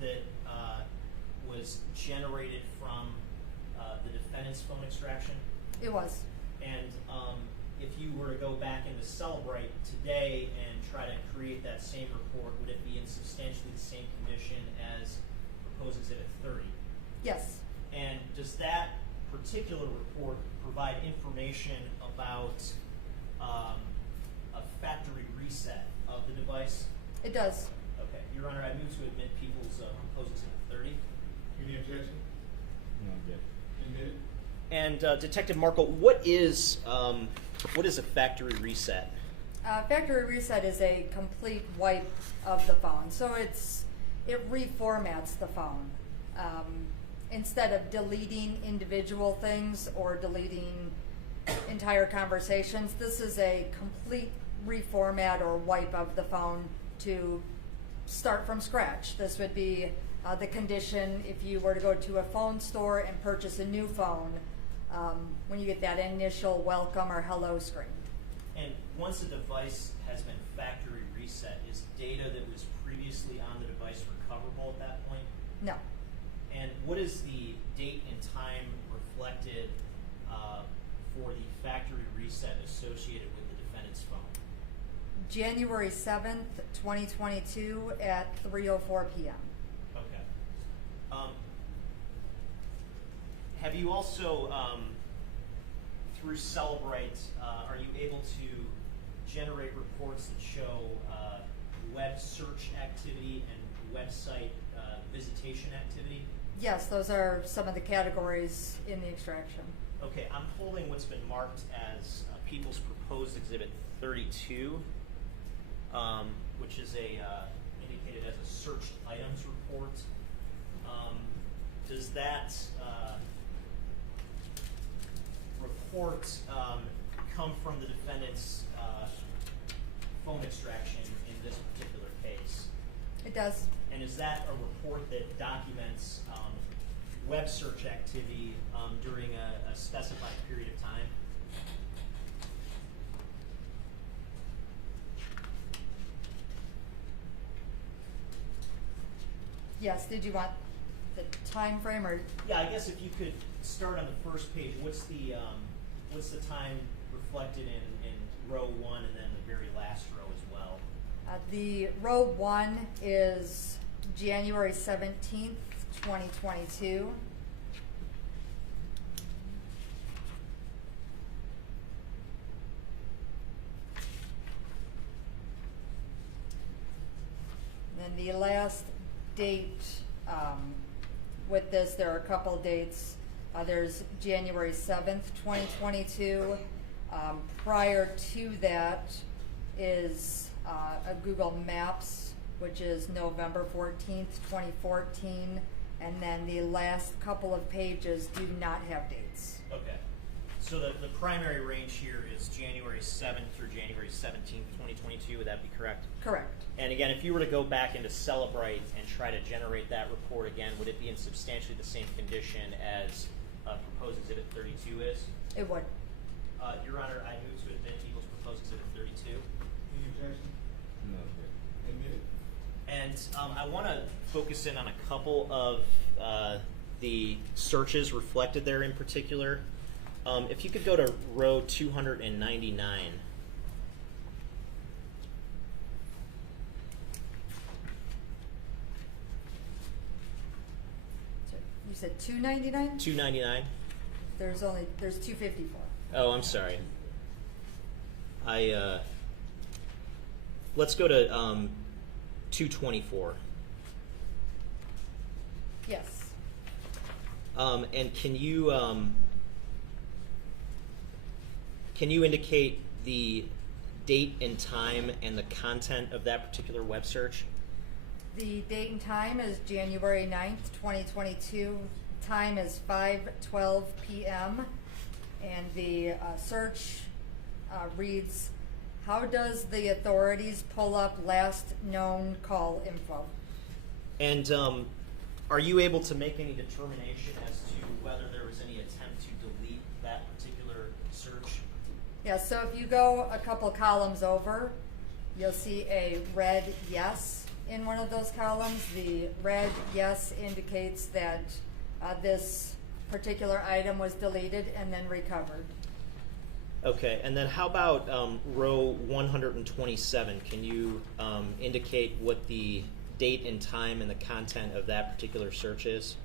that was generated from the defendant's phone extraction? It was. And if you were to go back into Celebrate today and try to create that same report, would it be in substantially the same condition as proposed Exhibit 30? Yes. And does that particular report provide information about a factory reset of the device? It does. Okay. Your Honor, I move to admit People's proposed Exhibit 30. Any objection? No objection. Admitted. And Detective Markle, what is a factory reset? Factory reset is a complete wipe of the phone. So it reformats the phone. Instead of deleting individual things or deleting entire conversations, this is a complete reformat or wipe of the phone to start from scratch. This would be the condition if you were to go to a phone store and purchase a new phone, when you get that initial welcome or hello screen. And once a device has been factory reset, is data that was previously on the device recoverable at that point? No. And what is the date and time reflected for the factory reset associated with the defendant's phone? January 7th, 2022 at 3:04 p.m. Okay. Have you also, through Celebrate, are you able to generate reports that show web search activity and website visitation activity? Yes, those are some of the categories in the extraction. Okay, I'm holding what's been marked as People's Proposed Exhibit 32, which is indicated as a searched items report. Does that report come from the defendant's phone extraction in this particular case? It does. And is that a report that documents web search activity during a specified period of time? Yes. Did you want the time frame or? Yeah, I guess if you could start on the first page. What's the time reflected in row 1 and then the very last row as well? The row 1 is January 17th, 2022. And the last date with this, there are a couple dates. There's January 7th, 2022. Prior to that is a Google Maps, which is November 14th, 2014. And then the last couple of pages do not have dates. Okay. So the primary range here is January 7th through January 17th, 2022. Would that be correct? Correct. And again, if you were to go back into Celebrate and try to generate that report again, would it be in substantially the same condition as proposed Exhibit 32 is? It would. Your Honor, I move to admit Eagle's proposed Exhibit 32. Any objection? No objection. Admitted. And I want to focus in on a couple of the searches reflected there in particular. If you could go to row 299. So you said 299? 299. There's 254. Oh, I'm sorry. Let's go to 224. Yes. And can you indicate the date and time and the content of that particular web search? The date and time is January 9th, 2022. Time is 5:12 p.m. And the search reads, how does the authorities pull up last known call info? And are you able to make any determination as to whether there was any attempt to delete that particular search? Yeah, so if you go a couple columns over, you'll see a red yes in one of those columns. The red yes indicates that this particular item was deleted and then recovered. Okay, and then how about row 127? Can you indicate what the date and time and the content of that particular search is?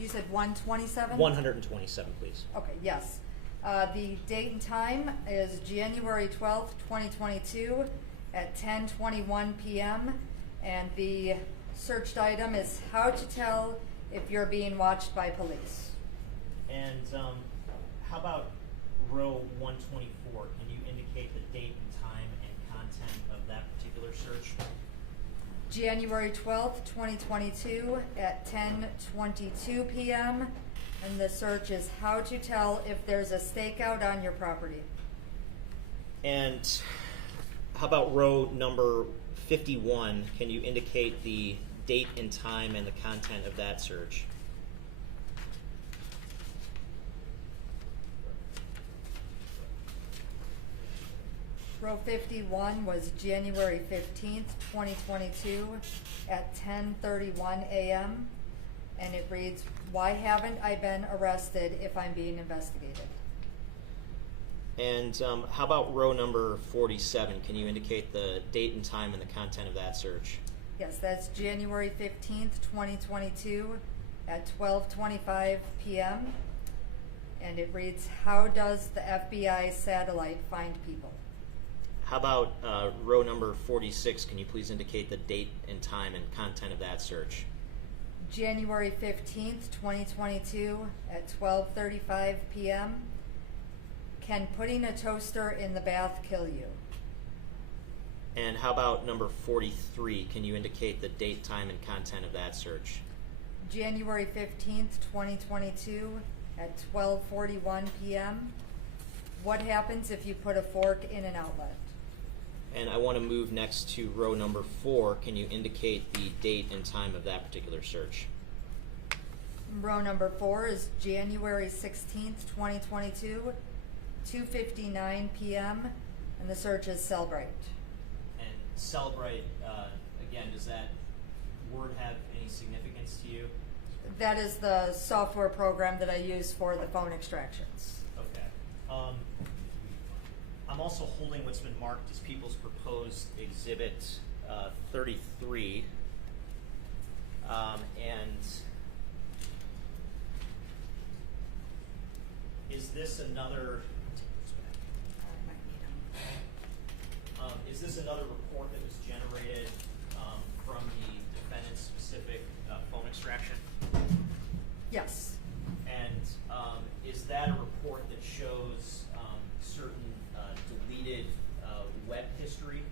You said 127? 127, please. Okay, yes. The date and time is January 12th, 2022 at 10:21 p.m. And the searched item is how to tell if you're being watched by police. And how about row 124? Can you indicate the date and time and content of that particular search? January 12th, 2022 at 10:22 p.m. And the search is how to tell if there's a stakeout on your property. And how about row number 51? Can you indicate the date and time and the content of that search? Row 51 was January 15th, 2022 at 10:31 a.m. And it reads, why haven't I been arrested if I'm being investigated? And how about row number 47? Can you indicate the date and time and the content of that search? Yes, that's January 15th, 2022 at 12:25 p.m. And it reads, how does the FBI satellite find people? How about row number 46? Can you please indicate the date and time and content of that search? January 15th, 2022 at 12:35 p.m. Can putting a toaster in the bath kill you? And how about number 43? Can you indicate the date, time, and content of that search? January 15th, 2022 at 12:41 p.m. What happens if you put a fork in an outlet? And I want to move next to row number 4. Can you indicate the date and time of that particular search? Row number 4 is January 16th, 2022, 2:59 p.m. and the search is Celebrate. And Celebrate, again, does that word have any significance to you? That is the software program that I use for the phone extractions. Okay. I'm also holding what's been marked as People's Proposed Exhibit 33. And is this another report that was generated from the defendant's specific phone extraction? Yes. And is that a report that shows certain deleted web history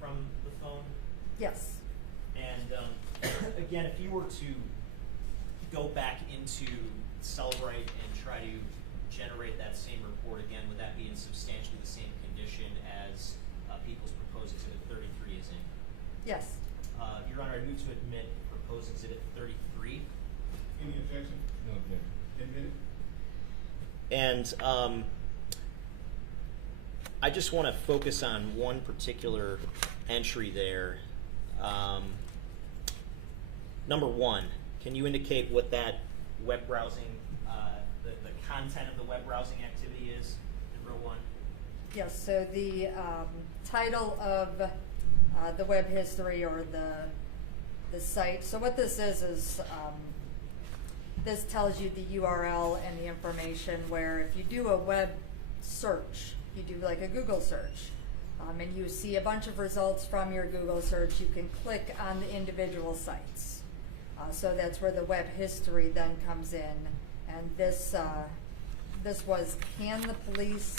from the phone? Yes. And again, if you were to go back into Celebrate and try to generate that same report again, would that be in substantially the same condition as People's Proposed Exhibit 33 is in? Yes. Your Honor, I move to admit Proposed Exhibit 33. Any objection? No objection. Admitted. And I just want to focus on one particular entry there. Number 1, can you indicate what that web browsing, the content of the web browsing activity is in row 1? Yes, so the title of the web history or the site. So what this is this tells you the URL and the information where if you do a web search, you do like a Google search, and you see a bunch of results from your Google search, you can click on the individual sites. So that's where the web history then comes in. And this was, can the police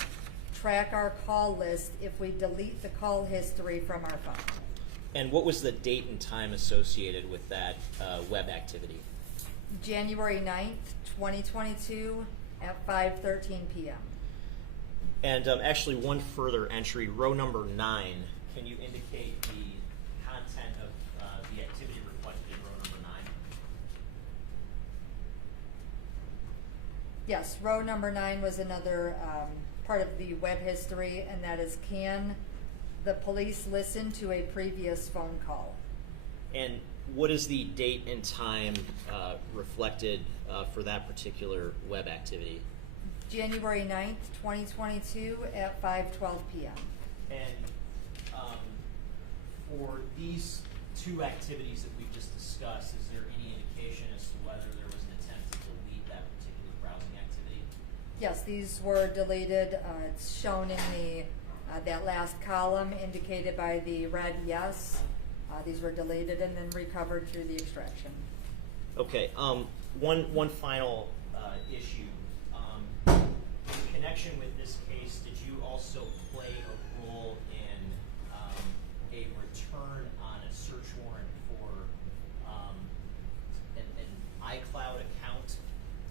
track our call list if we delete the call history from our phone? And what was the date and time associated with that web activity? January 9th, 2022 at 5:13 p.m. And actually one further entry, row number 9, can you indicate the content of the activity reflected in row number 9? Yes, row number 9 was another part of the web history, and that is, can the police listened to a previous phone call. And what is the date and time reflected for that particular web activity? January 9th, 2022 at 5:12 p.m. And for these two activities that we've just discussed, is there any indication as to whether there was an attempt to delete that particular browsing activity? Yes, these were deleted. It's shown in the that last column indicated by the red yes. These were deleted and then recovered through the extraction. Okay. One final issue. In connection with this case, did you also play a role in a return on a search warrant for an iCloud account?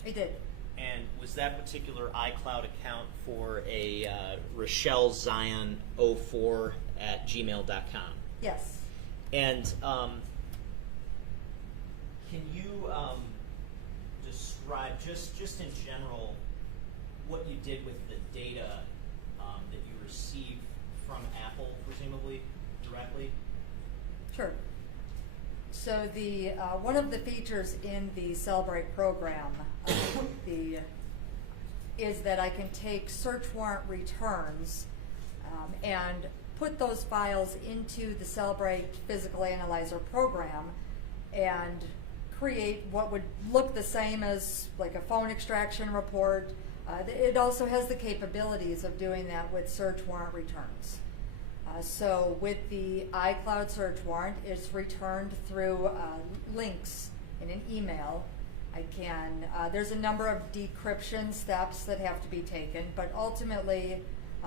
I did. And was that particular iCloud account for a Rochelle Zion 04 at gmail.com? Yes. And can you describe, just in general, what you did with the data that you received from Apple, presumably, directly? Sure. So the one of the features in the Celebrate program is that I can take search warrant returns and put those files into the Celebrate Physical Analyzer program and create what would look the same as like a phone extraction report. It also has the capabilities of doing that with search warrant returns. So with the iCloud search warrant, it's returned through links in an email. I can, there's a number of decryption steps that have to be taken, but ultimately,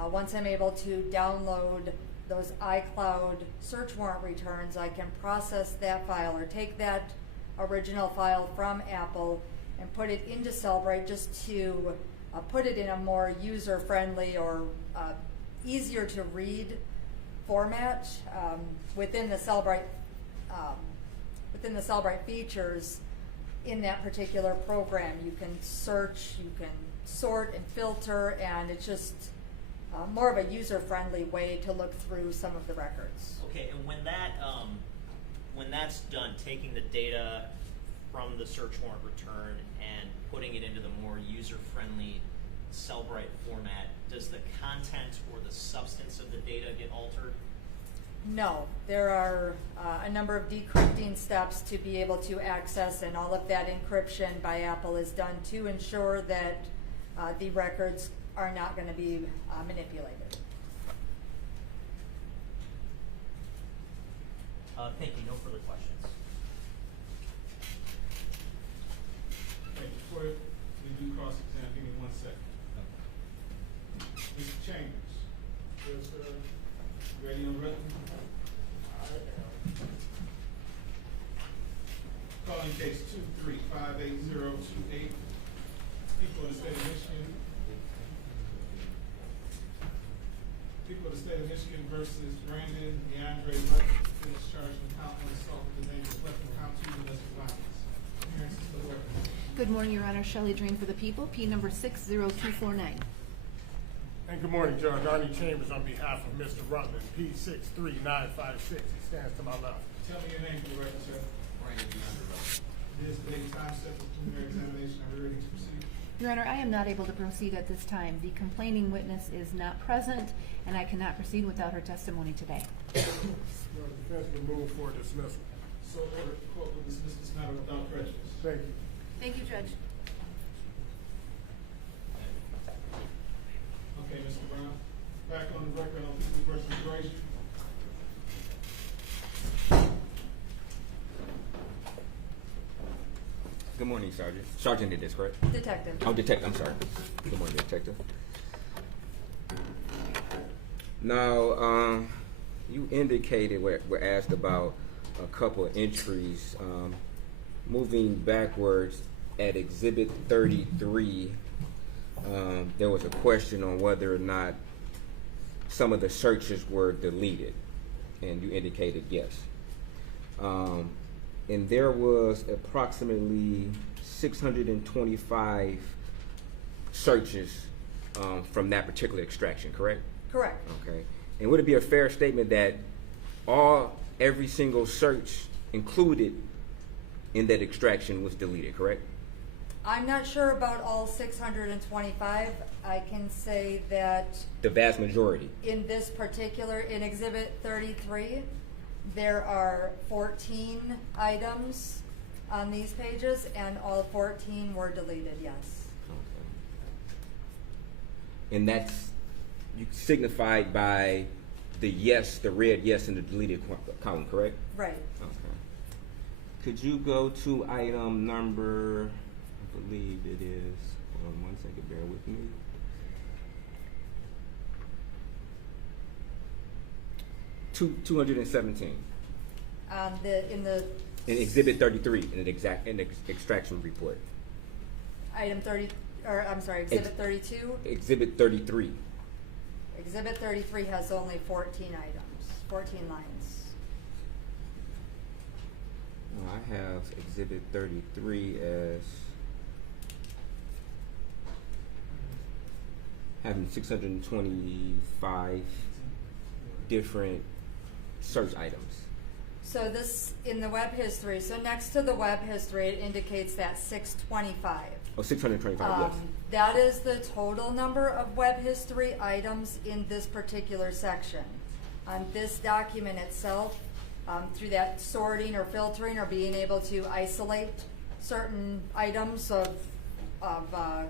once I'm able to download those iCloud search warrant returns, I can process that file or take that original file from Apple and put it into Celebrate just to put it in a more user-friendly or easier to read format within the Celebrate features. In that particular program, you can search, you can sort and filter, and it's just more of a user-friendly way to look through some of the records. Okay, and when that's done, taking the data from the search warrant return and putting it into the more user-friendly Celebrate format, does the content or the substance of the data get altered? No, there are a number of decrypting steps to be able to access, and all of that encryption by Apple is done to ensure that the records are not going to be manipulated. Thank you. No further questions. Okay, before we do cross-exam, give me 1 second. Mr. Chambers. Yes, sir. Ready on record? I am. Calling case 2358028. People of the state of Michigan. People of the state of Michigan versus Brandon DeAndre Lutton, is charged with count one assault with the name of Lutton, count two domestic violence. Appearance is the word. Good morning, Your Honor. Shelley Drain for the people. P number 60249. And good morning, Judge. Arnie Chambers on behalf of Mr. Rutland, P63956. He stands to my left. Tell me your name for the record, sir. Brandon DeAndre Lutton. This date, time set for preliminary examination. Are we ready to proceed? Your Honor, I am not able to proceed at this time. The complaining witness is not present, and I cannot proceed without her testimony today. The defense will move for dismissal. So ordered. The court will dismiss this matter without prejudice. Thank you. Thank you, Judge. Okay, Mr. Brown. Back on the record on People versus Brazier. Good morning, Sergeant. Sergeant it is, correct? Detective. Oh, detective. I'm sorry. Good morning, detective. Now, you indicated we're asked about a couple of entries. Moving backwards at Exhibit 33, there was a question on whether or not some of the searches were deleted, and you indicated yes. And there was approximately 625 searches from that particular extraction, correct? Correct. Okay. And would it be a fair statement that every single search included in that extraction was deleted, correct? I'm not sure about all 625. I can say that The vast majority. in this particular, in Exhibit 33, there are 14 items on these pages, and all 14 were deleted, yes. Okay. And that's signified by the yes, the red yes in the deleted column, correct? Right. Okay. Could you go to item number, I believe it is, hold on one second, bear with me. Two 217. In Exhibit 33 in the extraction report. Item 30, or I'm sorry, Exhibit 32. Exhibit 33. Exhibit 33 has only 14 items, 14 lines. Well, I have Exhibit 33 as having 625 different search items. So this, in the web history, so next to the web history, it indicates that 625. Oh, 625, yes. That is the total number of web history items in this particular section. On this document itself, through that sorting or filtering or being able to isolate certain items of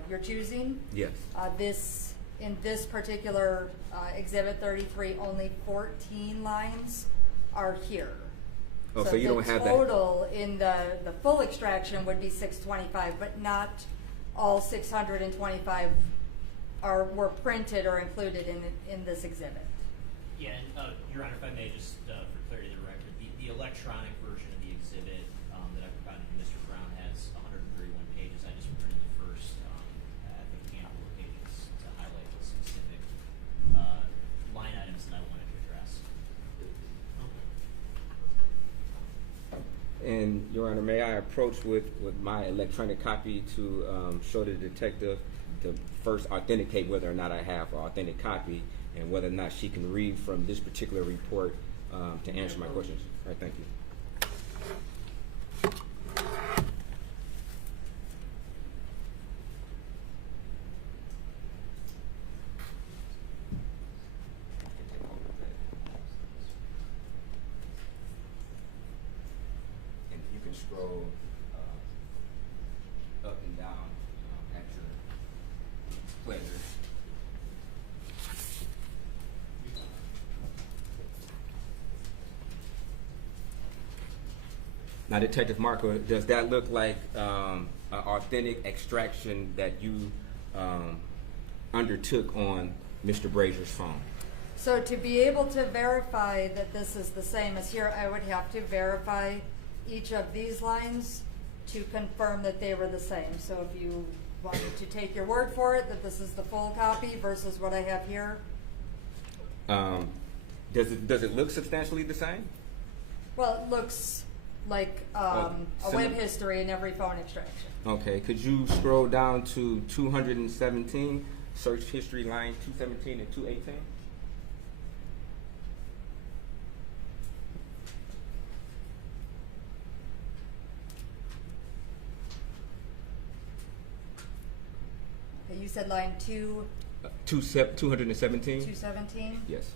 your choosing. Yes. In this particular Exhibit 33, only 14 lines are here. Oh, so you don't have the that. total in the full extraction would be 625, but not all 625 were printed or included in this exhibit. Yeah, and Your Honor, if I may just for clarity of the record, the electronic version of the exhibit that I provided to Mr. Brown has 131 pages. I just printed the first, I think, handful of pages to highlight the specific line items that I wanted to address. And Your Honor, may I approach with my electronic copy to show the detective to first authenticate whether or not I have an authentic copy and whether or not she can read from this particular report to answer my questions. All right, thank you. And you can scroll up and down at your pleasure. Now, Detective Marco, does that look like an authentic extraction that you undertook on Mr. Brazier's phone? So to be able to verify that this is the same as here, I would have to verify each of these lines to confirm that they were the same. So if you wanted to take your word for it that this is the full copy versus what I have here. Does it look substantially the same? Well, it looks like a similar. web history in every phone extraction. Okay, could you scroll down to 217, search history line 217 and 218? Okay, you said line 217? 217? Yes.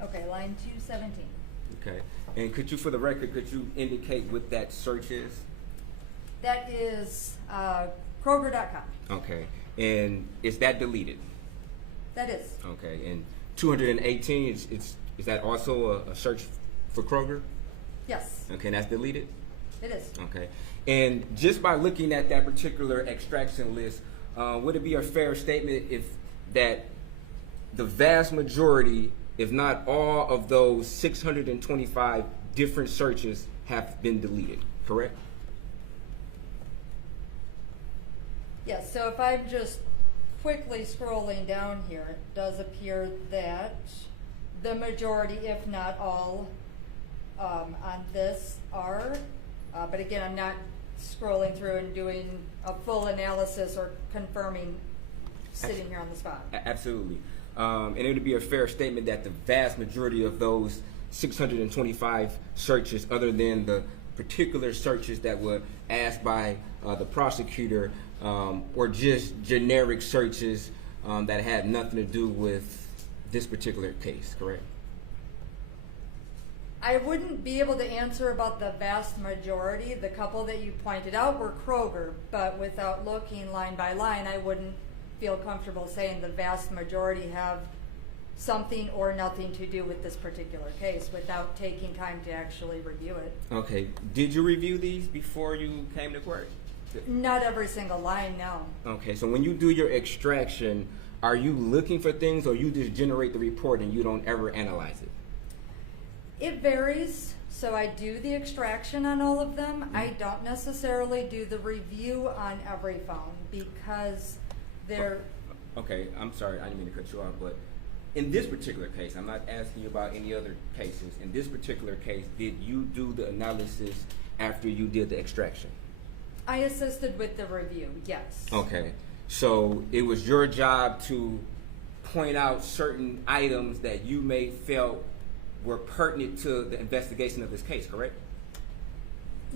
Okay, line 217. Okay, and could you, for the record, could you indicate what that search is? That is Kroger.com. Okay, and is that deleted? That is. Okay, and 218, is that also a search for Kroger? Yes, Okay, and that's deleted? it is. Okay, and just by looking at that particular extraction list, would it be a fair statement if that the vast majority, if not all of those 625 different searches have been deleted, correct? Yes, so if I'm just quickly scrolling down here, it does appear that the majority, if not all, on this are, but again, I'm not scrolling through and doing a full analysis or confirming sitting here on the spot. Absolutely. And it would be a fair statement that the vast majority of those 625 searches, other than the particular searches that were asked by the prosecutor, or just generic searches that had nothing to do with this particular case, correct? I wouldn't be able to answer about the vast majority. The couple that you pointed out were Kroger, but without looking line by line, I wouldn't feel comfortable saying the vast majority have something or nothing to do with this particular case without taking time to actually review it. Okay. Did you review these before you came to court? Not every single line, no. Okay, so when you do your extraction, are you looking for things, or you just generate the report and you don't ever analyze it? It varies. So I do the extraction on all of them. I don't necessarily do the review on every phone because they're... Okay, I'm sorry, I didn't mean to cut you off, but in this particular case, I'm not asking you about any other cases. In this particular case, did you do the analysis after you did the extraction? I assisted with the review, yes. Okay, so it was your job to point out certain items that you may felt were pertinent to the investigation of this case, correct?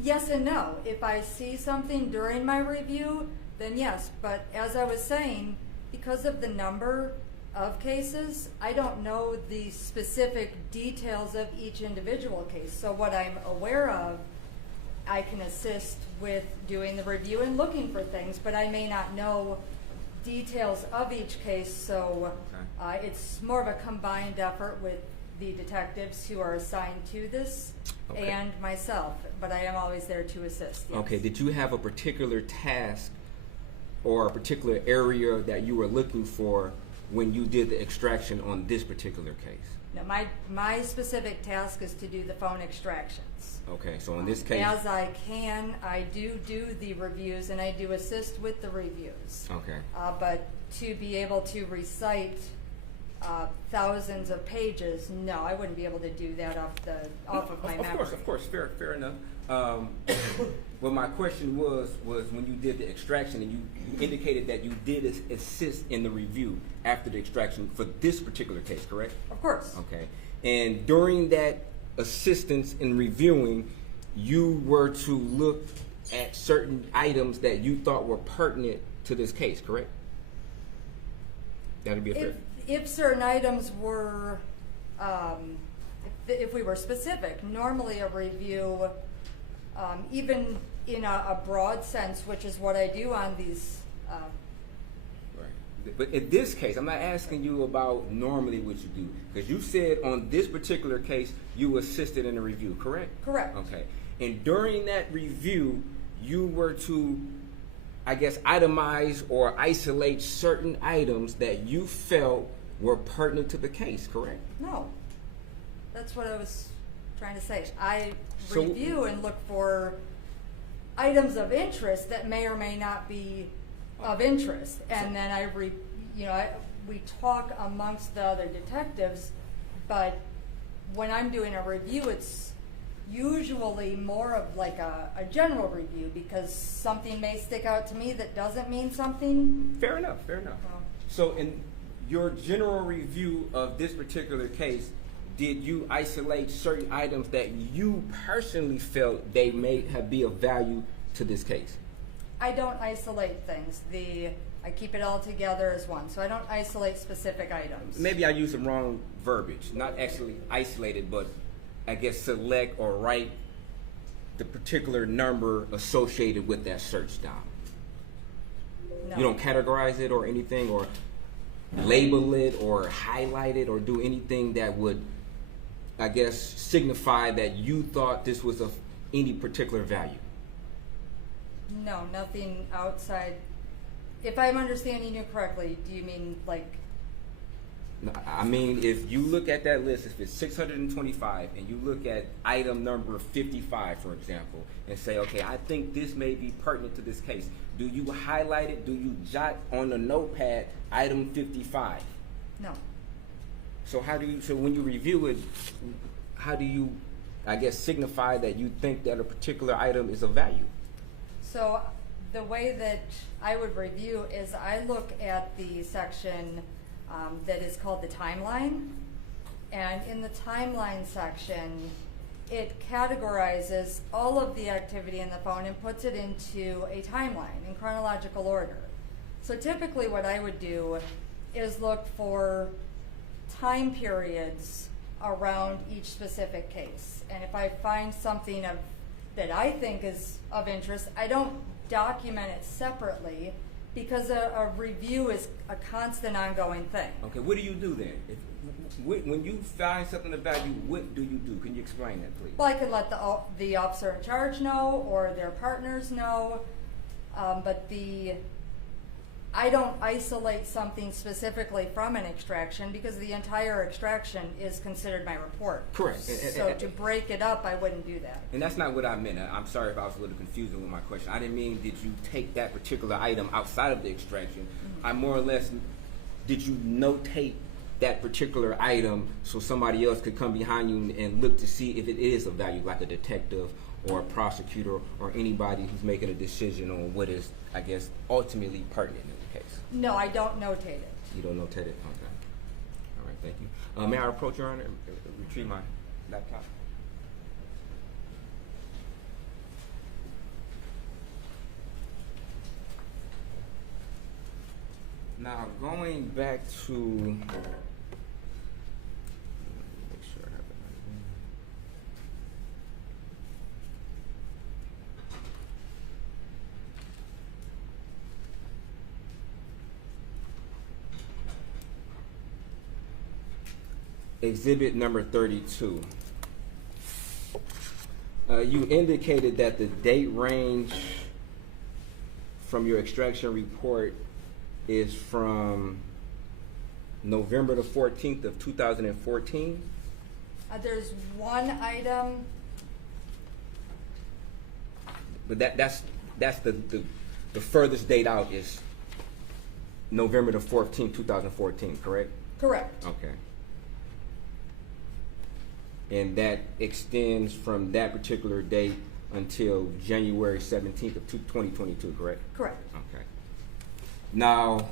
Yes and no. If I see something during my review, then yes. But as I was saying, because of the number of cases, I don't know the specific details of each individual case. So what I'm aware of, I can assist with doing the review and looking for things, but I may not know details of each case. So it's more of a combined effort with the detectives who are assigned to this and myself, but I am always there to assist. Yes. Okay, did you have a particular task or a particular area that you were looking for when you did the extraction on this particular case? No, my specific task is to do the phone extractions. Okay, so in this case... As I can, I do the reviews and I do assist with the reviews. Okay. But to be able to recite thousands of pages, no, I wouldn't be able to do that off of my memory. Of course, fair enough. Well, my question was when you did the extraction, and you indicated that you did assist in the review after the extraction for this particular case, correct? Of course. Okay. And during that assistance in reviewing, you were to look at certain items that you thought were pertinent to this case, correct? That would be a fair... If certain items were, if we were specific, normally a review, even in a broad sense, which is what I do on these. Right. But in this case, I'm not asking you about normally what you do, because you said on this particular case you assisted in a review, correct? Correct. Okay. And during that review, you were to, I guess, itemize or isolate certain items that you felt were pertinent to the case, correct? No. That's what I was trying to say. I review and look for items of interest that may or may not be of interest. And then we talk amongst the other detectives, but when I'm doing a review, it's usually more of like a general review because something may stick out to me that doesn't mean something. Fair enough. So in your general review of this particular case, did you isolate certain items that you personally felt they may have be of value to this case? I don't isolate things. I keep it all together as one, so I don't isolate specific items. Maybe I used the wrong verbiage. Not actually isolated, but I guess select or write the particular number associated with that search down. No. You don't categorize it or anything, or label it or highlight it or do anything that would, I guess, signify that you thought this was of any particular value? No, nothing outside. If I'm understanding you correctly, do you mean like No, I mean, if you look at that list, if it's 625, and you look at item number 55, for example, and say, okay, I think this may be pertinent to this case, do you highlight it? Do you jot on the notepad item 55? No. So so when you review it, how do you, I guess, signify that you think that a particular item is of value? So the way that I would review is I look at the section that is called the timeline. And in the timeline section, it categorizes all of the activity in the phone and puts it into a timeline in chronological order. So typically what I would do is look for time periods around each specific case. And if I find something that I think is of interest, I don't document it separately because a review is a constant ongoing thing. Okay, what do you do then? When you find something of value, what do you do? Can you explain that, please? Well, I can let the officer in charge know or their partners know, but I don't isolate something specifically from an extraction because the entire extraction is considered my report. Correct. So to break it up, I wouldn't do that. And that's not what I meant. I'm sorry if I was a little confusing with my question. I didn't mean did you take that particular item outside of the extraction. Mm-hmm. I more or less, did you notate that particular item so somebody else could come behind you and look to see if it is of value, like a detective or a prosecutor or anybody who's making a decision on what is, I guess, ultimately pertinent in the case? No, I don't notate it. You don't notate it? Okay. All right, thank you. May I approach, Your Honor, and retrieve my laptop? Now, going back to, make sure I have it right here. Exhibit number 32. You indicated that the date range from your extraction report is from November the 14th of 2014. There's one item. But that's the furthest date out is November the 14th, 2014, correct? Correct. Okay. And that extends from that particular date until January 17th of 2022, correct? Correct. Okay. Now,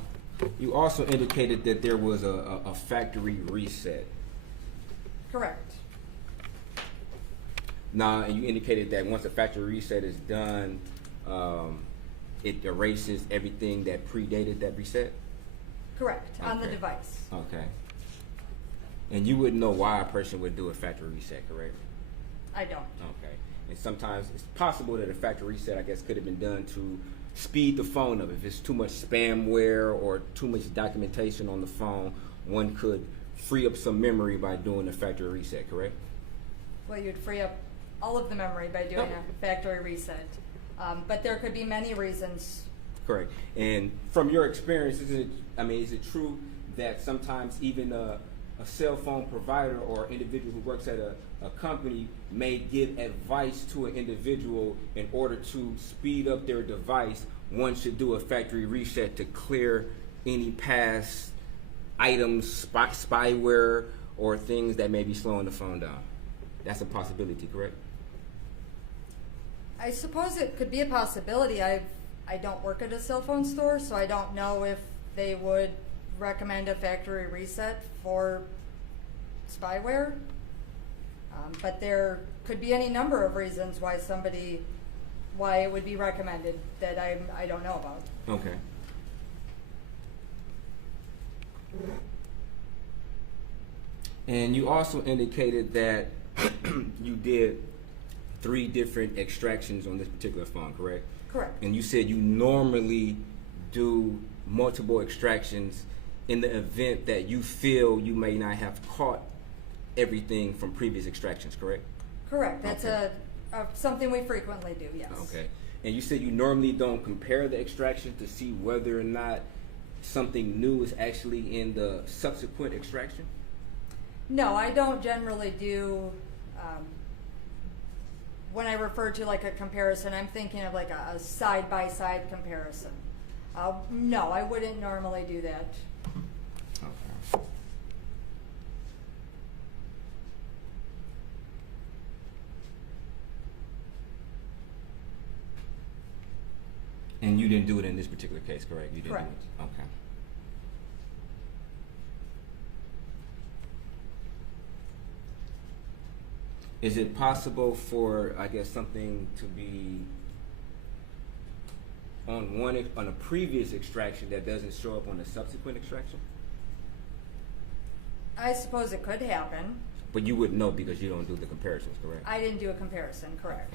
you also indicated that there was a factory reset. Correct. Now, and you indicated that once a factory reset is done, it erases everything that predated that reset? Correct. On the Okay. device. Okay. And you wouldn't know why a person would do a factory reset, correct? I don't. Okay. And sometimes it's possible that a factory reset, I guess, could have been done to speed the phone up. If it's too much spamware or too much documentation on the phone, one could free up some memory by doing a factory reset, correct? Well, you'd free up all of the memory by doing a factory reset. But there could be many reasons. Correct. And from your experience, is it true that sometimes even a cell phone provider or individual who works at a company may give advice to an individual in order to speed up their device? One should do a factory reset to clear any past items, spyware, or things that may be slowing the phone down. That's a possibility, correct? I suppose it could be a possibility. I don't work at a cell phone store, so I don't know if they would recommend a factory reset for spyware. But there could be any number of reasons why it would be recommended that I don't know about. Okay. And you also indicated that you did 3 different extractions on this particular phone, correct? Correct. And you said you normally do multiple extractions in the event that you feel you may not have caught everything from previous extractions, correct? Correct. That's Okay. something we frequently do, yes. Okay. And you said you normally don't compare the extraction to see whether or not something new is actually in the subsequent extraction? No, I don't generally do, when I refer to like a comparison, I'm thinking of like a side-by-side comparison. No, I wouldn't normally do that. Okay. And you didn't do it in this particular case, correct? You didn't Correct. do it. Okay. Is it possible for, I guess, something to be on a previous extraction that doesn't show up on a subsequent extraction? I suppose it could happen. But you wouldn't know because you don't do the comparisons, correct? I didn't do a comparison, correct.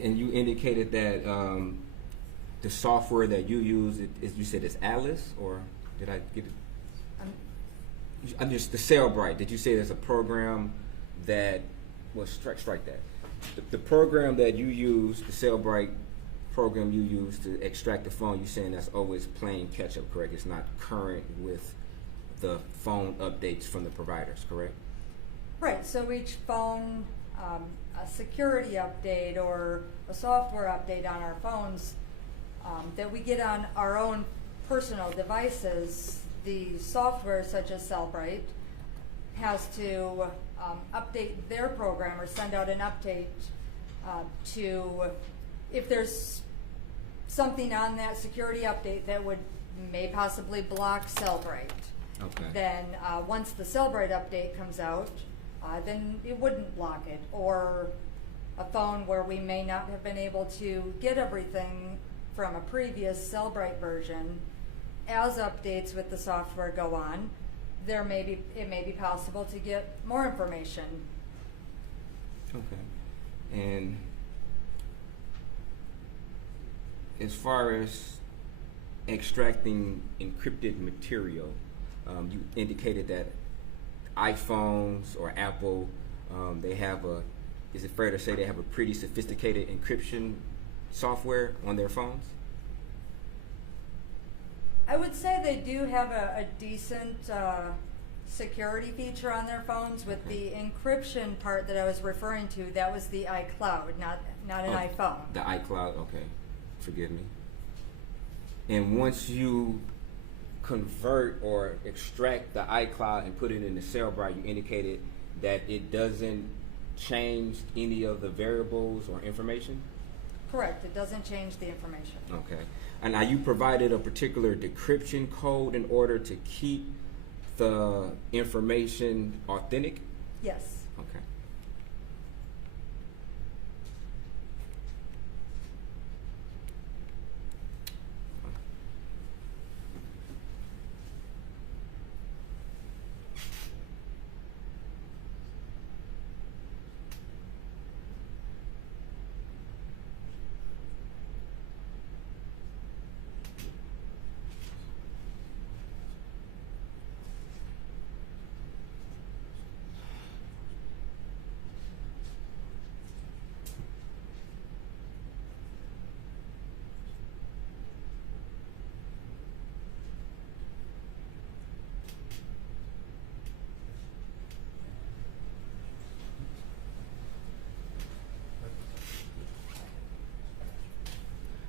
And you indicated that the software that you use, you said it's Alice, or did I get it? I'm just the Cellbrite. Did you say there's a program that strike that? The program that you use, the Cellbrite program you use to extract the phone, you're saying that's always playing catch up, correct? It's not current with the phone updates from the providers, correct? Right, so each phone, a security update or a software update on our phones that we get on our own personal devices, the software such as Cellbrite has to update their program or send out an update to, if there's something on that security update that may possibly block Cellbrite. Okay. Then once the Cellbrite update comes out, then it wouldn't block it. Or a phone where we may not have been able to get everything from a previous Cellbrite version, as updates with the software go on, it may be possible to get more information. Okay. And as far as extracting encrypted material, you indicated that iPhones or Apple, they have is it fair to say they have a pretty sophisticated encryption software on their phones? I would say they do have a decent security feature on their phones. With the encryption part that I was referring to, that was the iCloud, not an iPhone. The iCloud, okay. Forgive me. And once you convert or extract the iCloud and put it in the Cellbrite, you indicated that it doesn't change any of the variables or information? Correct, it doesn't change the information. Okay. And now you provided a particular decryption code in order to keep the information authentic? Yes. Okay.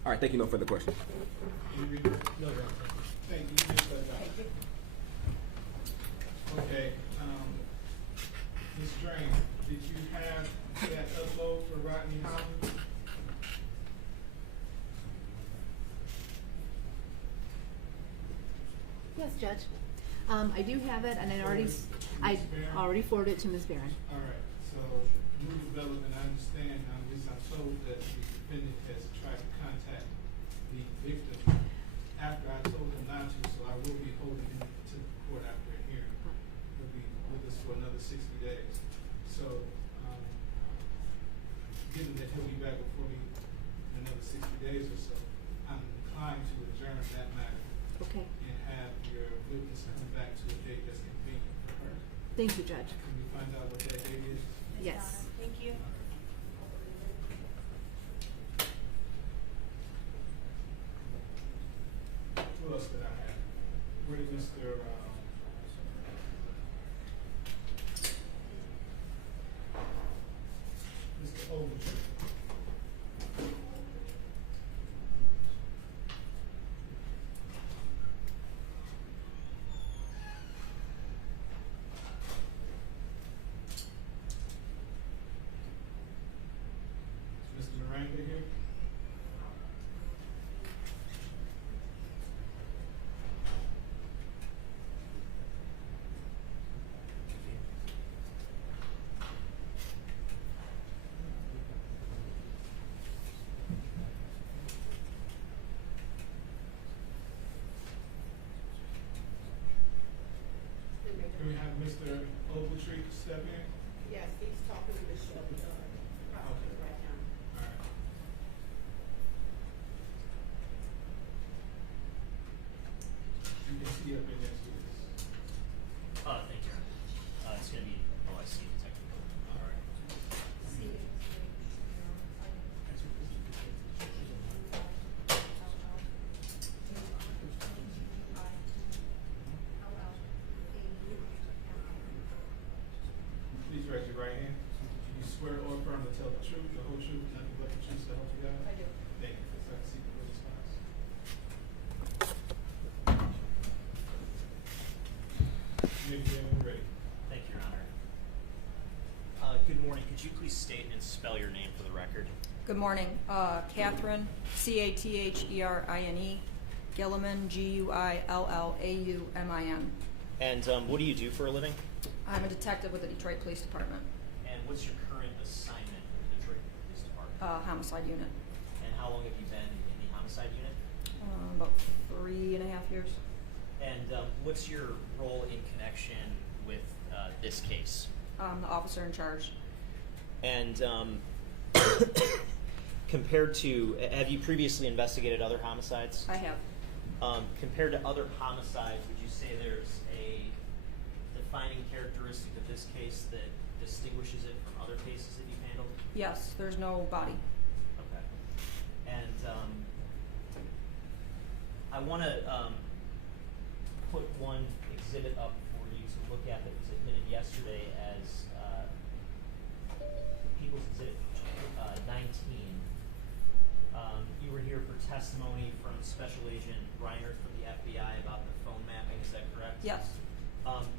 All right, thank you. No further questions. Thank you. Thank you. Okay, Ms. Drain, did you have that upload for Rodney Holland? Yes, Judge. I do have it, and I already forwarded it to Ms. Barron. All right, so new development, I understand, at least I'm told that the defendant has tried to contact the victim after I told him not to, so I will be holding him to the court after a hearing. He'll be with us for another 60 days. So, given that he'll be back before me in another 60 days or so, I'm inclined to adjourn that matter. Okay. And have your witness come back to a date that's convenient for her. Thank you, Judge. Can we find out what that date is? Yes. Thank you. Who else did I have? Where did Mr. Mr. Ogletree? Is Mr. Miranda here? Can we have Mr. Ogletree step in? Yes, he's talking to Ms. Shelby, property right now. All right. You can see up in next to this. Thank you. It's going to be OIC technical. All right. Please raise your right hand. Do you swear or affirm to tell the truth, the whole truth, nothing but the truth, so help you God? I do. Thank you. Let's have a seat for this class. You may begin when you're ready. Thank you, Your Honor. Good morning. Could you please state and spell your name for the record? Good morning. Catherine, Catherine, Gilliman, Guillaaumin. And what do you do for a living? I'm a detective with the Detroit Police Department, And what's your current assignment with the Detroit Police Department? homicide unit. And how long have you been in the homicide unit? About 3.5 years. And what's your role in connection with this case? I'm the officer in charge. And compared to, have you previously investigated other homicides? I have. Compared to other homicides, would you say there's a defining characteristic of this case that distinguishes it from other cases that you've handled? Yes, there's no body. Okay. And I want to put one exhibit up for you to look at that was admitted yesterday as People's Exhibit 19. You were here for testimony from Special Agent Reiner from the FBI about the phone mapping, is that correct? Yes.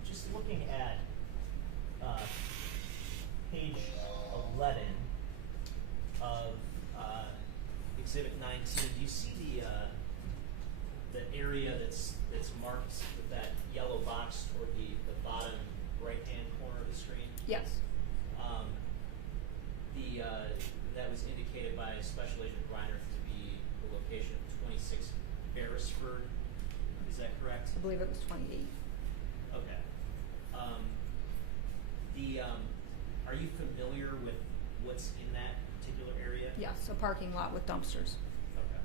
Just looking at page 11 of Exhibit 19, do you see the area that's marked with that yellow box toward the bottom right-hand corner of the screen? Yes. That was indicated by Special Agent Reiner to be the location of 26 Beresford. Is that correct? I believe it was 28. Okay. Are you familiar with what's in that particular area? Yes, a parking lot with dumpsters. Okay.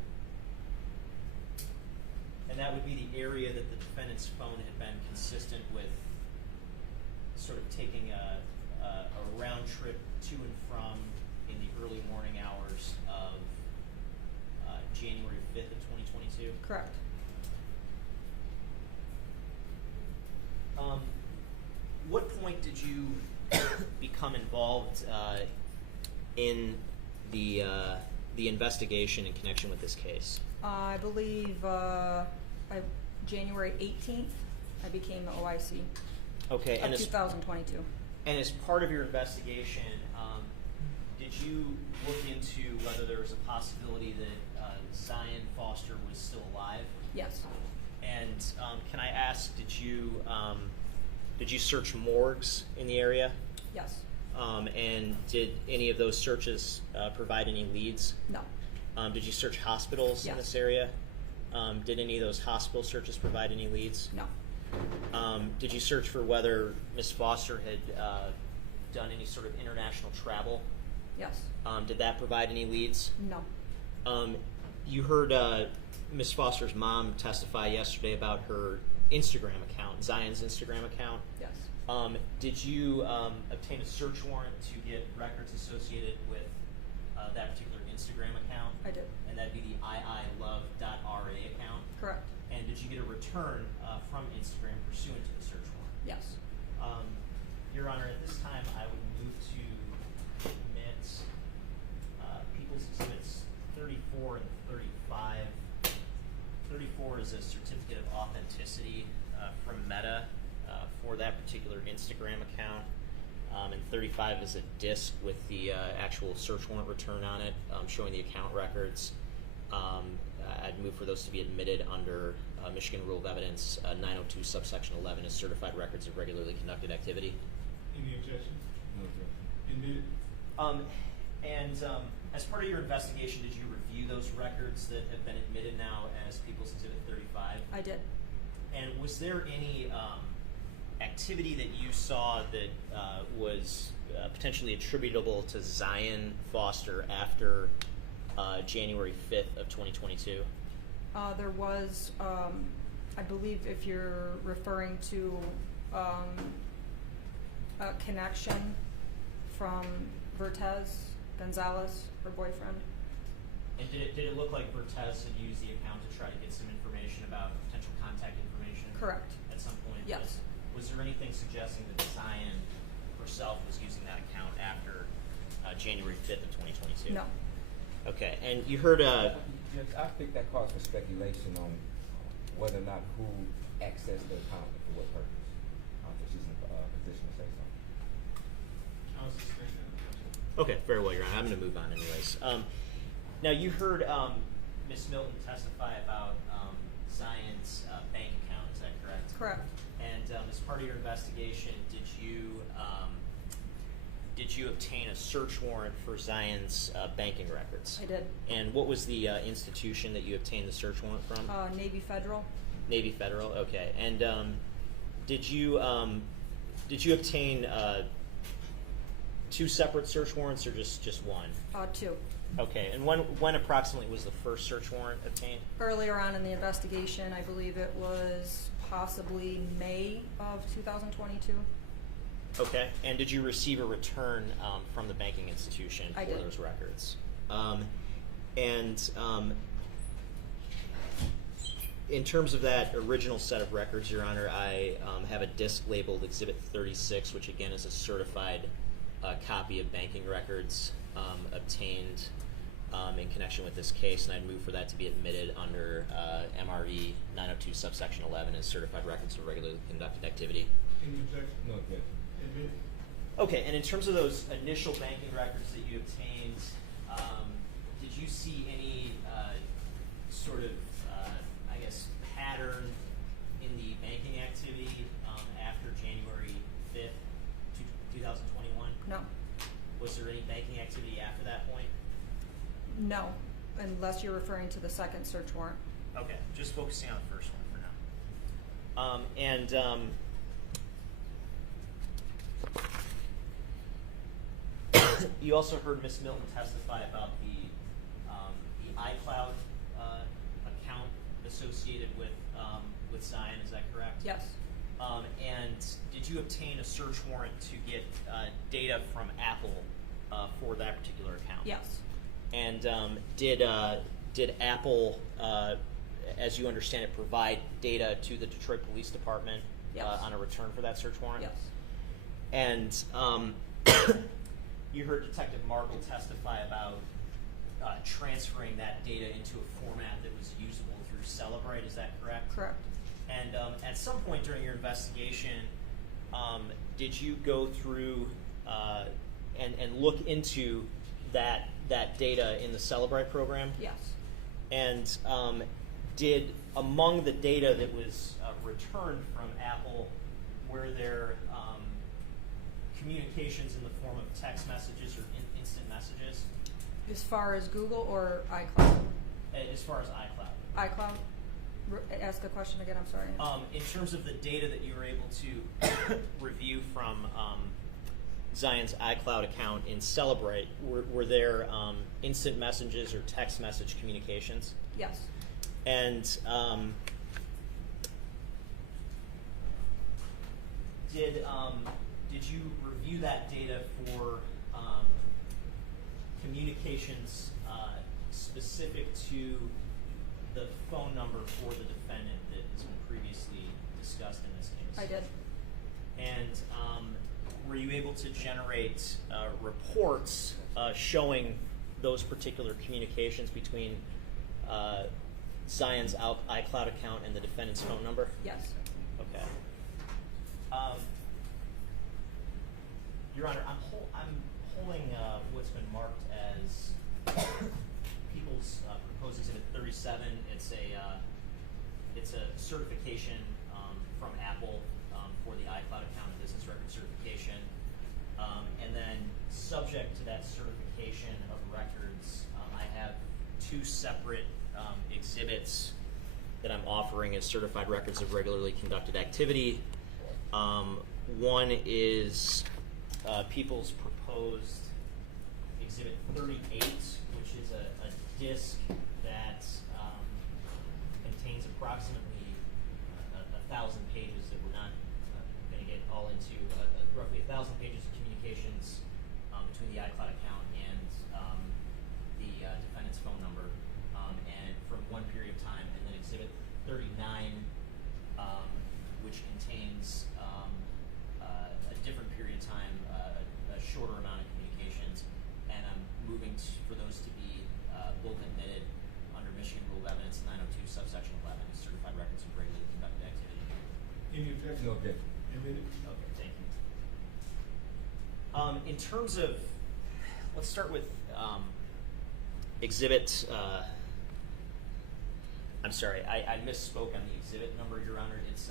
And that would be the area that the defendant's phone had been consistent with sort of taking a round trip to and from in the early morning hours of January 5th of 2022? Correct. What point did you become involved in the investigation in connection with this case? I believe January 18th, I became the OIC Okay, of 2022. And as part of your investigation, did you look into whether there was a possibility that Zion Foster was still alive? Yes. And can I ask, did you search morgues in the area? Yes. And did any of those searches provide any leads? No. Did you search hospitals in Yes. this area? Did any of those hospital searches provide any leads? No. Did you search for whether Ms. Foster had done any sort of international travel? Yes. Did that provide any leads? No. You heard Ms. Foster's mom testify yesterday about her Instagram account, Zion's Instagram account. Yes. Did you obtain a search warrant to get records associated with that particular Instagram account? I did. And that'd be the iilove.ra account? Correct. And did you get a return from Instagram pursuant to the search warrant? Yes. Your Honor, at this time, I would move to admit People's Exhibits 34 and 35. 34 is a certificate of authenticity from Meta for that particular Instagram account. And 35 is a disc with the actual search warrant return on it, showing the account records. I'd move for those to be admitted under Michigan Rule of Evidence 902 subsection 11 as certified records of regularly conducted activity. Any objection? No objection. Admitted. As part of your investigation, did you review those records that have been admitted now as People's Exhibit 35? I did. And was there any activity that you saw that was potentially attributable to Zion Foster after January 5th of 2022? There was, I believe if you're referring to a connection from Vertez Gonzalez, her boyfriend. And did it look like Vertez had used the account to try to get some information about potential contact information? Correct. At some point? Yes. Was there anything suggesting that Zion herself was using that account after January 5th of 2022? No. Okay, and you heard Yes, I think that calls for speculation on whether or not who accessed the account and for what purpose. If she's in a position to say something. I'll sustain that objection. Okay, very well, Your Honor. I'm going to move on anyways. Now, you heard Ms. Milton testify about Zion's bank account. Is that correct? Correct. And as part of your investigation, did you obtain a search warrant for Zion's banking records? I did. And what was the institution that you obtained the search warrant from? Navy Federal. Navy Federal. Okay. And did you obtain two separate search warrants or just one? Two. Okay. And when approximately was the first search warrant obtained? Earlier on in the investigation, I believe it was possibly May of 2022. Okay. And did you receive a return from the banking institution for I did. those records? In terms of that original set of records, Your Honor, I have a disc labeled Exhibit 36, which again is a certified copy of banking records obtained in connection with this case, and I'd move for that to be admitted under MRE 902 subsection 11 as certified records of regularly conducted activity. Any objection? No objection. Admitted. Okay, and in terms of those initial banking records that you obtained, did you see any sort of, I guess, pattern in the banking activity after January 5th, 2021? No. Was there any banking activity after that point? No, unless you're referring to the second search warrant. Okay, just focusing on the first one for now. You also heard Ms. Milton testify about the iCloud account associated with Zion. Is that correct? Yes. And did you obtain a search warrant to get data from Apple for that particular account? Yes. And did Apple, as you understand it, provide data to the Detroit Police Department Yes. On a return for that search warrant? Yes. And you heard Detective Markle testify about transferring that data into a format that was usable through Celebrate. Is that correct? Correct. And at some point during your investigation, did you go through and look into that data in the Celebrate program? Yes. And did among the data that was returned from Apple, were there communications in the form of text messages or instant messages? As far as Google or iCloud? As far as iCloud. iCloud? Ask a question again, I'm sorry. In terms of the data that you were able to review from Zion's iCloud account in Celebrate, were there instant messages or text message communications? Yes. And did you review that data for communications specific to the phone number for the defendant that has been previously discussed in this case? I did. And were you able to generate reports showing those particular communications between Zion's iCloud account and the defendant's phone number? Yes. Okay. Your Honor, I'm holding what's been marked as People's Proposed Exhibit 37. It's a certification from Apple for the iCloud account and business record certification. And then subject to that certification of records, I have two separate exhibits that I'm offering as certified records of regularly conducted activity. One is People's Proposed Exhibit 38, which is a disk that contains approximately 1,000 pages that we're not going to get all into, roughly 1,000 pages of communications between the iCloud account and the defendant's phone number, and from one period of time. And then Exhibit 39, which contains a different period of time, a shorter amount of communications, and I'm moving for those to be both admitted under Michigan Rule of Evidence 902 subsection 11, certified records of regularly conducted activity. Any objection? No objection. Admitted. Okay, thank you. In terms of, let's start with exhibit. I'm sorry, I misspoke on the exhibit number, Your Honor. It's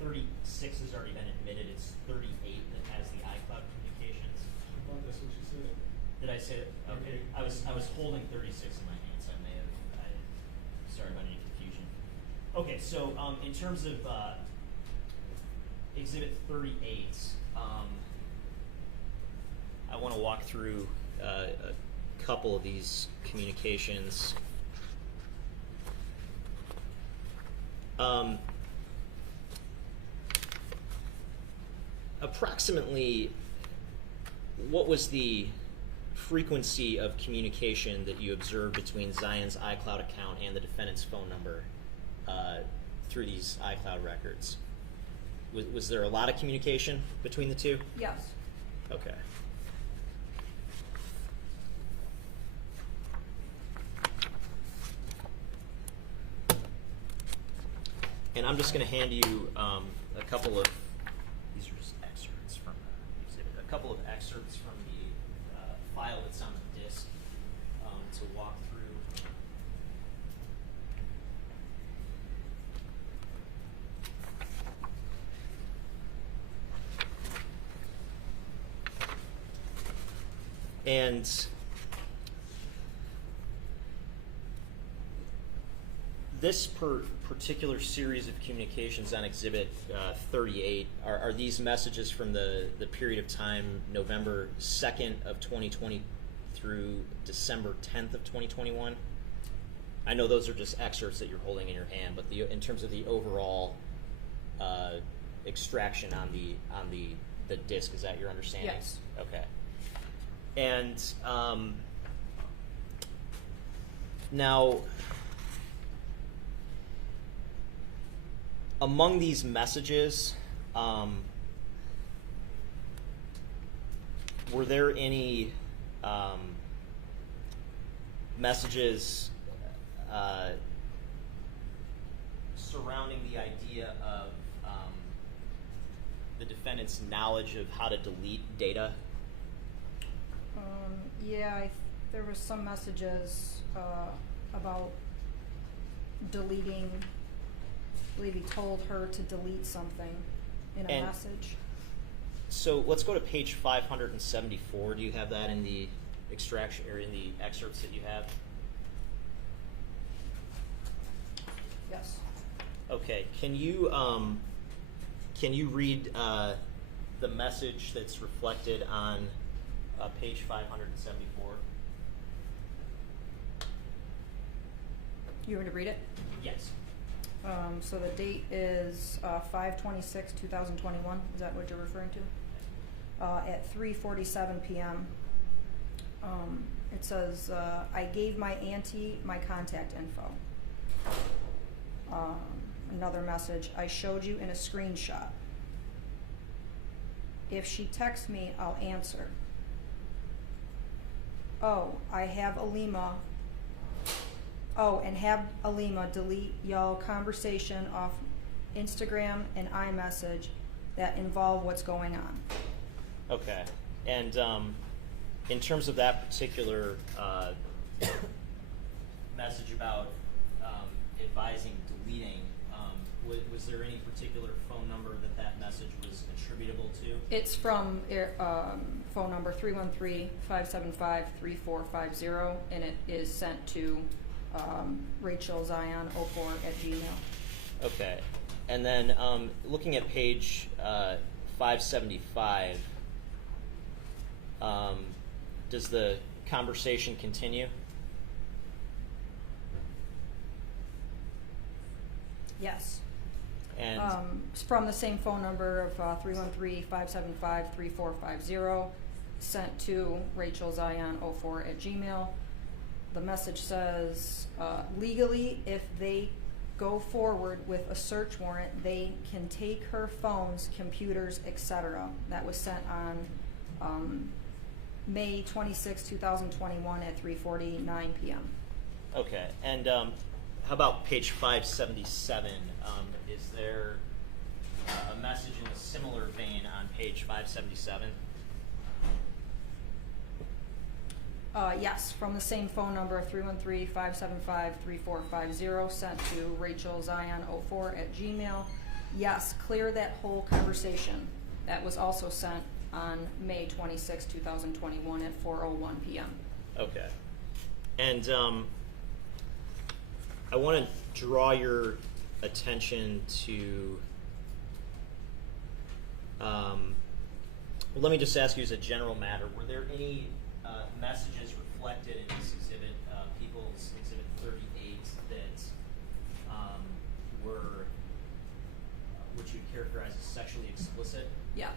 36 has already been admitted. It's 38 that has the iCloud communications. I thought that's what you said. Did I say it? Okay. I was holding 36 in my hands. I may have. Sorry about any confusion. Okay, so in terms of Exhibit 38, I want to walk through a couple of these communications. Approximately, what was the frequency of communication that you observed between Zion's iCloud account and the defendant's phone number through these iCloud records? Was there a lot of communication between the two? Yes. Okay. And I'm just going to hand you a couple of, these are just excerpts from the exhibit, a couple of excerpts from the file that's on the disk to walk through. And this particular series of communications on Exhibit 38, are these messages from the period of time November 2nd of 2020 through December 10th of 2021? I know those are just excerpts that you're holding in your hand, but in terms of the overall extraction on the disk, is that your understanding? Yes. Okay. And now, among these messages, were there any messages surrounding the idea of the defendant's knowledge of how to delete data? Yeah, there were some messages about deleting. I believe he told her to delete something in a message. So let's go to page 574. Do you have that in the extraction or in the excerpts that you have? Yes. Okay. Can you read the message that's reflected on page 574? You want me to read it? Yes. So the date is 5/26/2021. Is that what you're referring to? At 3:47 p.m. It says, I gave my auntie my contact info. Another message, I showed you in a screenshot. If she texts me, I'll answer. Oh, and have Alima delete y'all conversation off Instagram and iMessage that involve what's going on. Okay. And in terms of that particular message about advising deleting, was there any particular phone number that message was attributable to? It's from phone number 313-575-3450, and it is sent to RachelZion04@gmail. Okay. And then looking at page 575, does the conversation continue? Yes. And It's from the same phone number of 313-575-3450, sent to RachelZion04@gmail. The message says, legally, if they go forward with a search warrant, they can take her phones, computers, etc. That was sent on May 26, 2021 at 3:49 p.m. okay. And how about page 577? Is there a message in a similar vein on page 577? Yes, from the same phone number, 313-575-3450, sent to RachelZion04@gmail. Yes, clear that whole conversation. That was also sent on May 26, 2021 at 4:01 p.m. Okay. And I want to draw your attention to, well, let me just ask you as a general matter, were there any messages reflected in this exhibit, People's Exhibit 38, that were, which you'd characterize as sexually explicit? Yes.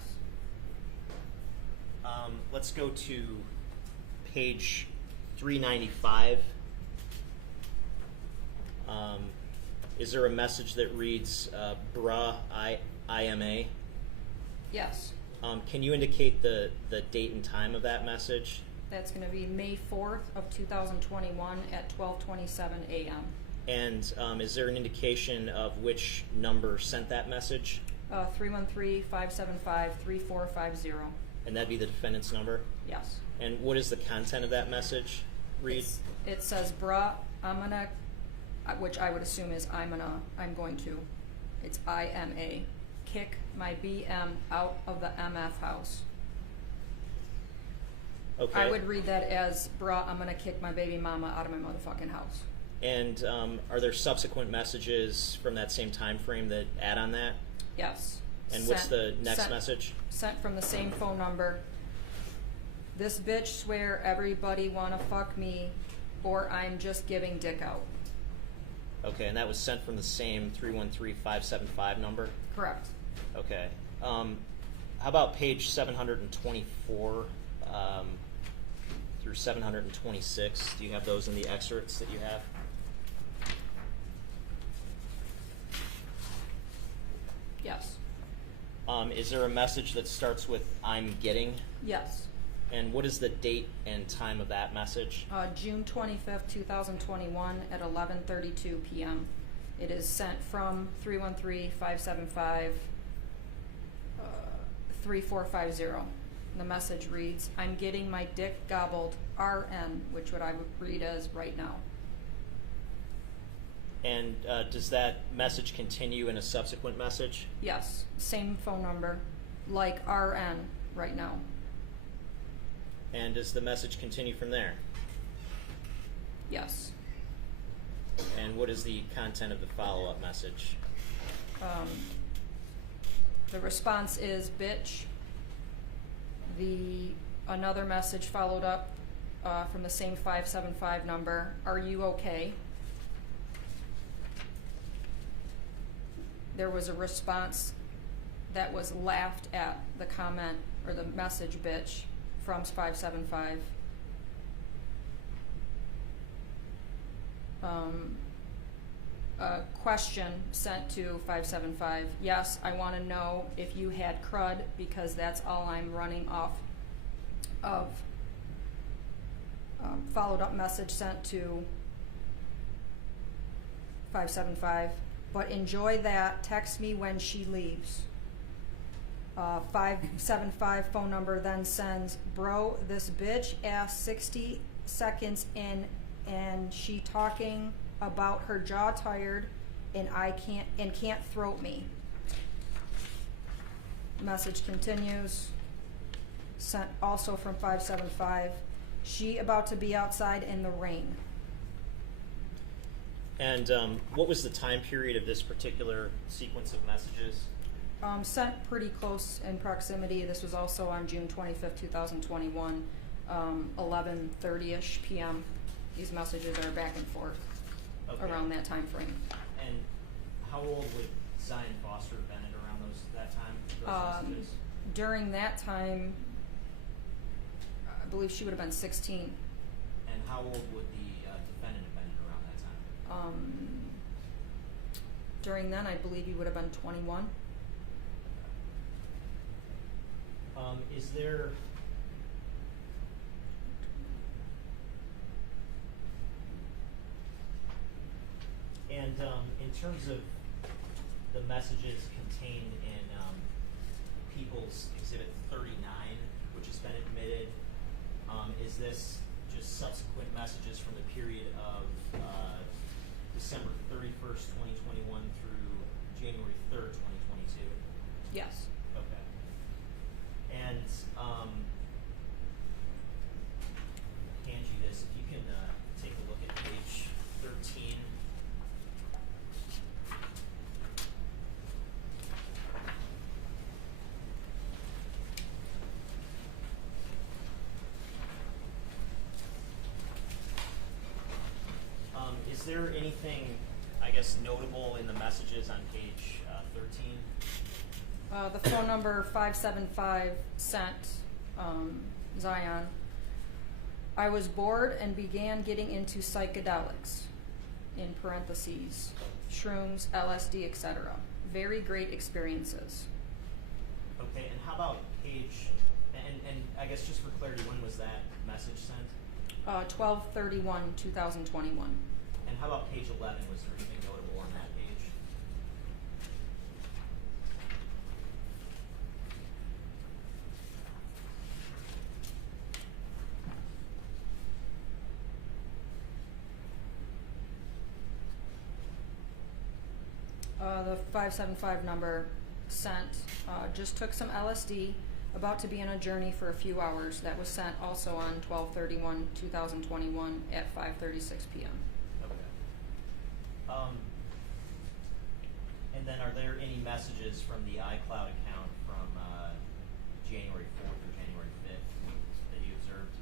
Let's go to page 395. Is there a message that reads, bruh, IMA? Yes. Can you indicate the date and time of that message? That's going to be May 4th of 2021 at 12:27 a.m. And is there an indication of which number sent that message? 313-575-3450. And that'd be the defendant's number? Yes. And what is the content of that message read? It says, bruh, I'm gonna, which I would assume is I'm going to, it's IMA, kick my BM out of the MF house. Okay. I would read that as, bruh, I'm gonna kick my baby mama out of my motherfucking house. And are there subsequent messages from that same time frame that add on that? Yes. And what's the next message? Sent from the same phone number. This bitch swear everybody wanna fuck me, or I'm just giving dick out. Okay, and that was sent from the same 313-575 number? Correct. Okay. How about page 724 through 726? Do you have those in the excerpts that you have? Yes. Is there a message that starts with I'm getting? Yes. And what is the date and time of that message? June 25th, 2021 at 11:32 p.m. It is sent from 313-575-3450. The message reads, I'm getting my dick gobbled, RN, which what I would read as right now. And does that message continue in a subsequent message? Yes, same phone number, like RN right now. And does the message continue from there? Yes. And what is the content of the follow-up message? The response is, bitch. Another message followed up from the same 575 number, are you okay? there was a response that was laughed at the comment or the message bitch from 575. A question sent to 575. Yes, I want to know if you had crud because that's all I'm running off of. Followed up message sent to 575. But enjoy that. Text me when she leaves. 575 phone number then sends, bro, this bitch asked 60 seconds in and she talking about her jaw tired and can't throat me. Message continues. Sent also from 575. She about to be outside in the rain. And what was the time period of this particular sequence of messages? Sent pretty close in proximity. This was also on June 25th, 2021, 11:30ish p.m. These messages are back and forth around that time frame. And how old would Zion Foster have been at around that time? Those messages? During that time, I believe she would have been 16. And how old would the defendant have been around that time? During then, I believe he would have been 21. Is there and in terms of the messages contained in People's Exhibit 39, which has been admitted, is this just subsequent messages from the period of December 31st, 2021 through January 3rd, 2022? Yes. Okay. And Angie, this, if you can take a look at page 13. Is there anything, I guess, notable in the messages on page 13? The phone number 575 sent Zion. I was bored and began getting into psychedelics, in parentheses, shrooms, LSD, etc. Very great experiences. Okay, and how about page, and I guess just for clarity, when was that message sent? 12/31/2021. And how about page 11? Was there anything notable on that page? The 575 number sent, just took some LSD, about to be on a journey for a few hours. That was sent also on 12/31/2021 at 5:36 p.m. Okay. And then are there any messages from the iCloud account from January 4th or January 5th that you observed?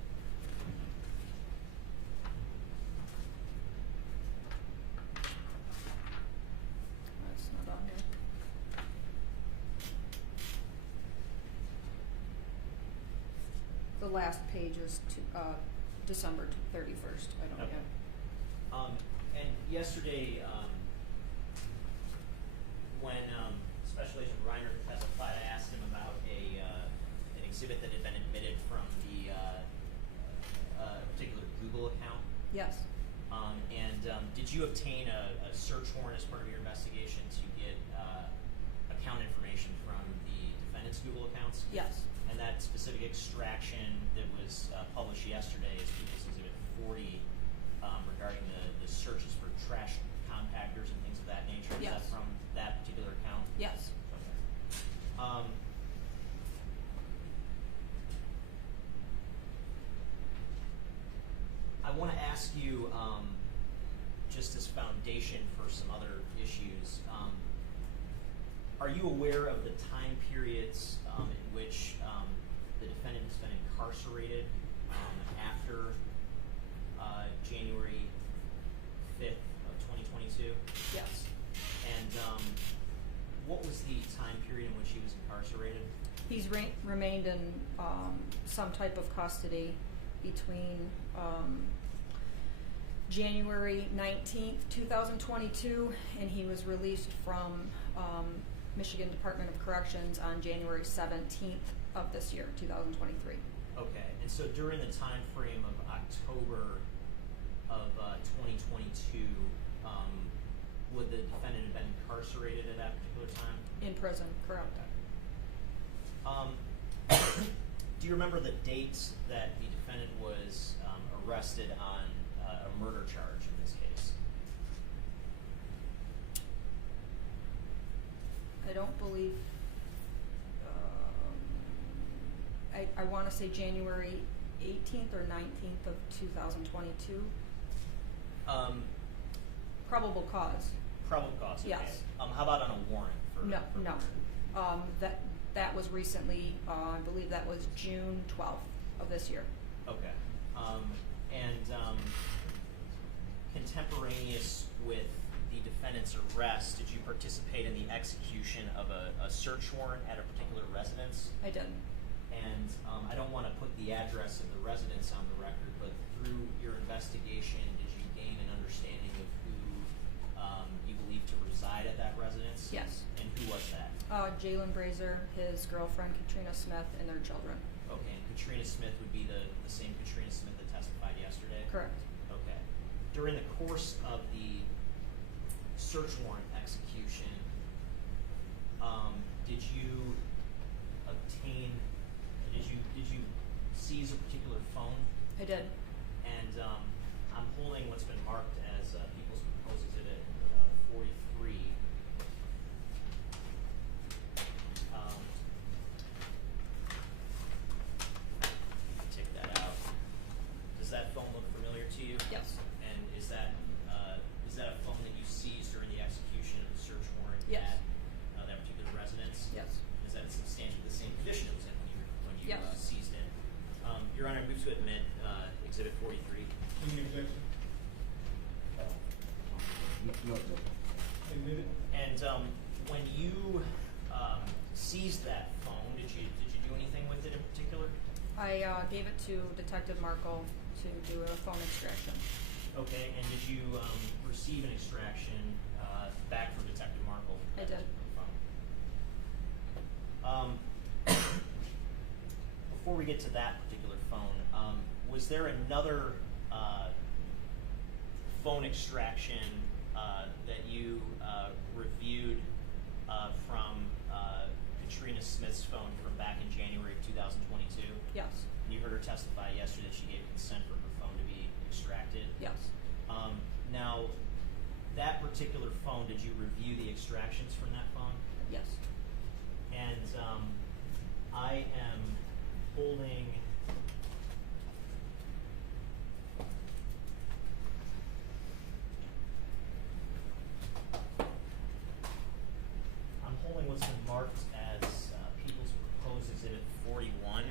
That's not on here. The last page is December 31st. I don't Okay. have. And yesterday, when Special Agent Reiner testified, I asked him about an exhibit that had been admitted from the particular Google account. Yes. Did you obtain a search warrant as part of your investigation to get account information from the defendant's Google accounts? Yes. And that specific extraction that was published yesterday is People's Exhibit 40 regarding the searches for trash compactors and things of that nature. Is Yes. that from that particular account? Yes. Okay. I want to ask you, just as foundation for some other issues, are you aware of the time periods in which the defendant has been incarcerated after January 5th of 2022? Yes. And type of custody between January 19th, 2022, and he was released from Michigan Department of Corrections on January 17th of this year, 2023. Okay, and so during the time frame of October of 2022, would the defendant have been incarcerated at that particular time? In prison, correct. Do you remember the dates that the defendant was arrested on a murder charge in this case? I don't believe, I want to say January 18th or 19th of 2022. Probable cause. Probable cause, okay. Yes. How about on a warrant for No, for no. murder? That was recently, I believe that was June 12th of this year. Okay. Contemporaneous with the defendant's arrest, did you participate in the execution of a search warrant at a particular residence? I did. And I don't want to put the address of the residence on the record, but through your investigation, did you gain an understanding of who you believe to reside at that residence? Yes. And who was that? Jaylin Brazier, his girlfriend Katrina Smith, and their children. Okay, and Katrina Smith would be the same Katrina Smith that testified yesterday? Correct. Okay. During the course of the search warrant execution, did you seize a particular phone? I did. And I'm holding what's been marked as People's Proposed Exhibit 43. Take that out. Does that phone look familiar to you? Yes. And is that a phone that you seized during the execution of the search warrant Yes. at that particular residence? Yes. Is that in substantially the same condition it was in when you Yes. seized it? Your Honor, I move to admit Exhibit 43. Any objection? No. Admit it? And when you seized that phone, did you do anything with it in particular? I gave it to Detective Markle to do a phone extraction. Okay, and did you receive an extraction back from Detective Markle? I did. Before we get to that particular phone, was there another phone extraction that you reviewed from Katrina Smith's phone from back in January of 2022? Yes. And you heard her testify yesterday that she gave consent for her phone to be extracted? Yes. Now, that particular phone, did you review the extractions from that phone? Yes. And I am holding what's been marked as People's Proposed Exhibit 41.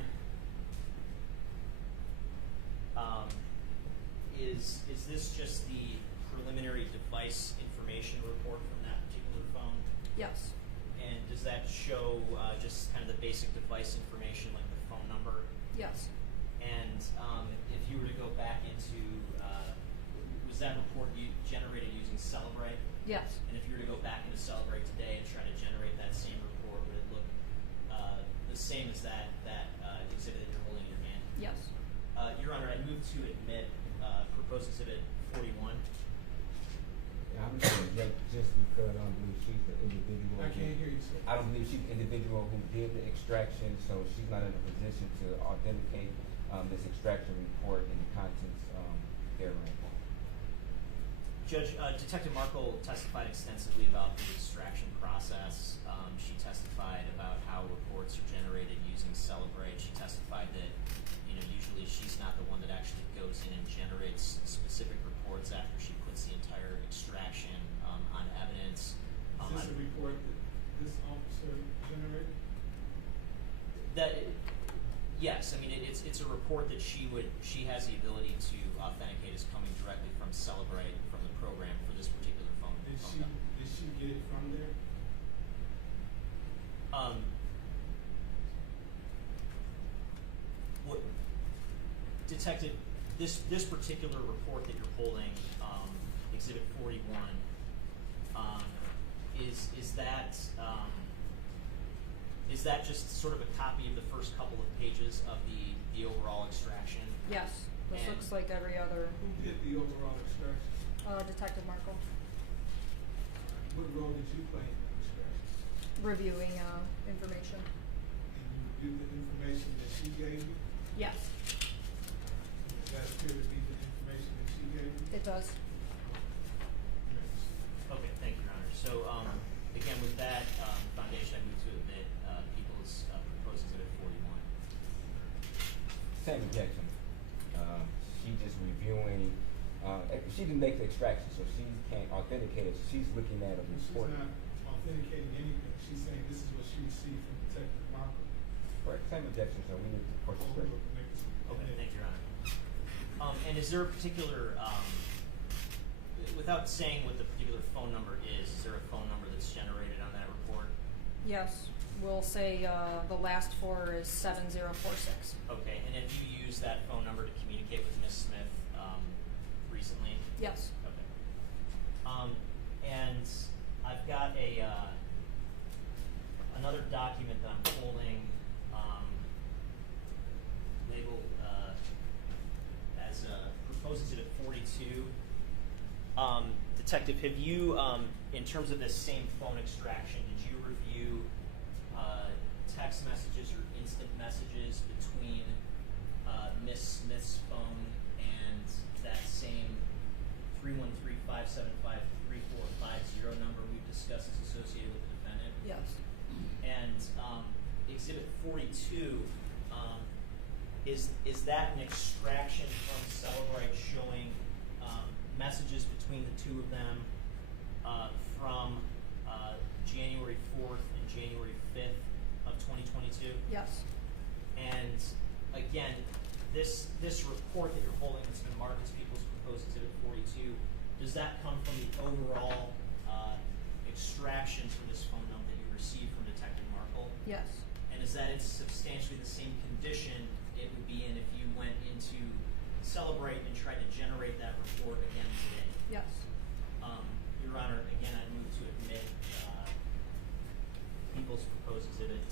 Is this just the preliminary device information report from that particular phone? Yes. And does that show just kind of the basic device information, like the phone number? Yes. And if you were to go back into, was that report generated using Celebrate? Yes. And if you were to go back into Celebrate today and try to generate that same report, would it look the same as that exhibit that you're holding in your hand? Yes. Your Honor, I move to admit Proposed Exhibit 41. Yeah, I'm just gonna object just because I don't believe she's the individual. I can't hear you, sir. I don't believe she's the individual who did the extraction, so she's not in a position to authenticate this extraction report and the contents therein. Judge, Detective Markle testified extensively about the extraction process. She testified about how reports are generated using Celebrate. She testified that, usually she's not the one that actually goes in and generates specific reports after she puts the entire extraction on evidence. Is this a report that this officer generated? Yes, I mean it's a report that she has the ability to authenticate as coming directly from Celebrate, from the program for this particular phone. Did she get it from there? Detective, this particular report that you're holding, Exhibit 41, is that just sort of a copy of the first couple of pages of the overall extraction? Yes, this And- looks like every other, Who did the overall extraction? Detective Markle, What role did you play in the extraction? reviewing, information. And you reviewed the information that she gave you? Yes, Does that appear to be the information that she gave you? it does. Okay, thank you, Your Honor. So, again, with that foundation, I move to admit People's proposed Exhibit 41. Same objection. She just reviewing, she didn't make the extraction, so she can't authenticate it. She's looking at a She's report. not authenticating anything. She's saying this is what she received from Detective Markle. Correct, same objection, so we need to course correct. Okay, thank you, Your Honor. And is there a particular, without saying what the particular phone number is there a phone number that's generated on that report? Yes, we'll say, the last four is 7046. Okay, and have you used that phone number to communicate with Ms. Smith recently? Yes. Okay. And I've got another document that I'm holding, labeled as proposed Exhibit 42. Detective, have you, in terms of this same phone extraction, did you review text messages or instant messages between Miss Smith's phone and that same 313-575-3450 number we've discussed is associated with the defendant? Yes. And Exhibit 42, is that an extraction from Celebrite showing messages between the two of them from January 4th and January 5th of 2022? Yes. And again, this report that you're holding that's been marked as People's Proposed Exhibit 42, does that come from the overall extractions from this phone number that you received from Detective Markle? Yes. And is that in substantially the same condition it would be in if you went into Celebrate and tried to generate that report again today? Yes. Your Honor, again, I move to admit People's Proposed Exhibit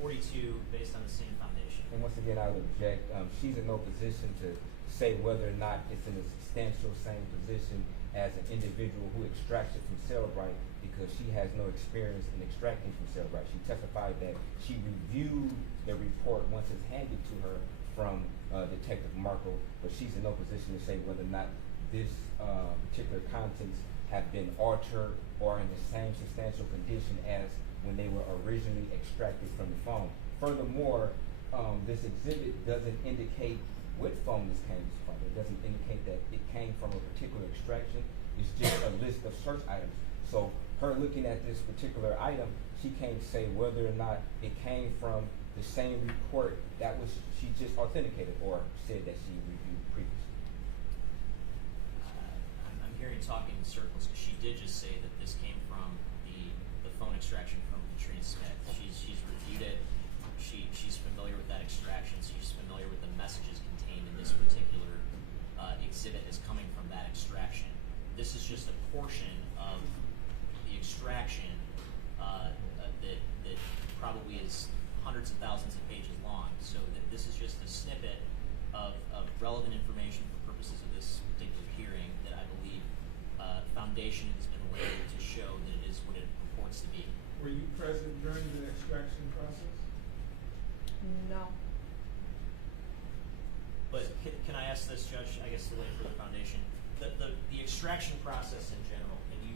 42 based on the same foundation. And once again, I would object. She's in no position to say whether or not it's in a substantial same position as an individual who extracts it from Celebrite because she has no experience in extracting from Celebrite. She testified that she reviewed the report once it's handed to her from Detective Markle, but she's in no position to say whether or not this particular contents have been altered or in the same substantial condition as when they were originally extracted from the phone. Furthermore, this exhibit doesn't indicate what phone this came from. It doesn't indicate that it came from a particular extraction. It's just a list of search items. So her looking at this particular item, she can't say whether or not it came from the same report that was she just authenticated or said that she reviewed previously. I'm hearing you talking in circles because she did just say that this came from the phone extraction from Katrina Smith. She's reviewed it. She's familiar with that extraction. She's familiar with the messages contained in this particular exhibit as coming from that extraction. This is just a portion of the extraction that probably is hundreds of thousands of pages long. So that this is just a snippet of relevant information for purposes of this particular hearing that I believe foundation has been laid to show that it is what it purports to be. Were you present during the extraction process? No. But can I ask this, Judge, I guess to lay for the foundation, the extraction process in general, can you,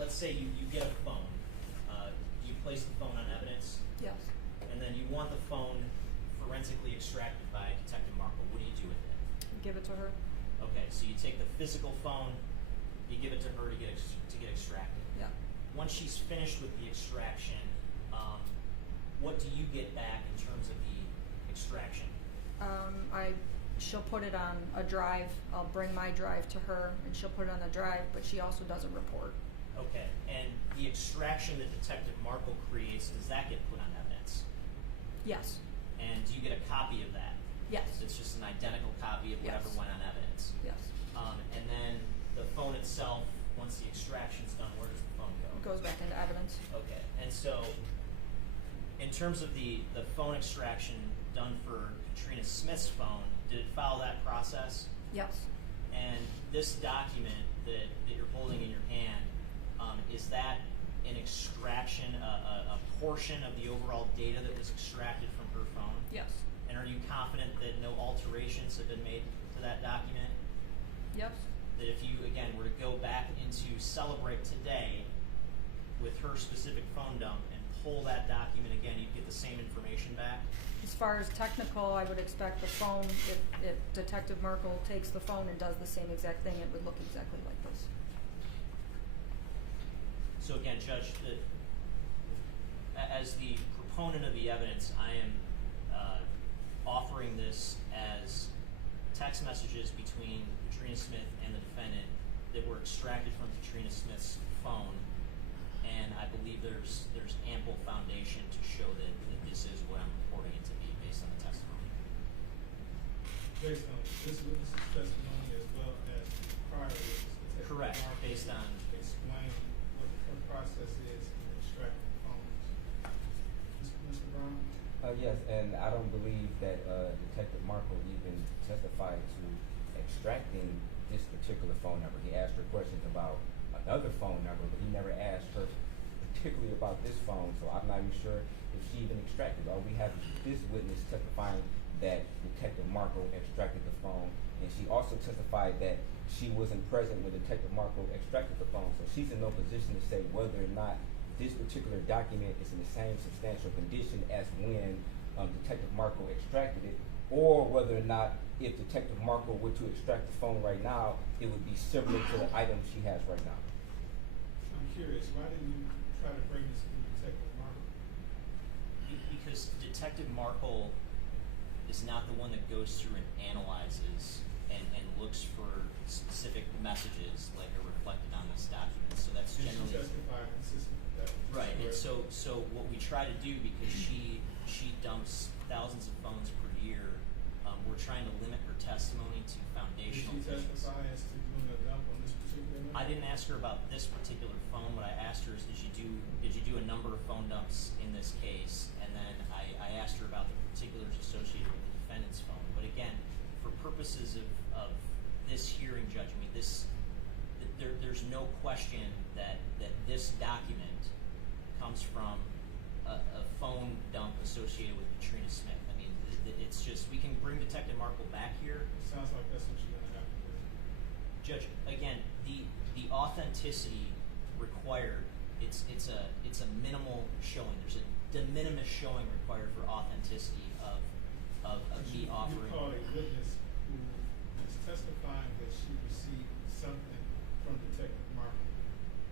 let's say you get a phone, do you place the phone on evidence, Yes. and then you want the phone forensically extracted by Detective Markle, what do you do with it? Give it to her. Okay, so you take the physical phone, you give it to her to get extracted. Yeah. Once she's finished with the extraction, what do you get back in terms of the extraction? She'll put it on a drive. I'll bring my drive to her and she'll put it on the drive, but she also does a report. Okay, and the extraction that Detective Markle creates, does that get put on evidence? Yes. And do you get a copy of that? Yes. It's just an identical copy of whatever Yes. went on evidence. Yes. And then the phone itself, once the extraction's done, where does the phone go? It goes back into evidence. Okay, and so in terms of the phone extraction done for Katrina Smith's phone, did it follow that process? Yes. And this document that you're holding in your hand, is that an extraction, a portion of the overall data that was extracted from her phone? Yes. And are you confident that no alterations have been made to that document? Yes. That if you, again, were to go back into Celebrate today with her specific phone dump and pull that document again, you'd get the same information back? As far as technical, I would expect the phone, if Detective Merkel takes the phone and does the same exact thing, it would look exactly like this. So again, Judge, as the proponent of the evidence, I am offering this as text messages between Katrina Smith and the defendant that were extracted from Katrina Smith's phone, and I believe there's ample foundation to show that this is what I'm reporting it to be based on the testimony. Based on this witness's testimony as well as prior witness. Detective Correct, Mark based on- explain what the process is in extracting phones. Mr. Brown? Yes, and I don't believe that Detective Markle even testified to extracting this particular phone number. He asked her questions about another phone number, but he never asked her particularly about this phone, so I'm not even sure if she even extracted. All we have is this witness testifying that Detective Markle extracted the phone, and she also testified that she wasn't present when Detective Markle extracted the phone, so she's in no position to say whether or not this particular document is in the same substantial condition as when Detective Markle extracted it, or whether or not if Detective Markle were to extract the phone right now, it would be similar to the item she has right now. I'm curious, why didn't you try to bring this to Detective Markle? Because Detective Markle is not the one that goes through and analyzes and looks for specific messages like are reflected on this document. So that's Did generally she testify consistent with that? right. And so what we try to do, because she dumps thousands of phones per year, we're trying to limit her testimony to foundational Did she things. testify as to doing a dump on this particular number? I didn't ask her about this particular phone. What I asked her is, did you do a number of phone dumps in this case? And then I asked her about the particulars associated with the defendant's phone. But again, for purposes of this hearing, Judge, I mean, there's no question that this document comes from a phone dump associated with Katrina Smith. I mean, it's just, we can bring Detective Markle back here. Sounds like that's what you're gonna have to do. Judge, again, the authenticity required, it's a minimal showing. There's a de minimis showing required for authenticity of me offering. You called a witness who is testifying that she received something from Detective Markle.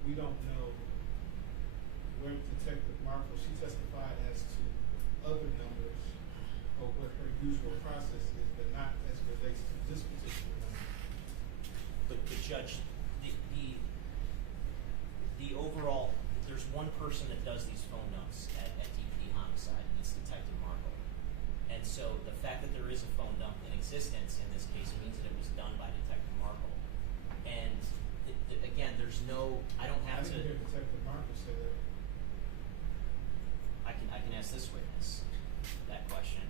We don't know where Detective Markle, she testified as to other numbers or what her usual process is, but not as it relates to this particular number. But Judge, the overall, there's one person that does these phone dumps at DPD Homicide, and it's Detective Markle. And so the fact that there is a phone dump in existence in this case means that it was done by Detective Markle. And again, there's no, I don't have I didn't hear Detective Markle say that. I can ask this witness that question.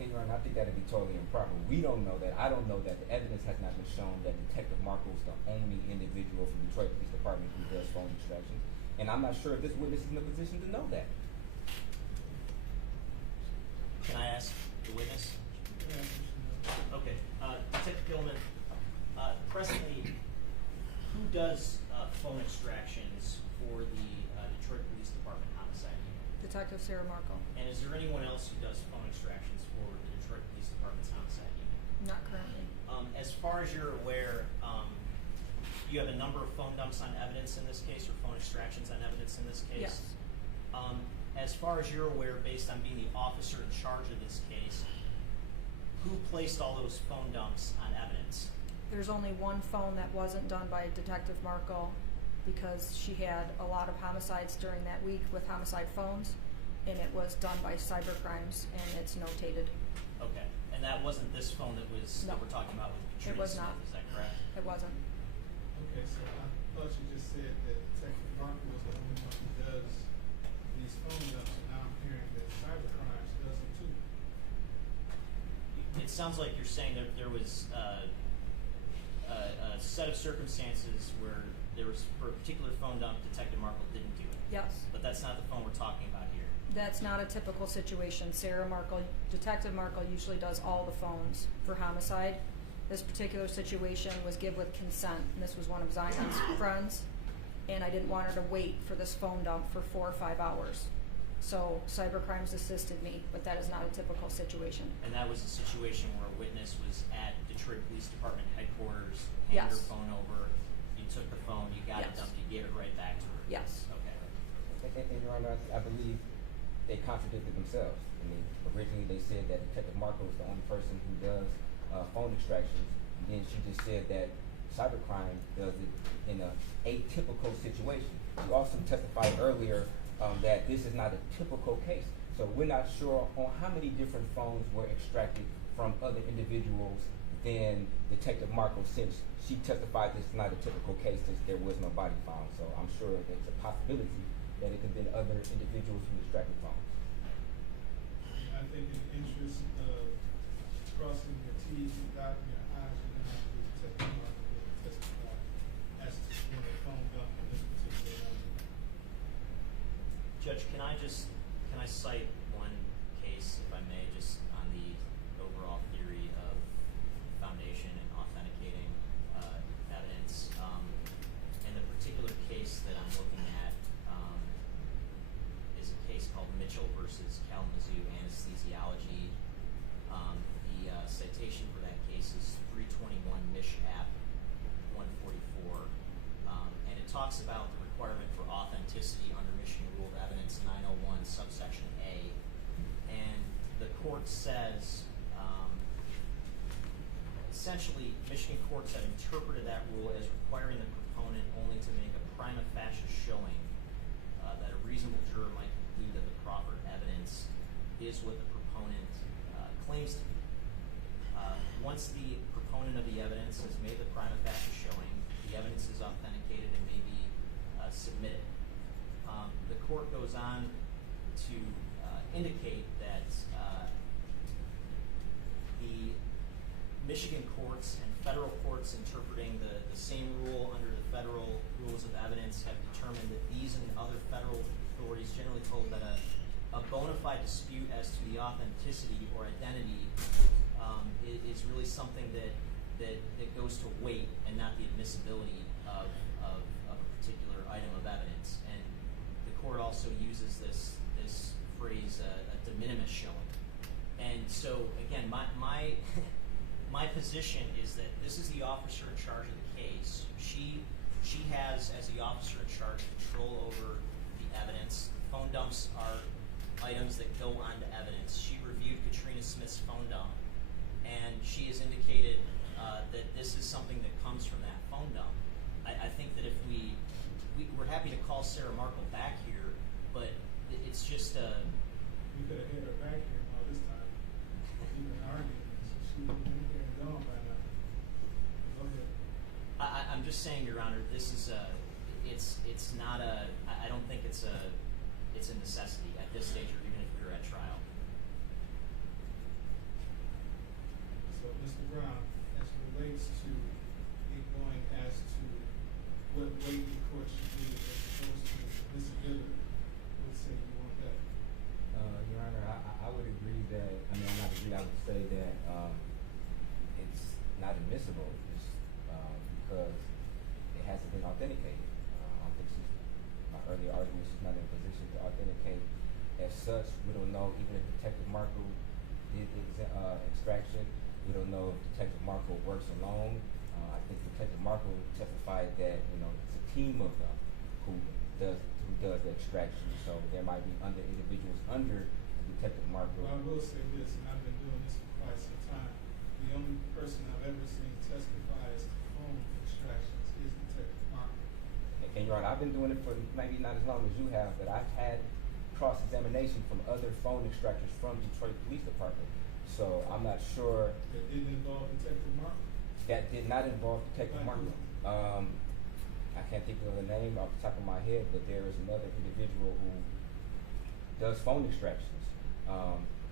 And Your Honor, I think that'd be totally improper. We don't know that. I don't know that. The evidence has not been shown that Detective Markle is the only individual from Detroit Police Department who does phone extractions. And I'm not sure if this witness is in a position to know that. Can I ask the witness? Yeah, Okay, Detective Gilman, presently, who does phone extractions for the Detroit Police Department homicide unit? Detective Sarah Markle. And is there anyone else who does phone extractions for the Detroit Police Department's homicide unit? Not currently. As far as you're aware, you have a number of phone dumps on evidence in this case, or phone extractions on evidence in this case? Yes. As far as you're aware, based on being the officer in charge of this case, who placed all those phone dumps on evidence? There's only one phone that wasn't done by Detective Markle because she had a lot of homicides during that week with homicide phones, and it was done by cybercrimes, and it's notated. And that wasn't this phone that was No. that we're talking about with Katrina It was Smith, not. is that correct? It wasn't. Okay, so I thought you just said that Detective Marco was the only one who does these phone dumps, and now I'm hearing that cybercrimes does them too. It sounds like you're saying that there was a set of circumstances where there was, for a particular phone dump, Detective Markle didn't do it. Yes. But that's not the phone we're talking about here. That's not a typical situation. Detective Markle usually does all the phones for homicide. This particular situation was give with consent, and this was one of Zion's friends, and I didn't want her to wait for this phone dump for 4 or 5 hours. So cybercrimes assisted me, but that is not a typical situation. And that was a situation where a witness was at Detroit Police Department headquarters, handed her Yes. phone over, you took the phone, you got it Yes. dumped, you gave it right back to her. Yes. Okay. And Your Honor, I believe they contradicted themselves. I mean, originally they said that Detective Marco was the only person who does phone extractions. And then she just said that cybercrime does it in a atypical situation. You also testified earlier that this is not a typical case. So we're not sure on how many different phones were extracted from other individuals than Detective Marco, since she testified this is not a typical case since there was no body found. So I'm sure there's a possibility that it could have been other individuals who extracted phones. I think in the interest of crossing your T's and dotting your I's, you're gonna have to Detective Marco to testify as to when a phone dump in this particular one. Judge, can I cite one case, if I may, just on the overall theory of foundation and authenticating evidence. And the particular case that I'm looking at is a case called Mitchell versus Kalamazoo Anesthesiology. The citation for that case is 321 Mish App 144. And it talks about the requirement for authenticity under Michigan Rule of Evidence 901 subsection A. And the court says, essentially, Michigan courts have interpreted that rule as requiring the proponent only to make a prima facie showing that a reasonable juror might conclude that the proffered evidence is what the proponent claims to be. Once the proponent of the evidence has made the prima facie showing, the evidence is authenticated and may be submitted. The court goes on to indicate that the Michigan courts and federal courts interpreting the same rule under the federal rules of evidence have determined that these and other federal authorities generally hold that a bona fide dispute as to the authenticity or identity is really something that goes to weight and not the admissibility of a particular item of evidence. And the court also uses this phrase, a de minimis showing. And so, again, my position is that this is the officer in charge of the case. She has, as the officer in charge, control over the evidence. Phone dumps are items that go onto evidence. She reviewed Katrina Smith's phone dump, and she has indicated that this is something that comes from that phone dump. I think that if we're happy to call Sarah Markle back here, but it's just We could have had her back here all this time. We've been arguing, so she would have been here and gone by now. Go ahead. I'm just saying, Your Honor, this is it's not a. I don't think it's a necessity at this stage, or even if we were at trial. So, Mr. Brown, as it relates to it going as to what weight the court should give as opposed to admissibility, what say you want that? Your Honor, I would agree that, I would say that it's not admissible because it hasn't been authenticated. I think my earlier argument, she's not in a position to authenticate. As such, we don't know, even if Detective Markle did extraction, we don't know if Detective Markle works alone. I think Detective Markle testified that, it's a team of them who does the extraction. So there might be other individuals under Detective Markle. Well, I will say this, and I've been doing this for quite some time. The only person I've ever seen testify as to phone extractions is Detective Markle. And Your Honor, I've been doing it for maybe not as long as you have, but I've had cross-examination from other phone extractors from Detroit Police Department. So I'm not sure. That didn't involve Detective Mark? That did not involve Detective Marco. I can't think of the name off the top of my head, but there is another individual who does phone extractions.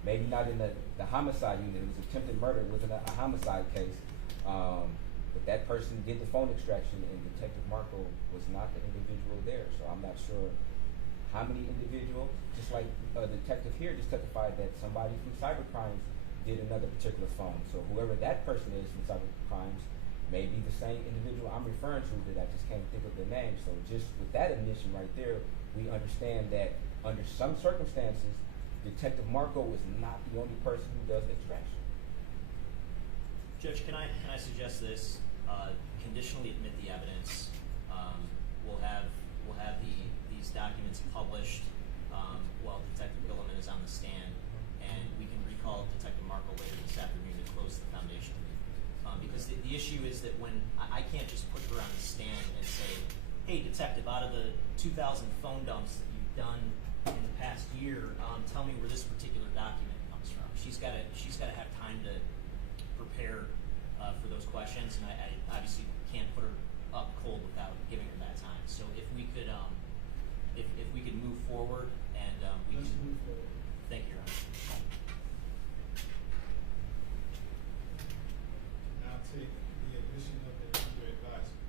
Maybe not in the homicide unit. It was attempted murder. It wasn't a homicide case. But that person did the phone extraction, and Detective Marco was not the individual there. So I'm not sure how many individuals. Just like a detective here just testified that somebody from cybercrimes did another particular phone. So whoever that person is from cybercrimes may be the same individual I'm referring to, that I just can't think of the name. So just with that admission right there, we understand that under some circumstances, Detective Marco is not the only person who does extraction. Judge, can I suggest this? Conditionally admit the evidence. We'll have these documents published while Detective Billiman is on the stand, and we can recall Detective Marco later this afternoon to close the foundation. Because the issue is that when I can't just put her on the stand and say, hey, detective, out of the 2,000 phone dumps that you've done in the past year, tell me where this particular document comes from. She's got to have time to prepare for those questions, and I obviously can't put her up cold without giving her that time. So if we could move forward and Let's move forward. Thank you, Your Honor. Now take the admission of it under advisement.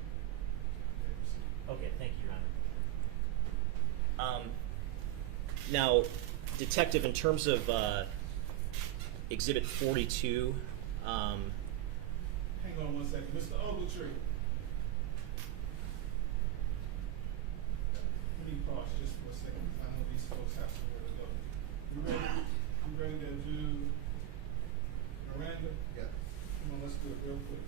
You may proceed. Okay, thank you, Your Honor. Now, Detective, in terms of Exhibit 42, Hang on one second. Mr. Ogletree. Let me pause just for a second. I know these folks have somewhere to go. You ready? You ready to do Miranda? Yeah. Come on, let's do it real quick.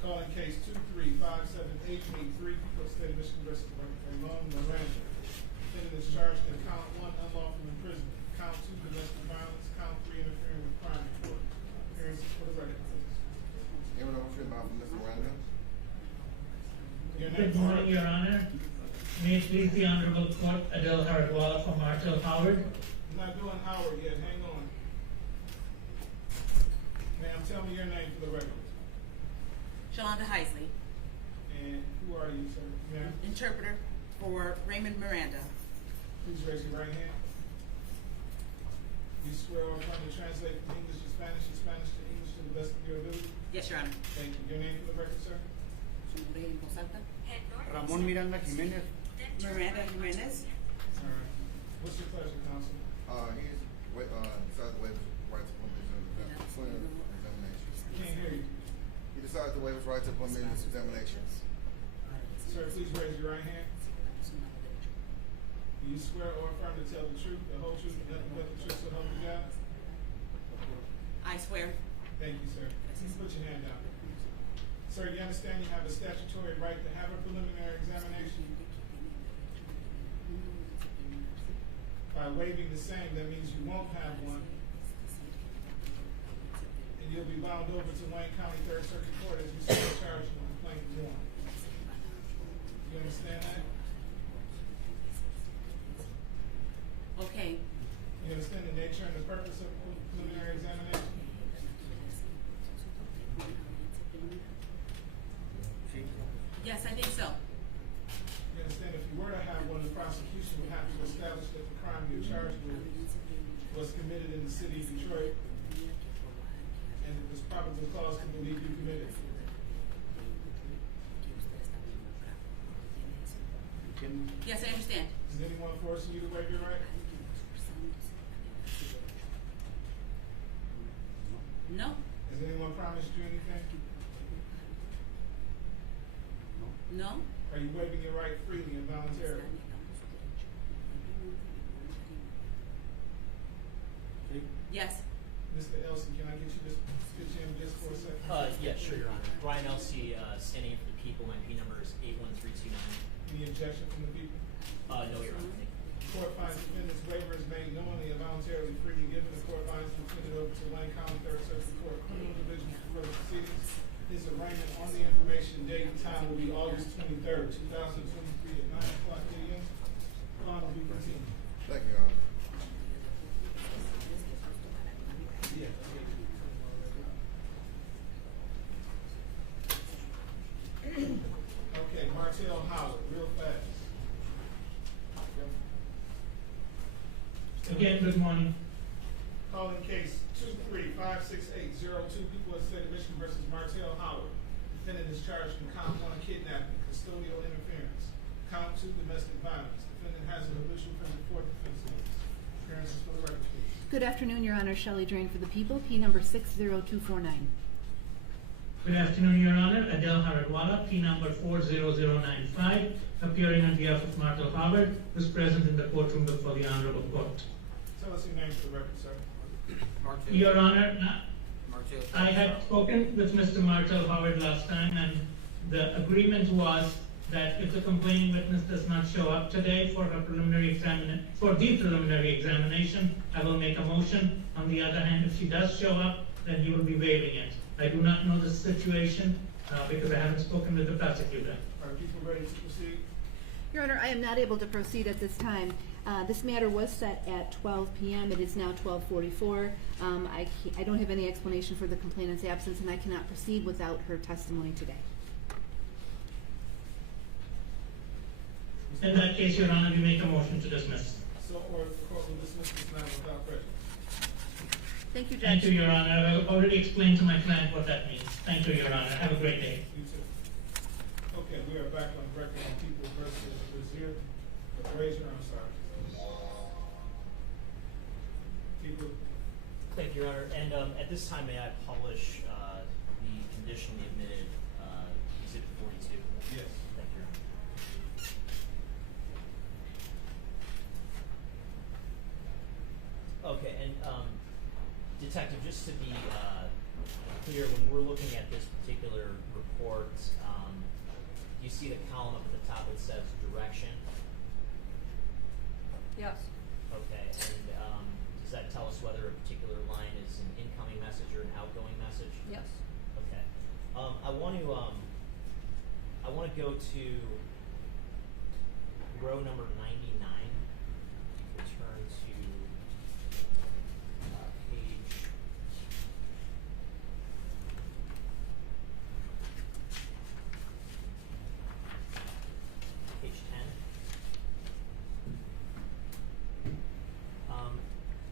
Calling case 2357883, People of the State of Michigan versus Ramon Miranda. Defendant is charged in count 1, unlawful imprisonment. Count 2, domestic violence. Count 3, interfering with crime report. Appearances for the record, please. Anyone else here about Mr. Miranda? Your name, Good morning, Your Honor. May it please the Honorable Court, Adele Hartwell for Marshall Howard. I'm not doing Howard yet. Hang on. Ma'am, tell me your name for the record. Shalonda Heisley, And who are you, sir? Ma'am, interpreter for Raymond Miranda. please raise your right hand. You swear or affirm to translate from English to Spanish to English to the best of your ability? Yes, Your Honor. Thank you. Your name for the record, sir? Ramón Miranda Jiménez. Miranda Jimenez. All right. What's your pleasure, counsel? He is decided to waive his right to permit his examination. Can't hear you. He decided to waive his right to permit his examination. Sir, please raise your right hand. Do you swear or affirm to tell the truth, the whole truth, and nothing but the truth, so help you God? I swear. Thank you, sir. You can put your hand down. Sir, you understand you have a statutory right to have a preliminary examination? By waiving the same, that means you won't have one. And you'll be bound over to Wayne County Third Circuit Court as you stand charged in complaint 1. You understand that? Okay. You understand the nature and the purpose of preliminary examination? Yes, I think so. You understand if you were to have one, the prosecution would have to establish that the crime you're charged with was committed in the city of Detroit, and it was probable cause to believe you committed it. Yes, I understand. Is anyone forcing you to waive your right? No? Has anyone promised you anything? No? Are you waiving your right freely and voluntarily? Yes. Mr. Elsie, can I get you to pitch in just for a second? Yeah, sure, Your Honor. Brian Elsey, standing in for the people. My P number is 81329. Any objection from the people? No, Your Honor. Thank you. The court finds defendant's waiver is made knowingly and voluntarily freely given. The court finds defendant over to Wayne County Third Circuit Court Criminal Division for further proceedings. His arraignment on the information date and time will be August 23rd, 2023 at 9 o'clock a.m. Call will be continued. Thank you, Your Honor. Yeah. Howard, real fast. Again, good morning. Calling case 2356802, people of the state of Michigan versus Martell Howard. Defendant is charged in count 1 kidnapping, custodial interference. Count 2 domestic violence. Defendant has an habitual offender for defense. Appearances for the record, please. Good afternoon, Your Honor. Shelley Drain for the people, P number 60249. Good afternoon, Your Honor. Adele Haradwala, P number 40095, appearing on behalf of Martel Howard, who is present in the courtroom before the Honorable Court. Tell us your name for the record, sir. Your Honor, I had spoken with Mr. Martel Howard last time, and the agreement was that if the complaining witness does not show up today for the preliminary examination, I will make a motion. On the other hand, if she does show up, then he will be waiving it. I do not know the situation because I haven't spoken with the prosecutor. Are people ready to proceed? Your Honor, I am not able to proceed at this time. This matter was set at 12 p.m. It is now 12:44. I don't have any explanation for the complainant's absence, and I cannot proceed without her testimony today. In that case, Your Honor, we make a motion to dismiss. So ordered. The court will dismiss this matter without prejudice. Thank you, Judge. Thank you, Your Honor. I've already explained to my client what that means. Thank you, Your Honor. Have a great day. You too. Okay, we are back on record on people versus Brazier. Brazier, I'm sorry. People. Thank you, Your Honor. And at this time, may I publish the conditionally admitted Exhibit 42? Yes. Thank you, Your Honor. Okay, and Detective, just to be clear, when we're looking at this particular report, you see the column up at the top that says direction? Yes. Okay, and does that tell us whether a particular line is an incoming message or an outgoing message? Yes. Okay. I want to go to row number 99. Return to page 10.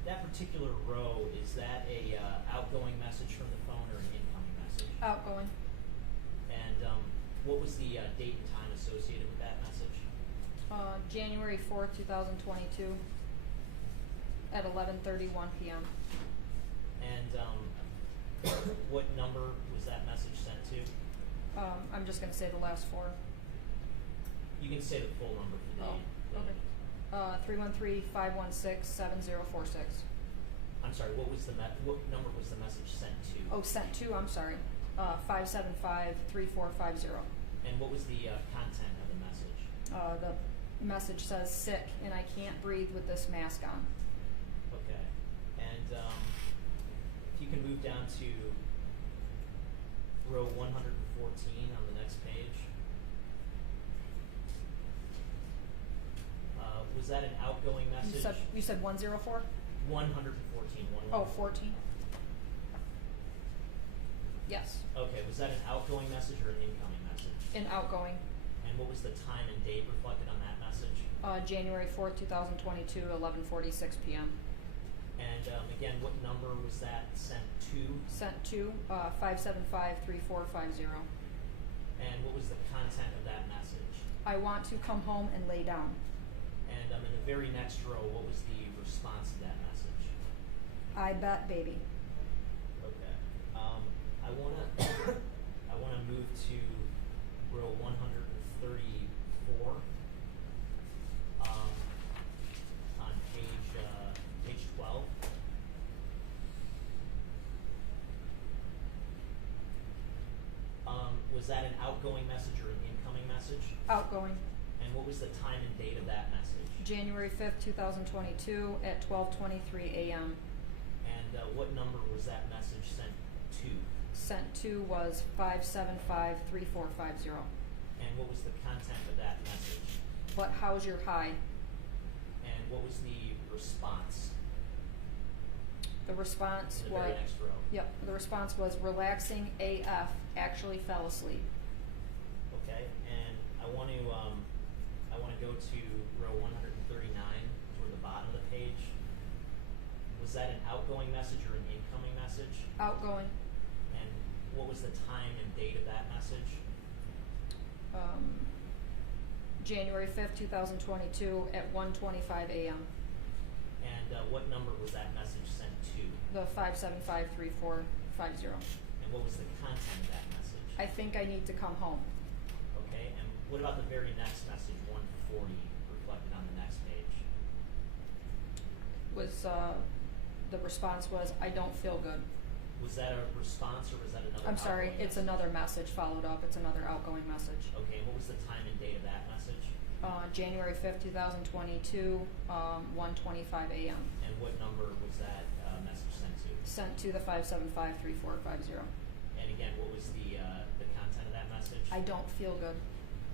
That particular row, is that a outgoing message from the phone or an incoming message? Outgoing. And what was the date and time associated with that message? January 4th, 2022 at 11:31 p.m. And what number was that message sent to? I'm just going to say the last four. You can say the full number for the. Okay. 313-516-7046. I'm sorry. What was what number was the message sent to? Oh, sent to. I'm sorry. 575-3450. And what was the content of the message? The message says sick and I can't breathe with this mask on. Okay. And if you can move down to row 114 on the next page. Was that an outgoing message? You said 104? 114. Oh, 14. Yes. Okay, was that an outgoing message or an incoming message? An outgoing. And what was the time and date reflected on that message? January 4th, 2022, 11:46 p.m. And again, what number was that sent to? Sent to 575-3450. And what was the content of that message? I want to come home and lay down. And in the very next row, what was the response to that message? I bet, baby. Okay. I wanna move to row 134 on page 12. Was that an outgoing message or an incoming message? Outgoing. And what was the time and date of that message? January 5th, 2022 at 12:23 a.m. And what number was that message sent to? Sent to was 575-3450. And what was the content of that message? But how's your high? And what was the response? The response In the was very next row. Yep. The response was relaxing AF. Actually fell asleep. Okay. And I want to go to row 139 toward the bottom of the page. Was that an outgoing message or an incoming message? Outgoing. And what was the time and date of that message? January 5th, 2022 at 1:25 a.m. And what number was that message sent to? The 5753450. And what was the content of that message? I think I need to come home. Okay, and what about the very next message, 140, reflected on the next page? Was the response was, I don't feel good. Was that a response or was that another I'm sorry, outgoing it's message? another message followed up. It's another outgoing message. Okay, and what was the time and date of that message? January 5th, 2022, 1:25 a.m. And what number was that message sent to? Sent to the 5753450. And again, what was the content of that message? I don't feel good.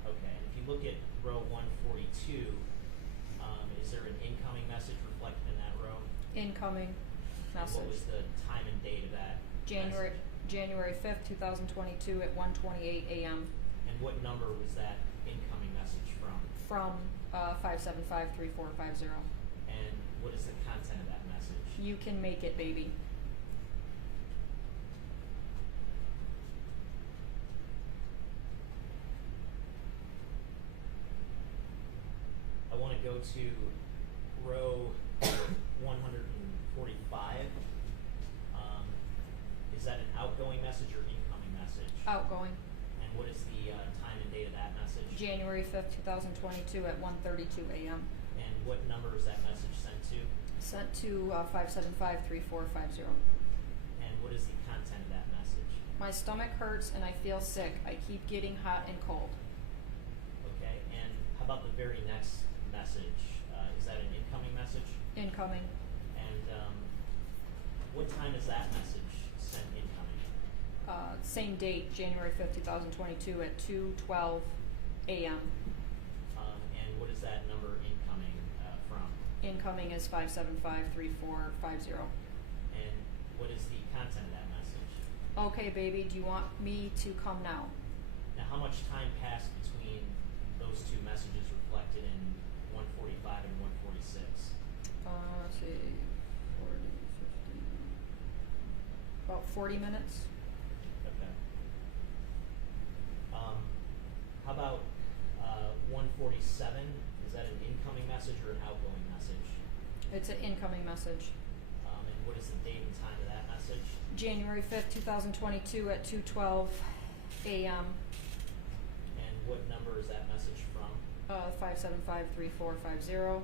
Okay, and if you look at row 142, is there an incoming message reflected in that row? Incoming And what was message. the time and date of that January message? January 5th, 2022 at 1:28 a.m. And what number was that incoming message from? from 5753450. And what is the content of that message? You can make it, baby. I want to go to row 145. Is that an outgoing message or incoming message? Outgoing. And what is the time and date of that message? January 5th, 2022 at 1:32 a.m. And what number is that message sent to? Sent to 5753450. And what is the content of that message? My stomach hurts and I feel sick. I keep getting hot and cold. Okay, and how about the very next message? Is that an incoming message? Incoming. And what time is that message sent incoming? Same date, January 5th, 2022 at 2:12 a.m. And what is that number incoming from? Incoming is 5753450. And what is the content of that message? Okay, baby, do you want me to come now? Now, how much time passed between those two messages reflected in 145 and 146? Let's see, 40, 50, about 40 minutes. Okay. How about 147? Is that an incoming message or an outgoing message? It's an incoming message. And what is the date and time of that message? January 5th, 2022 at 2:12 a.m. And what number is that message from? 5753450.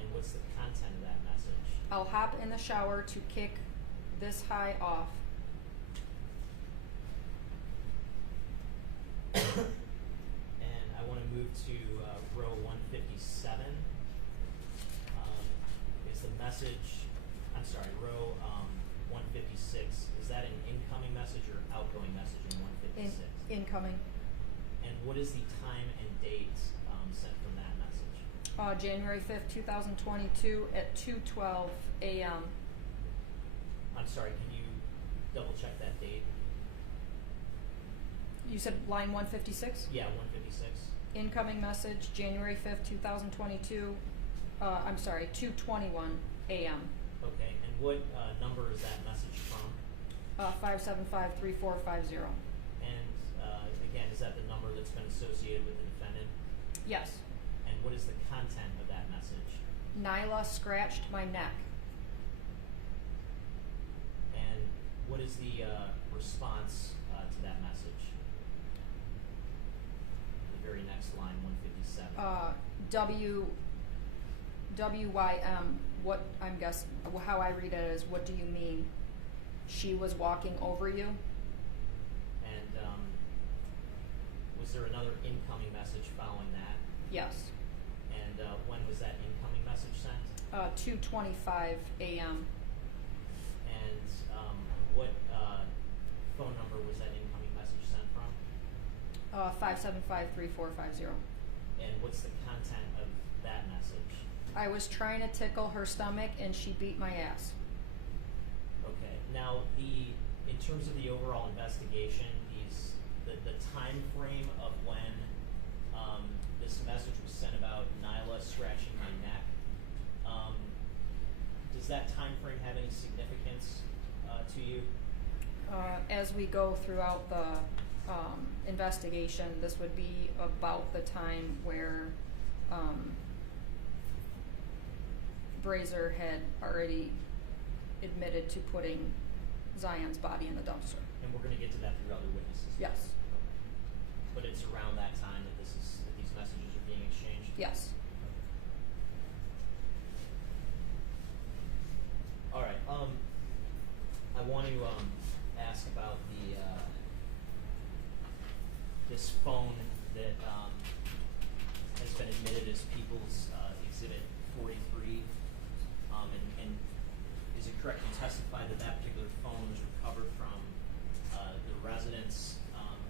And what's the content of that message? I'll hop in the shower to kick this high off. And I want to move to row 157. Is the message, I'm sorry, row 156, is that an incoming message or outgoing message in 156? Incoming. And what is the time and date sent from that message? January 5th, 2022 at 2:12 a.m. I'm sorry, can you double check that date? You said line 156? Yeah, 156. Incoming message, January 5th, 2022. I'm sorry, 2:21 a.m. Okay, and what number is that message from? 5753450. And again, is that the number that's been associated with the defendant? Yes. And what is the content of that message? Nyla scratched my neck. And what is the response to that message? The very next line, 157. WYM, what I'm guessing, how I read it is, what do you mean? She was walking over you? And was there another incoming message following that? Yes. And when was that incoming message sent? 2:25 a.m. And what phone number was that incoming message sent from? 5753450. And what's the content of that message? I was trying to tickle her stomach and she beat my ass. Okay. Now, in terms of the overall investigation, the time frame of when this message was sent about Nyla scratching my neck. Does that time frame have any significance to you? As we go throughout the investigation, this would be about the time where Brazier had already admitted to putting Zion's body in the dumpster. And we're going to get to that through other witnesses. Yes. But it's around that time that these messages are being exchanged. Yes. All right. I want to ask about the this phone that has been admitted as People's Exhibit 43. And is it correct you testified that that particular phone was recovered from the residence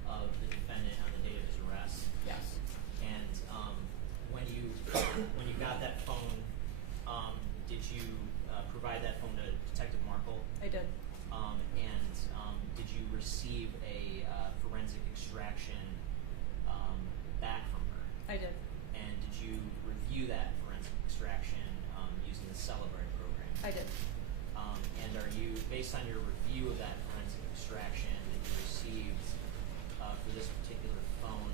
of the defendant on the date of his arrest? Yes. And when you got that phone, did you provide that phone to Detective Markle? I did. Did you receive a forensic extraction back from her? I did. And did you review that forensic extraction using the Celebrate program? I did. And are you, based on your review of that forensic extraction that you received for this particular phone,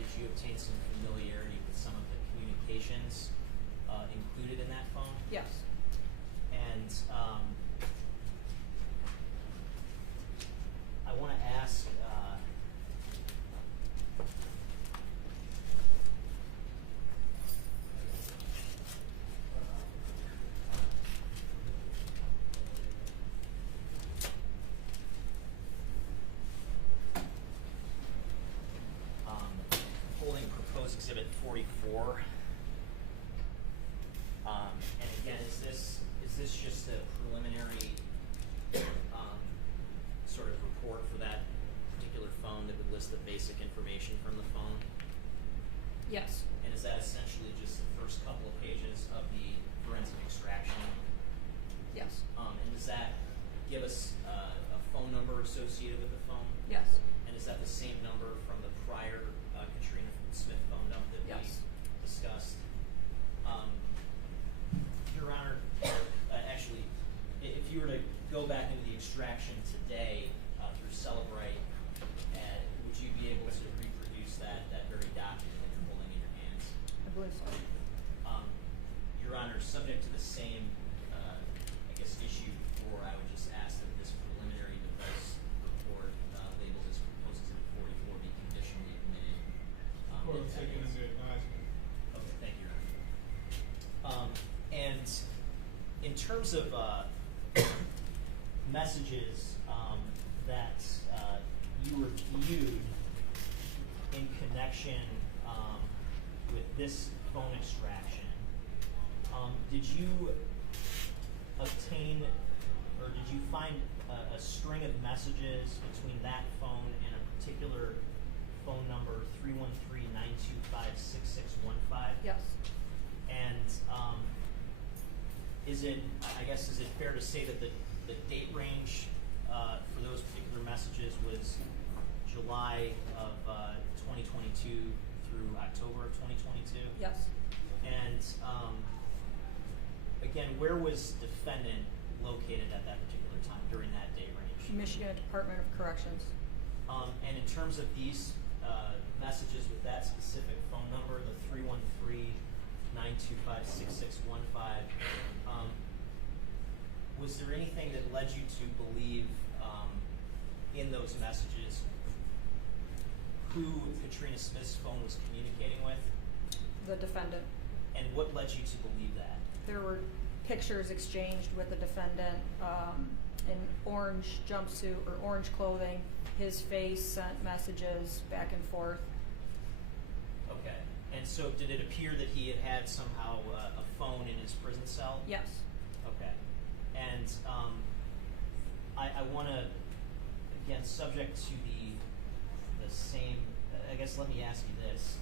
did you obtain some familiarity with some of the communications included in that phone? Yes. And I want to ask, holding proposed exhibit 44. And again, is this just a preliminary sort of report for that particular phone that would list the basic information from the phone? Yes. And is that essentially just the first couple of pages of the forensic extraction? Yes. And does that give us a phone number associated with the phone? Yes. And is that the same number from the prior Katrina Smith phone dump that Yes. we discussed? Your Honor, actually, if you were to go back into the extraction today through Celebrate, would you be able to reproduce that very document that you're holding in your hands? I believe so. Your Honor, subject to the same, issue before, I would just ask that this preliminary device report labeled as proposed exhibit 44 be conditionally admitted. Or taken under advisement. Okay, thank you, Your Honor. And in terms of messages that you reviewed in connection with this phone extraction, did you obtain or did you find a string of messages between that phone and a particular phone number 313-925-6615? Yes. And is it fair to say that the date range for those particular messages was July of 2022 through October of 2022? Yes. And again, where was defendant located at that particular time during that date range? Michigan Department of Corrections. And in terms of these messages with that specific phone number, the 313-925-6615, was there anything that led you to believe in those messages who Katrina Smith's phone was communicating with? The defendant. And what led you to believe that? There were pictures exchanged with the defendant in orange jumpsuit or orange clothing. His face sent messages back and forth. Okay. And so did it appear that he had somehow a phone in his prison cell? Yes. Okay. And I want to, again, subject to the same, let me ask you this.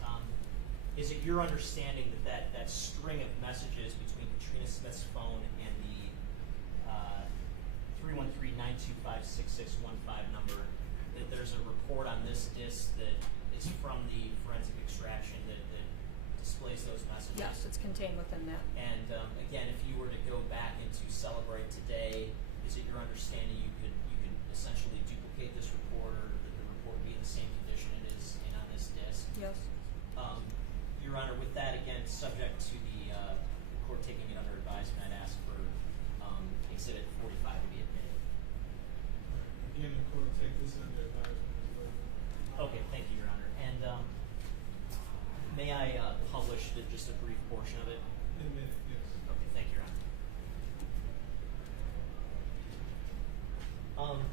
Is it your understanding that string of messages between Katrina Smith's phone and the 313-925-6615 number, that there's a report on this disc that is is from the forensic extraction that displays those messages? Yes, it's contained within that. And again, if you were to go back into Celebrate today, is it your understanding you could essentially duplicate this report, or that the report be in the same condition it is in on this disk? Yes. Your Honor, with that, again, subject to the court taking it under advisement, I'd ask for Exhibit 45 to be admitted. Again, the court will take this under advisement as well. Okay, thank you, Your Honor. And may I publish just a brief portion of it? Admit it, yes. Okay, thank you, Your Honor.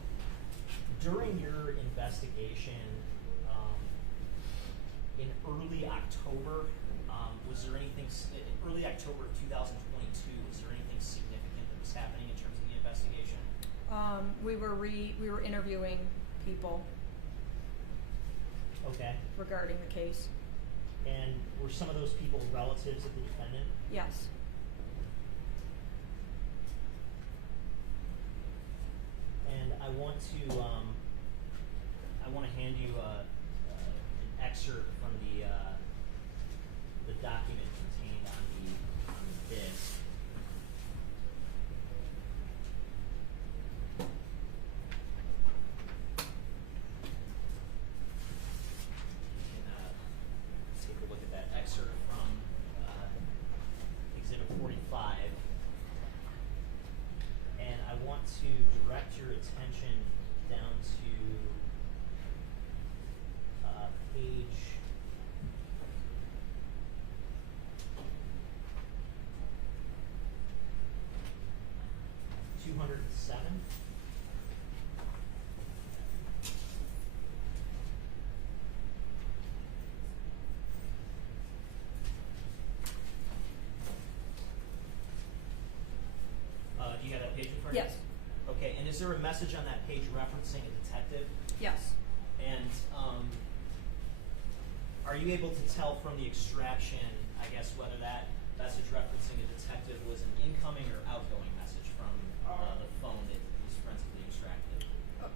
During your investigation, in early October, was there anything, in early October of 2022, was there anything significant that was happening in terms of the investigation? We were interviewing people Okay. regarding the case. And were some of those people relatives of the defendant? Yes. And I want to hand you an excerpt from the document contained on the disk. You can take a look at that excerpt from Exhibit 45. And I want to direct your attention down to page 207. Do you have that page in front of you? Yes. Okay, and is there a message on that page referencing a detective? Yes. And are you able to tell from the extraction, I guess, whether that message referencing a detective was an incoming or outgoing message from the phone that was forensically extracted?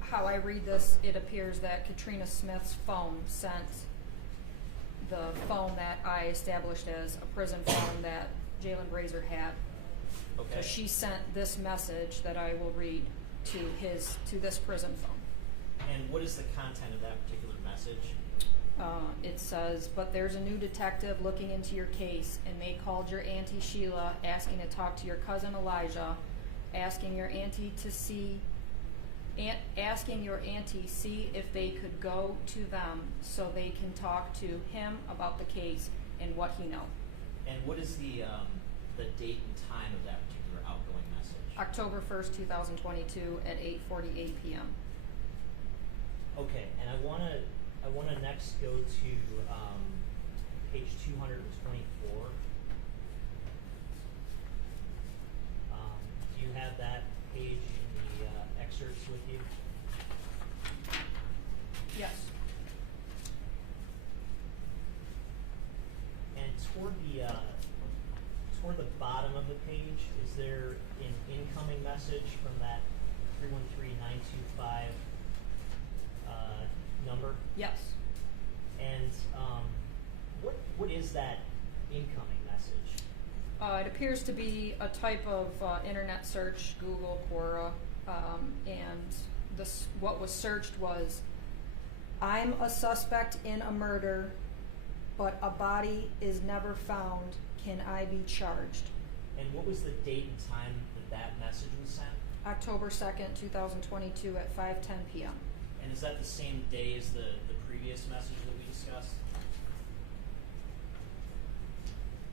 How I read this, it appears that Katrina Smith's phone sent the phone that I established as a prison phone that Jaylin Brazier had. Okay. So she sent this message that I will read to this prison phone. And what is the content of that particular message? It says, but there's a new detective looking into your case, and they called your auntie Sheila, asking to talk to your cousin Elijah, asking your auntie see if they could go to them so they can talk to him about the case and what he knows. And what is the date and time of that particular outgoing message? October 1st, 2022 at 8:48 p.m. Okay, and I want to next go to page 224. Do you have that page in the excerpts with you? Yes. And toward the bottom of the page, is there an incoming message from that 313925 number? Yes. And what is that incoming message? It appears to be a type of internet search, Google, Quora, and what was searched was, I'm a suspect in a murder, but a body is never found. Can I be charged? And what was the date and time that message was sent? October 2nd, 2022 at 5:10 p.m. And is that the same day as the previous message that we discussed?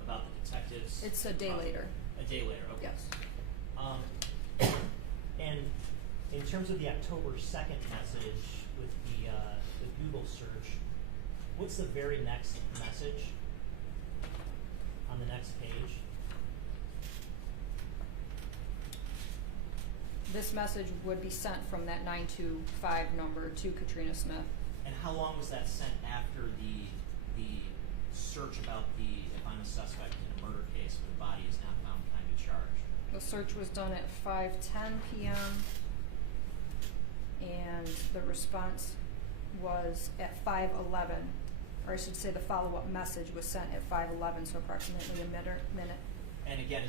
About the detectives? It's a day later. A day later, okay. Yes. And in terms of the October 2nd message with the Google search, what's the very next message on the next page? This message would be sent from that 925 number to Katrina Smith. And how long was that sent after the search about if I'm a suspect in a murder case but the body is not found, can I be charged? The search was done at 5:10 p.m. and the response was at 5:11 or I should say the follow-up message was sent at 5:11, so approximately a minute. And again,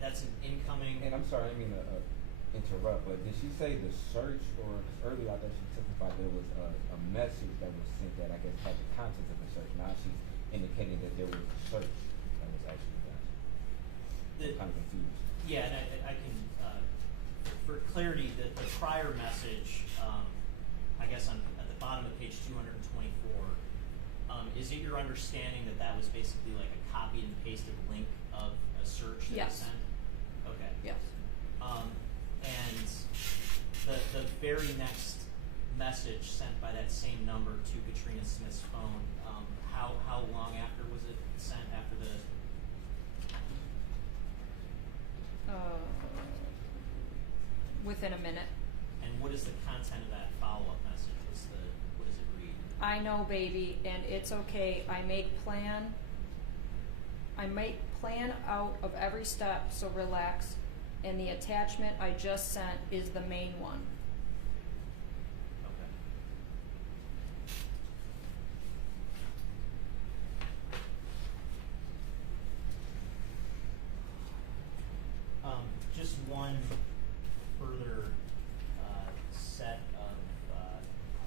that's an incoming? And I'm sorry, I didn't mean to interrupt, but did she say the search, or 'cause earlier I thought she testified there was a message that was sent that I guess had the contents of the search. Now she's indicating that there was a search that was actually done. I'm kind of confused. Yeah, and I can, for clarity, the prior message, I guess at the bottom of page 224, is it your understanding that that was basically like a copy and pasted link of a search that was Yes. sent? Okay. Yes. And the very next message sent by that same number to Katrina Smith's phone, how long after was it sent after the? Within a minute. And what is the content of that follow-up message? What does it read? I know, baby, and it's okay. I make plan out of every step, so relax. And the attachment I just sent is the main one. Okay. Just one further set of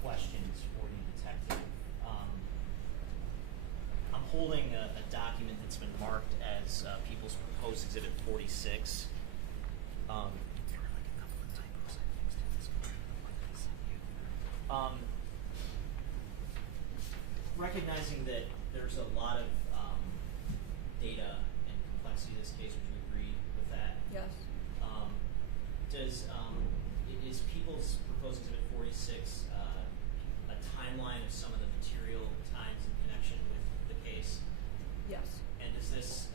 questions for you, Detective. I'm holding a document that's been marked as People's Proposed Exhibit 46. Recognizing that there's a lot of data and complexity in this case, would you agree with that? Yes. Is People's Proposed Exhibit 46 a timeline of some of the material times in connection with the case? Yes. And does this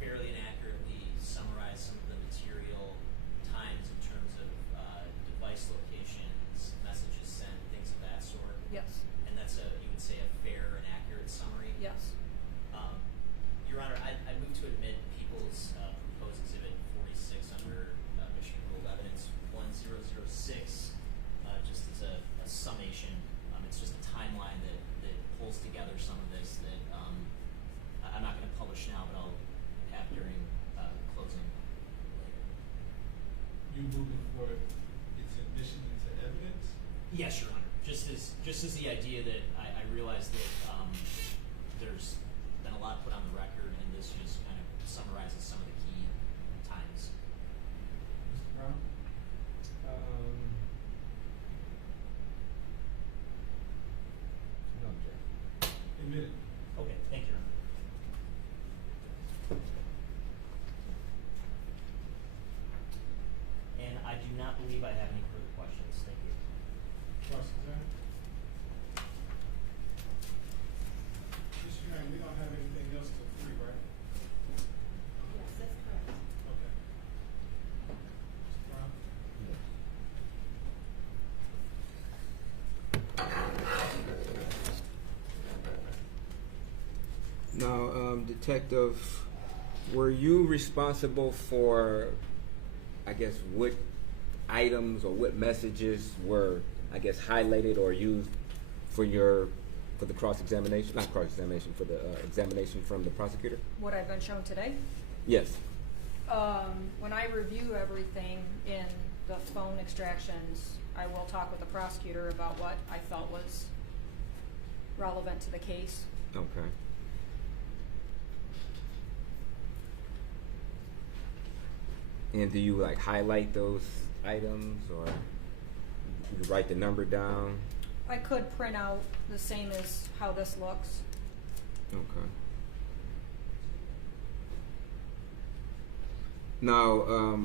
fairly and accurately summarize some of the material times in terms of device locations, messages sent, things of that sort? Yes. And that's you would say, a fair and accurate summary? Yes. Your Honor, I move to admit People's Proposed Exhibit 46 under Michigan Rule of Evidence 1006, just as a summation. It's just a timeline that pulls together some of this that I'm not going to publish now, but I'll have during closing later. You moving for its admission into evidence? Yes, Your Honor. Just as the idea that I realize that there's been a lot put on the record, and this just kind of summarizes some of the key times. Mr. Brown? No, Jay. Admitted. Okay, thank you, Your Honor. And I do not believe I have any further questions. Thank you. Cross-examine? Mr. Chairman, we don't have anything else till 3, right? Yes, that's correct. Okay. Mr. Brown? Now, Detective, were you responsible for, I guess, what items or what messages were, I guess, highlighted or used for the cross-examination, not cross-examination, for the examination from the prosecutor? What I've been shown today? Yes. When I review everything in the phone extractions, I will talk with the prosecutor about what I felt was relevant to the case. Okay. And do you highlight those items, or you write the number down? I could print out the same as how this looks. Okay. Now,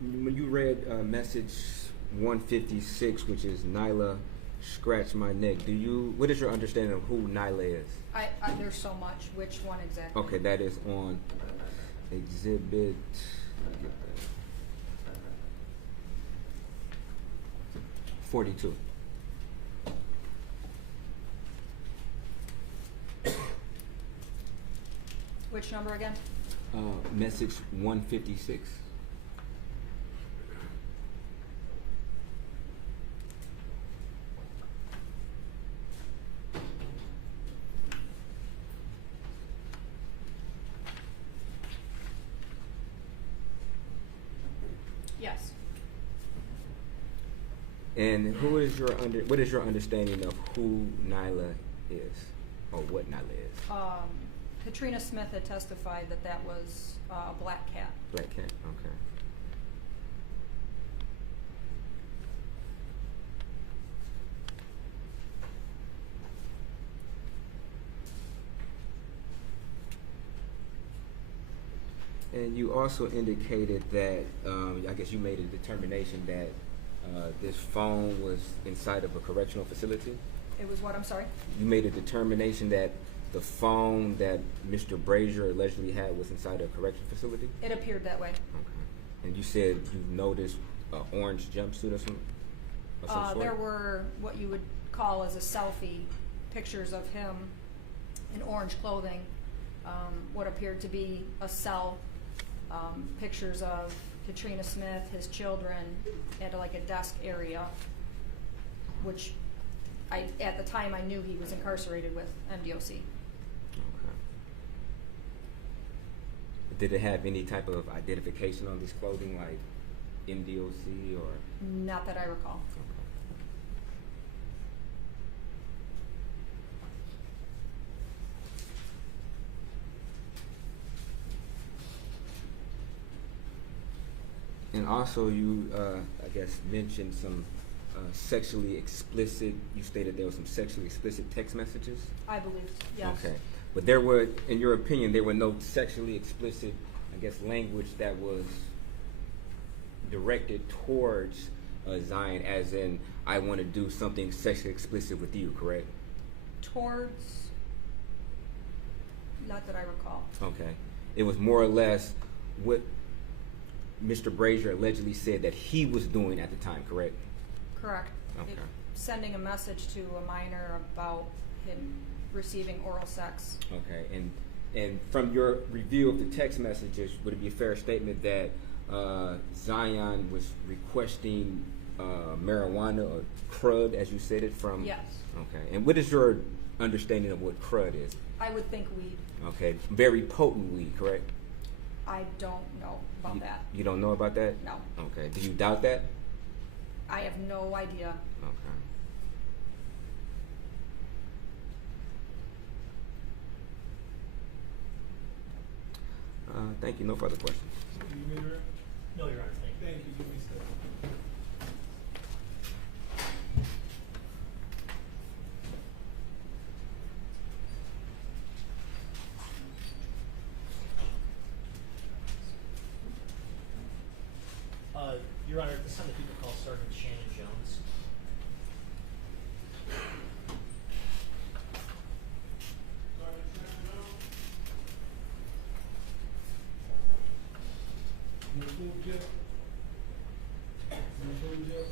when you read message 156, which is Nyla scratched my neck, what is your understanding of who Nyla is? There's so much. Which one exactly? Okay, that is on exhibit. 42. Which number again? Message 156. Yes. And what is your understanding of who Nyla is, or what Nyla is? Katrina Smith had testified that that was a black cat. Black cat. Okay. And you also indicated that, I guess you made a determination that this phone was inside of a correctional facility? It was what, I'm sorry? You made a determination that the phone that Mr. Brazier allegedly had was inside a correctional facility? It appeared that way. Okay. And you said you noticed an orange jumpsuit or some sort? There were what you would call as a selfie pictures of him in orange clothing, what appeared to be a cell, pictures of Katrina Smith, his children, and like a desk area, which at the time I knew he was incarcerated with MDOC. Okay. Did it have any type of identification on this clothing, like MDOC or? Not that I recall. And also you, I guess, mentioned some sexually explicit, you stated there were some sexually explicit text messages? I believe, yes. Okay. But there were, in your opinion, there were no sexually explicit, I guess, language that was directed towards Zion, as in, I want to do something sexually explicit with you, correct? Towards, not that I recall. Okay. It was more or less what Mr. Brazier allegedly said that he was doing at the time, correct? Correct. Okay. Sending a message to a minor about him receiving oral sex. Okay. And from your review of the text messages, would it be a fair statement that Zion was requesting marijuana or crud, as you said it, from? Yes. Okay. And what is your understanding of what crud is? I would think weed. Okay. Very potent weed, correct? I don't know about that. You don't know about that? No. Okay. Do you doubt that? I have no idea. Okay. Thank you. No further questions. You ready? No, Your Honor, thank you. Thank you. Give me a second. Your Honor, at this time, if you could call Sergeant Shannon Jones. You approved yet? You approved yet?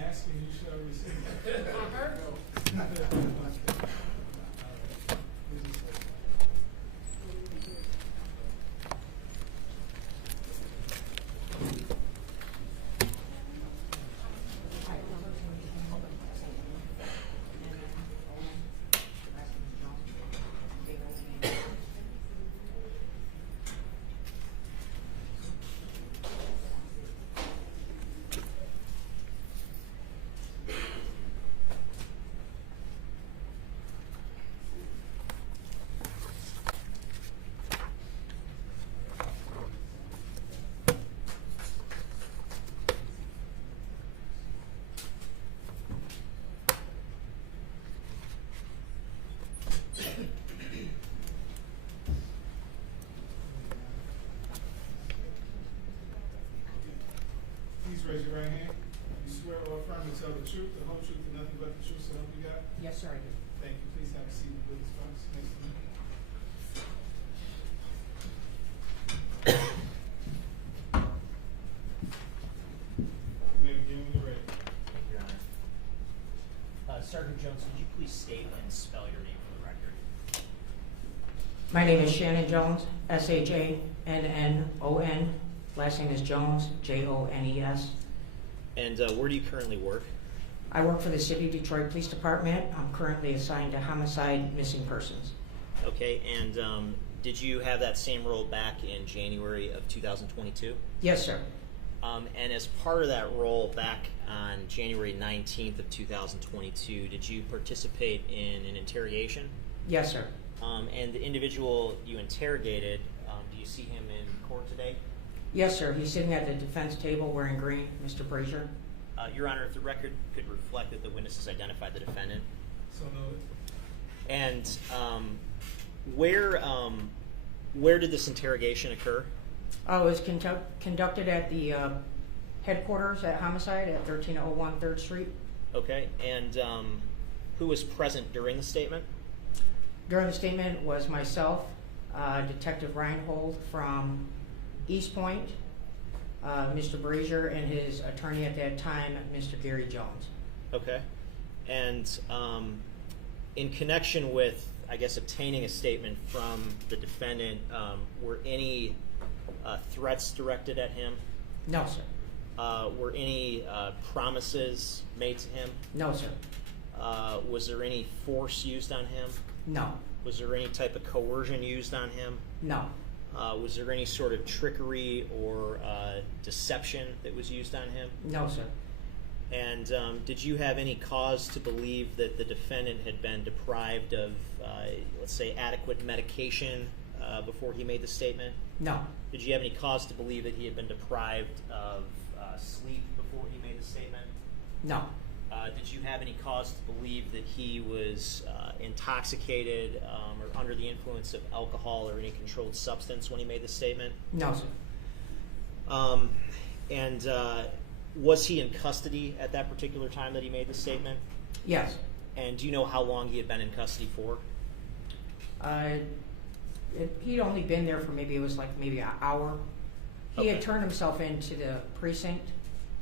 Asking you shall receive. Please raise your right hand. You swear or affirm to tell the truth, the whole truth, and nothing but the truth, so help you God? Yes, sir, I do. Thank you. Please have a seat with this box next to me. You may begin when you're ready. Thank you, Your Honor. Sergeant Jones, would you please state and spell your name for the record? My name is Shannon Jones, S-H-A-N-N-O-N. Last name is Jones, J-O-N-E-S. And where do you currently work? I work for the City of Detroit Police Department. I'm currently assigned to homicide missing persons. Okay, and did you have that same role back in January of 2022? Yes, sir. And as part of that role back on January 19th of 2022, did you participate in an interrogation? Yes, sir. And the individual you interrogated, do you see him in court today? Yes, sir. He's sitting at the defense table wearing green, Mr. Brazier. Your Honor, if the record could reflect that the witnesses identified the defendant. So noted. And where did this interrogation occur? It was conducted at the headquarters at Homicide at 1301 3rd Street. Okay, and who was present during the statement? During the statement was myself, Detective Reinhold from East Point, Mr. Brazier, and his attorney at that time, Mr. Gary Jones. Okay, and in connection with, I guess, obtaining a statement from the defendant, were any threats directed at him? No, sir. Were any promises made to him? No, sir. Was there any force used on him? No. Was there any type of coercion used on him? No. Was there any sort of trickery or deception that was used on him? No, sir. And did you have any cause to believe that the defendant had been deprived of, let's say, adequate medication before he made the statement? No. Did you have any cause to believe that he had been deprived of sleep before he made the statement? No. Did you have any cause to believe that he was intoxicated or under the influence of alcohol or any controlled substance when he made the statement? No, sir. And was he in custody at that particular time that he made the statement? Yes. And do you know how long he had been in custody for? He'd only been there for maybe an hour. He Okay. had turned himself into the precinct,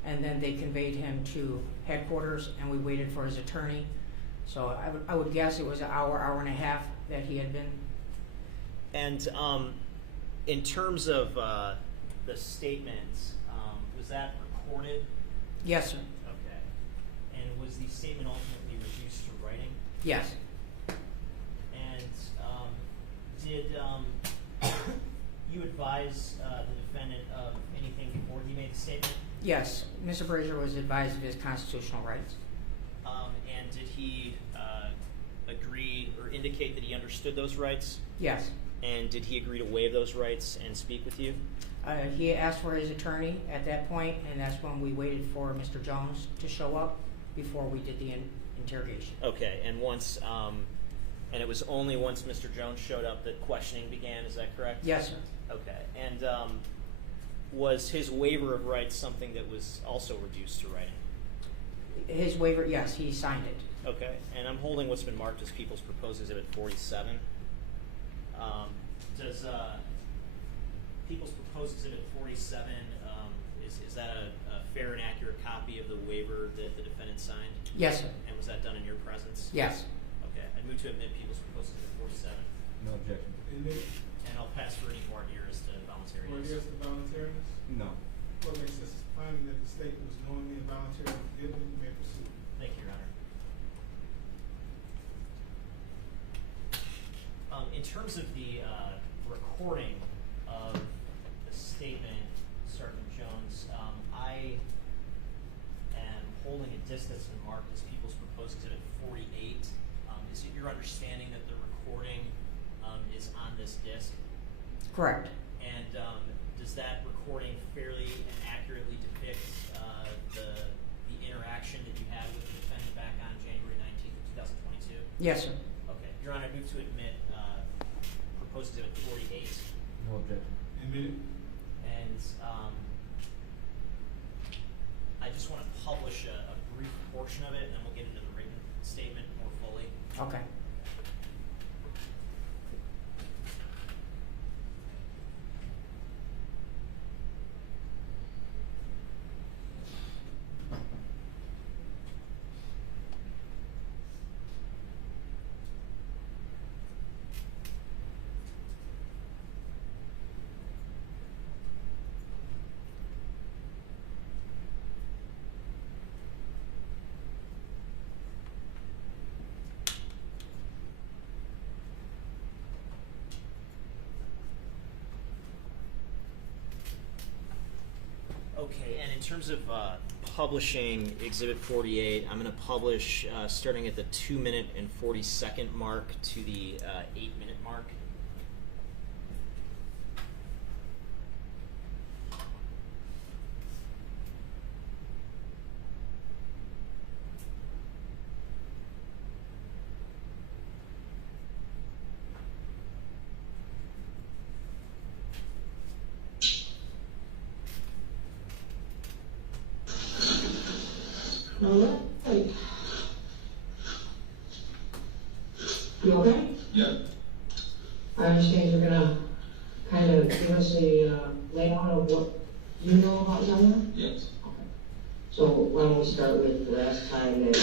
and then they conveyed him to headquarters, and we waited for his attorney. So I would guess it was an hour and a half that he had been. And in terms of the statements, was that recorded? Yes, sir. Okay. And was the statement ultimately reduced to writing? Yes. And did you advise the defendant of anything before he made the statement? Yes. Mr. Brazier was advised of his constitutional rights. And did he agree or indicate that he understood those rights? Yes. And did he agree to waive those rights and speak with you? He asked for his attorney at that point, and that's when we waited for Mr. Jones to show up before we did the interrogation. Okay, and once, and it was only once Mr. Jones showed up that questioning began, is that correct? Yes, sir. Okay, and was his waiver of rights something that was also reduced to writing? His waiver, yes, he signed it. Okay, and I'm holding what's been marked as People's Proposed Exhibit 47. Does People's Proposed Exhibit 47, is that a fair and accurate copy of the waiver that the defendant signed? Yes, sir. And was that done in your presence? Yes. Okay, I move to admit People's Proposed Exhibit 47. No objection. And I'll pass for any more years to voluntariness. More years to voluntariness? No. What makes this finding that the statement was knowingly and voluntarily given? You may proceed. Thank you, Your Honor. In terms of the recording of the statement, Sergeant Jones, I am holding a disc that's been marked as People's Proposed Exhibit 48. Is it your understanding that the recording is on this disc? Correct. And does that recording fairly and accurately depict the interaction that you had with the defendant back on January 19th of 2022? Yes, sir. Okay. Your Honor, I move to admit Proposed Exhibit 48. No objection. Admitted. And I just want to publish a brief portion of it, and then we'll get into the written statement more fully. Okay. Okay, and in terms of publishing Exhibit 48, I'm going to publish starting at the 2-minute and 40-second mark to the 8-minute mark. All right. You okay? Yeah. I understand you're gonna kind of give us a layout of what you know about Jaylin? Yes. So why don't we start with the last time that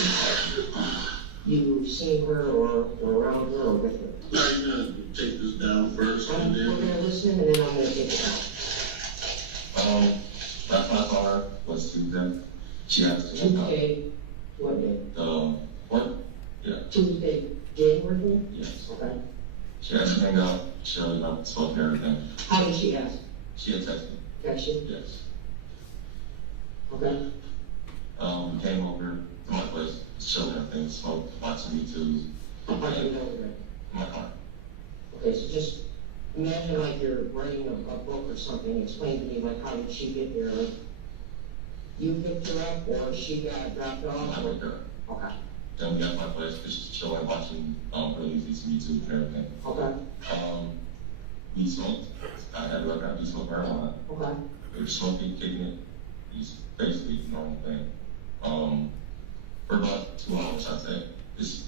you seen her or were around her or with her? I'm gonna take this down first and We're then. gonna listen and then I'm gonna take it out. Last time I saw her was Tuesday. She asked me about Tuesday, what day? what? Yeah. Tuesday, January 5th? Yes. Okay. She asked me to hang out. She already spoke and everything. How did she ask? She had texted me. Text you? Yes. Okay. We came over to my place, chilling and things, smoked, watching YouTube. How much you know her? My car. Okay, so just imagine like you're writing a book or something. Explain to me like how did she get there? Like you picked her up or she got dropped off? I went there. Okay. Then we got to my place, just chilling, watching really easy YouTube and everything. Okay. We smoked. I had like we smoked marijuana. Okay. We were smoking, kicking it. It's basically a normal thing. For about 2 hours, I'd say, just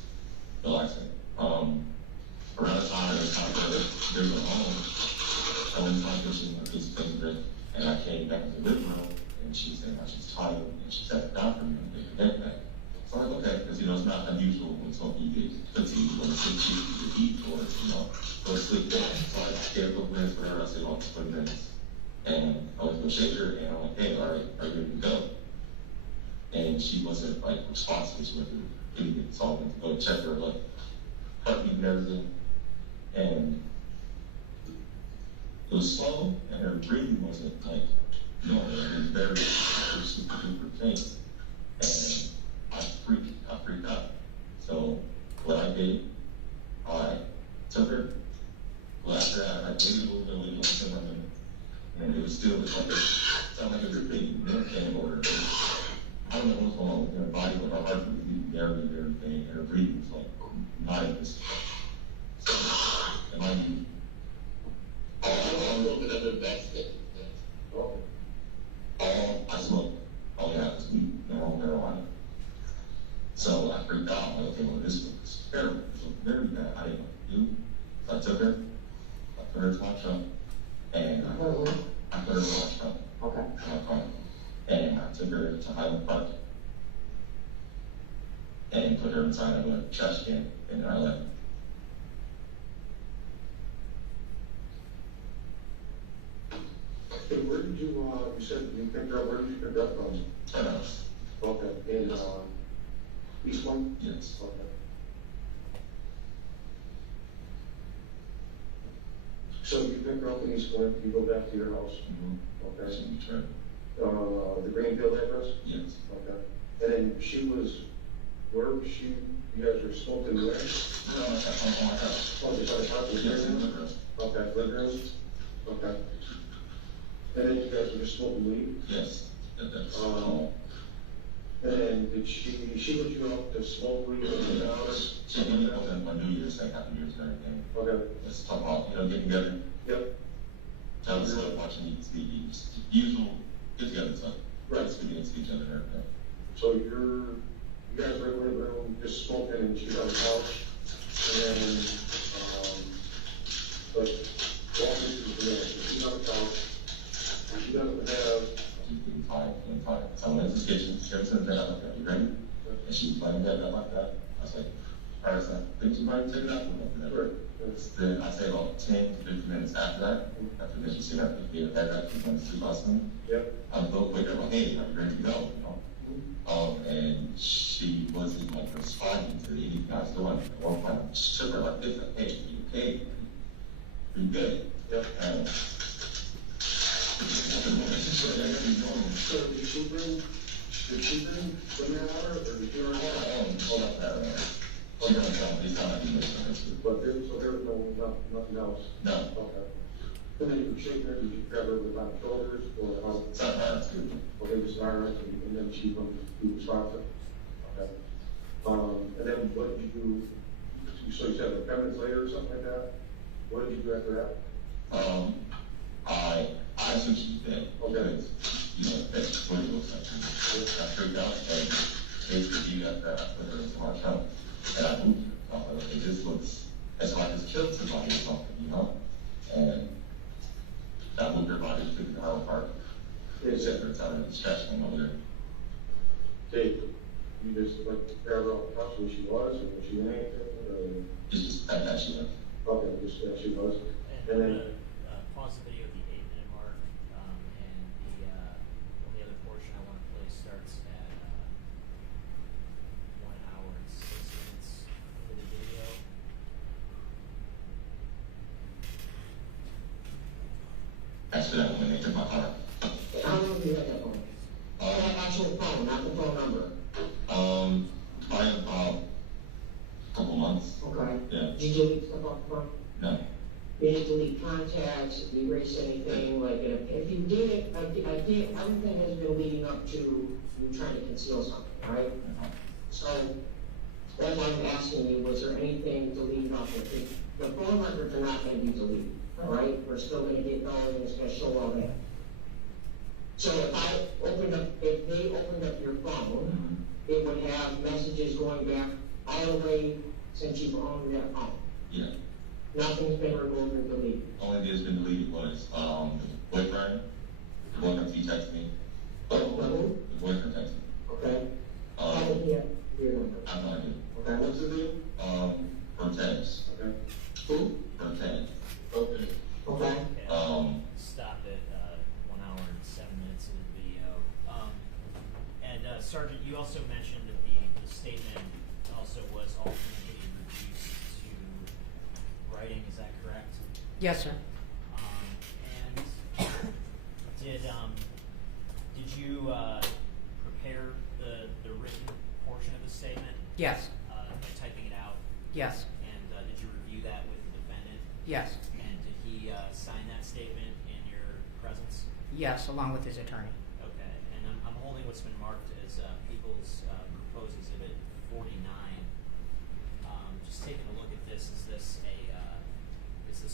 relaxing. Around the time it was time for they were home, I went to my kitchen, a piece of paper, and I came back to the living room, and she said how she's tired, and she sat down for me and gave her head back. So I'm like, okay, because it's not unusual when smoking you get fatigued or sick to eat or go to sleep. So I gave a couple minutes for her. I said, 20 minutes. And I went to go shake her, and I'm like, hey, all right, are you ready to go? And she wasn't responsive. She went to immediate, so I went to go check her heartbeat and everything. And it was slow, and her breathing wasn't normal. It was very super duper faint. And I freaked out. So what I did, I took her. Well, after that, I waited a little bit, waited like 10 minutes, and it was still sounded like it was a big milk order. I don't know what's going on with her body, but her heart was beating very, very faint, and her breathing was not in this. So, and I knew. A little bit of the basket. I smoked. All I had was weed, no marijuana. So I freaked out. I'm like, okay, well, this was terrible. This was very bad. I didn't know what to do. So I took her, I put her in my truck, and I put her in my truck. Okay. In my car. And I took her to Highland Park and put her inside of a trash can, and then I left. Hey, where did you said you picked her up, where did you pick her up from? Okay, in, East Point? Yes. Okay. So you pick her up in East Point, you go back to your house? Mm-hmm. Okay. She returned. The Greenfield address? Yes. Okay. And then she was, where was she, you guys were smoking where? No, I got on my house. Oh, just at the house? Yes, in the living room. Okay, living room? Okay. And then you guys were just smoking weed? Yes. That's And then did she put you up to smoke weed in the house? she gave me on New Year's, like Happy New Year's and everything. Okay. Let's talk about, getting together. Yep. Tell us about watching TV. Usual get together stuff. Right. Just getting to each other and everything. So you guys were in the room just smoking and she's on the couch? And then, but walk me through the minute. She's on the couch. And she doesn't have. She's getting tired. So I went to the kitchen. She was in bed. I was like, you ready? And she was laying in bed like that. I was like, all right, son, I think you might take it out for a minute. Then I say about 10 to 15 minutes after that, after that, she said, after you get back up, she's going to sleep out soon. Yep. I was a little quicker, like, hey, are you ready to go? And she wasn't responding to anything I was doing. At one point, I shook her like this, like, hey, are you okay? Are you good? Yep. And Did she bring the marijuana, or did you already have? Hold up that, she don't tell me, it's not like he was going to. But there, so there was nothing else? No. Okay. And then you shake her, did you grab her with my shoulders, or how? It's not violence, too. Okay, just violence, and then she went to responsive? Okay. And then what did you do? So you said like 10 minutes later or something like that? What did you do after that? I assume she's dead. Okay. You know, that's what it looks like. I freaked out, and basically, you got that, I put her into my trunk, and I moved her. It just looks, as like it's killed somebody or something, you know? And I moved her body, took her apart. They said they're telling me to stretch them over there. Dave, you just like grab her off the couch where she was, or was she in anything, or? It's just that she went. Okay, just that she was. And And then, pause the video at the 8-minute mark, and the other portion I want to play starts at 1 hour and 6 minutes into the video. After that, when they took my car. How long have you had that phone? That actual phone, not the phone number. Probably about a couple months. Okay. Yeah. Did you delete stuff off the phone? No. You didn't delete contacts, erase anything, like, if you did it, everything has been leading up to you trying to conceal something, right? So, that's why I'm asking you, was there anything deleted off the phone records are not gonna be deleted, all right? We're still gonna get going, and it's gonna show all that. So if they opened up your phone, it would have messages going back all the way since you've owned that phone. Yeah. Nothing's been removed or deleted. Only thing that's been deleted was the boyfriend. The boyfriend he texted me. Who? The boyfriend texted me. Okay. How did he have your number? I have no idea. Okay, what's his name? Cortez. Okay. Who? Cortez. Okay. Okay. Stop at 1 hour and 7 minutes in the video. And Sergeant, you also mentioned that the statement also was ultimately reduced to writing. Is that correct? Yes, sir. And did you prepare the written portion of the statement? Yes. By typing it out? Yes. And did you review that with the defendant? Yes. And did he sign that statement in your presence? Yes, along with his attorney. Okay. And I'm holding what's been marked as People's Proposed Exhibit 49. Just taking a look at this, is this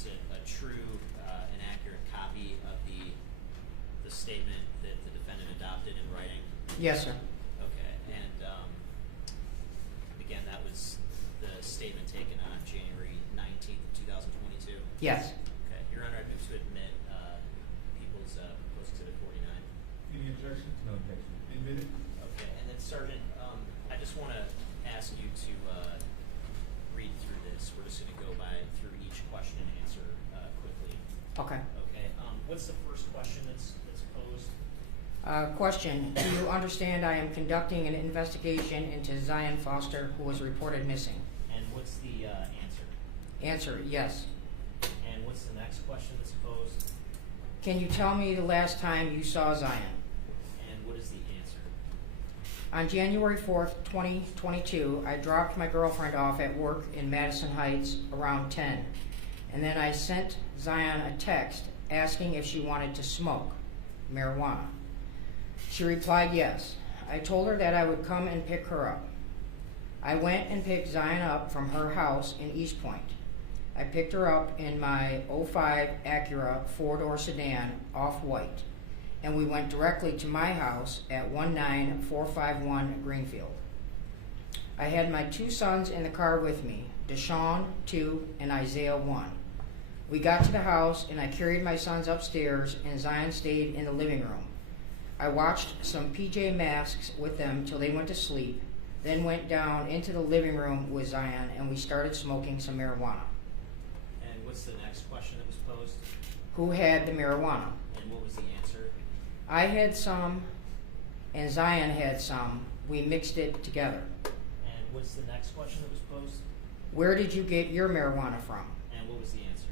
a true and accurate copy of the statement that the defendant adopted in writing? Yes, sir. Okay. And again, that was the statement taken on January 19th, 2022? Yes. Okay. Your Honor, I move to admit People's Proposed Exhibit 49. Any objections? No objection. Admitted? Okay. And then Sergeant, I just want to ask you to read through this. We're just going to go through each question and answer quickly. Okay. Okay. What's the first question that's posed? Question. Do you understand I am conducting an investigation into Zion Foster, who was reported missing? And what's the answer? Answer, yes. And what's the next question that's posed? Can you tell me the last time you saw Zion? And what is the answer? On January 4th, 2022, I dropped my girlfriend off at work in Madison Heights around 10, and then I sent Zion a text asking if she wanted to smoke marijuana. She replied yes. I told her that I would come and pick her up. I went and picked Zion up from her house in East Point. I picked her up in my 05 Acura 4-door sedan, off-white, and we went directly to my house at 19451 Greenfield. I had my 2 sons in the car with me, Deshaun, 2, and Isaiah, 1. We got to the house, and I carried my sons upstairs, and Zion stayed in the living room. I watched some PJ Masks with them till they went to sleep, then went down into the living room with Zion, and we started smoking some marijuana. And what's the next question that was posed? Who had the marijuana? And what was the answer? I had some, and Zion had some. We mixed it together. And what's the next question that was posed? Where did you get your marijuana from? And what was the answer?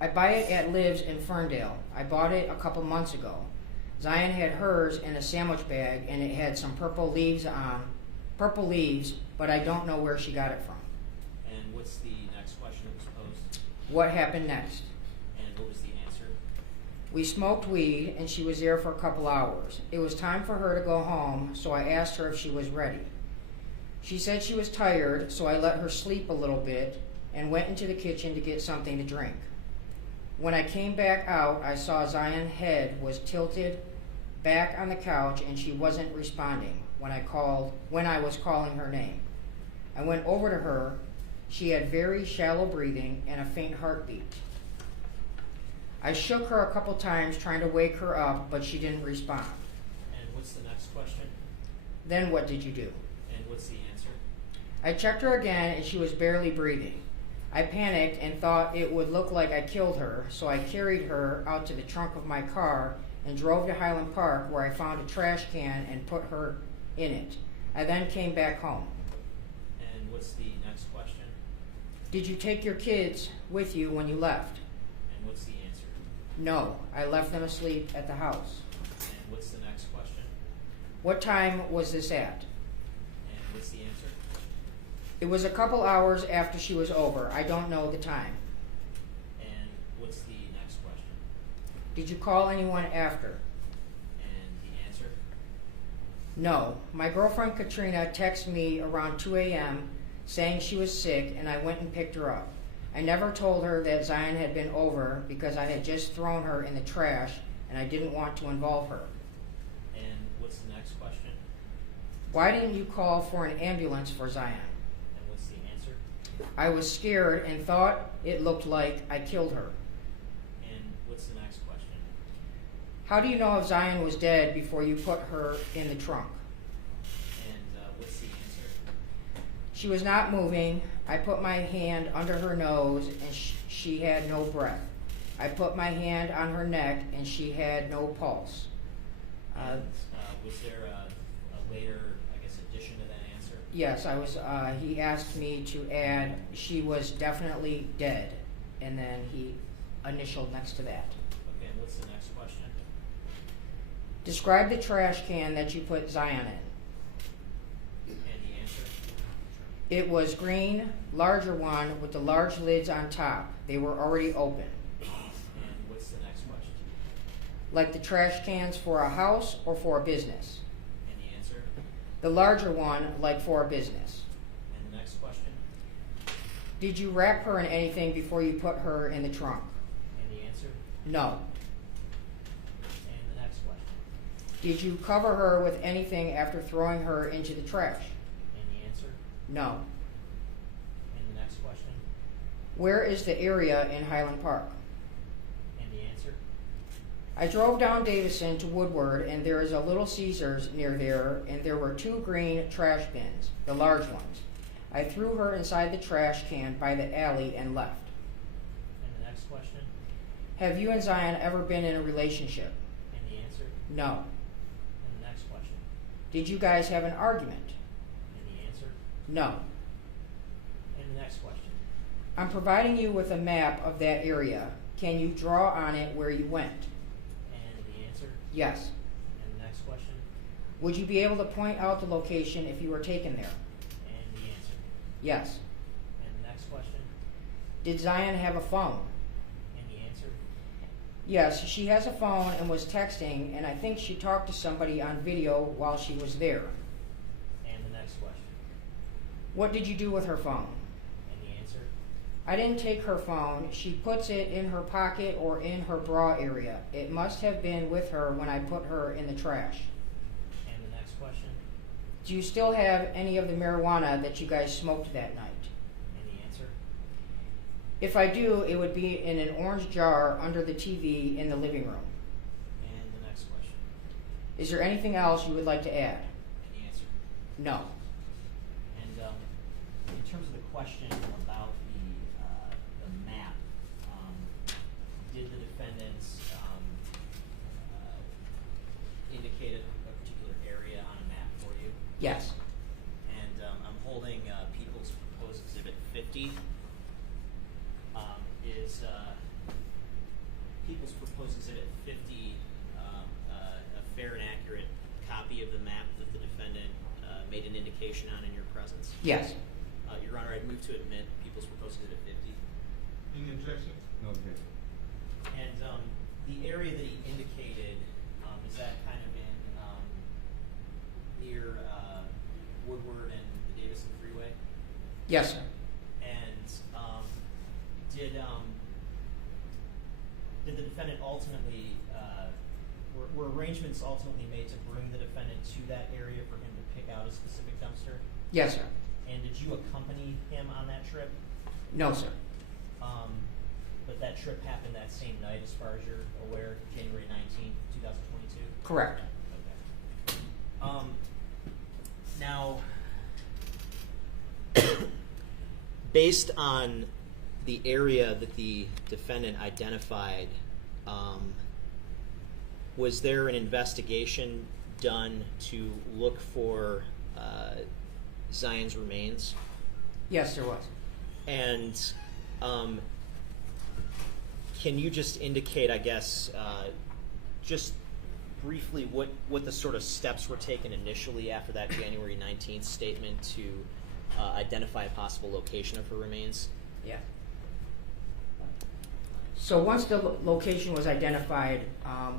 I buy it at Liv's in Ferndale. I bought it a couple months ago. Zion had hers in a sandwich bag, and it had some purple leaves, but I don't know where she got it from. And what's the next question that was posed? What happened next? And what was the answer? We smoked weed, and she was there for a couple hours. It was time for her to go home, so I asked her if she was ready. She said she was tired, so I let her sleep a little bit and went into the kitchen to get something to drink. When I came back out, I saw Zion's head was tilted back on the couch, and she wasn't responding when I was calling her name. I went over to her. She had very shallow breathing and a faint heartbeat. I shook her a couple times trying to wake her up, but she didn't respond. And what's the next question? Then what did you do? And what's the answer? I checked her again, and she was barely breathing. I panicked and thought it would look like I killed her, so I carried her out to the trunk of my car and drove to Highland Park, where I found a trash can and put her in it. I then came back home. And what's the next question? Did you take your kids with you when you left? And what's the answer? No, I left them asleep at the house. And what's the next question? What time was this at? And what's the answer? It was a couple hours after she was over. I don't know the time. And what's the next question? Did you call anyone after? And the answer? No. My girlfriend Katrina texted me around 2 a.m. saying she was sick, and I went and picked her up. I never told her that Zion had been over because I had just thrown her in the trash and I didn't want to involve her. And what's the next question? Why didn't you call for an ambulance for Zion? And what's the answer? I was scared and thought it looked like I killed her. And what's the next question? How do you know if Zion was dead before you put her in the trunk? And what's the answer? She was not moving. I put my hand under her nose, and she had no breath. I put my hand on her neck, and she had no pulse. And was there a later, I guess, addition to that answer? Yes, I was. He asked me to add, she was definitely dead, and then he initialed next to that. Okay, and what's the next question? Describe the trash can that you put Zion in. And the answer? It was green, larger one with the large lids on top. They were already open. And what's the next question? Like the trash cans for a house or for a business? And the answer? The larger one, like for a business. And the next question? Did you wrap her in anything before you put her in the trunk? And the answer? No. And the next question? Did you cover her with anything after throwing her into the trash? And the answer? No. And the next question? Where is the area in Highland Park? And the answer? I drove down Davison to Woodward, and there is a Little Caesars near there, and there were 2 green trash bins, the large ones. I threw her inside the trash can by the alley and left. And the next question? Have you and Zion ever been in a relationship? And the answer? No. And the next question? Did you guys have an argument? And the answer? No. And the next question? I'm providing you with a map of that area. Can you draw on it where you went? And the answer? Yes. And the next question? Would you be able to point out the location if you were taken there? And the answer? Yes. And the next question? Did Zion have a phone? And the answer? Yes, she has a phone and was texting, and I think she talked to somebody on video while she was there. And the next question? What did you do with her phone? And the answer? I didn't take her phone. She puts it in her pocket or in her bra area. It must have been with her when I put her in the trash. And the next question? Do you still have any of the marijuana that you guys smoked that night? And the answer? If I do, it would be in an orange jar under the TV in the living room. And the next question? Is there anything else you would like to add? And the answer? No. And in terms of the question about the map, did the defendants indicate a particular area on a map for you? Yes. And I'm holding People's Proposed Exhibit 50. Is People's Proposed Exhibit 50 a fair and accurate copy of the map that the defendant made an indication on in your presence? Yes. Your Honor, I'd move to admit People's Proposed Exhibit 50. Any objection? No objection. And the area that he indicated, is that kind of in near Woodward and the Davison Freeway? Yes, sir. And did the defendant ultimately, were arrangements ultimately made to bring the defendant to that area for him to pick out a specific dumpster? Yes, sir. And did you accompany him on that trip? No, sir. But that trip happened that same night, as far as you're aware, January 19th, 2022? Correct. Okay. Now, based on the area that the defendant identified, was there an investigation done to look for Zion's remains? Yes, there was. And can you just indicate, I guess, just briefly what the sort of steps were taken initially after that January 19th statement to identify a possible location of her remains? Yeah. So once the location was identified,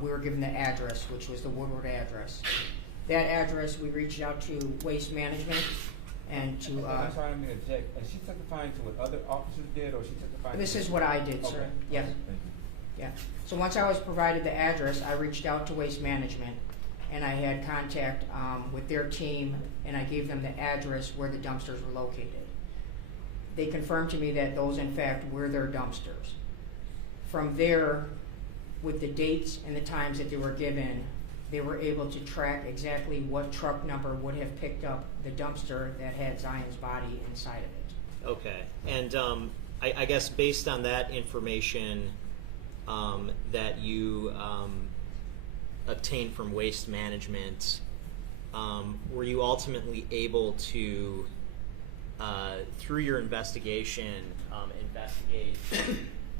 we were given the address, which was the Woodward address. That address, we reached out to Waste Management and to... I'm sorry, I'm going to object. Is she testifying to what other officers did, or is she testifying This to... is what I did, sir. Okay. Yes. Okay, thank you. Yeah. So once I was provided the address, I reached out to Waste Management, and I had contact with their team, and I gave them the address where the dumpsters were located. They confirmed to me that those, in fact, were their dumpsters. From there, with the dates and the times that they were given, they were able to track exactly what truck number would have picked up the dumpster that had Zion's body inside of it. Okay. And I guess based on that information that you obtained from Waste Management, were you ultimately able to, through your investigation, investigate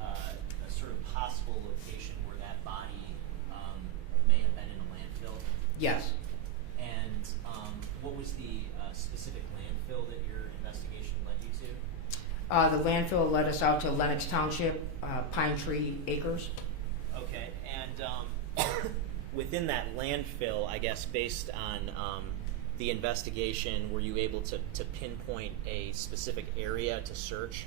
a sort of possible location where that body may have been in a landfill? Yes. And what was the specific landfill that your investigation led you to? The landfill led us out to Lenox Township, Pine Tree Acres. Okay, and within that landfill, I guess based on the investigation, were you able to pinpoint a specific area to search?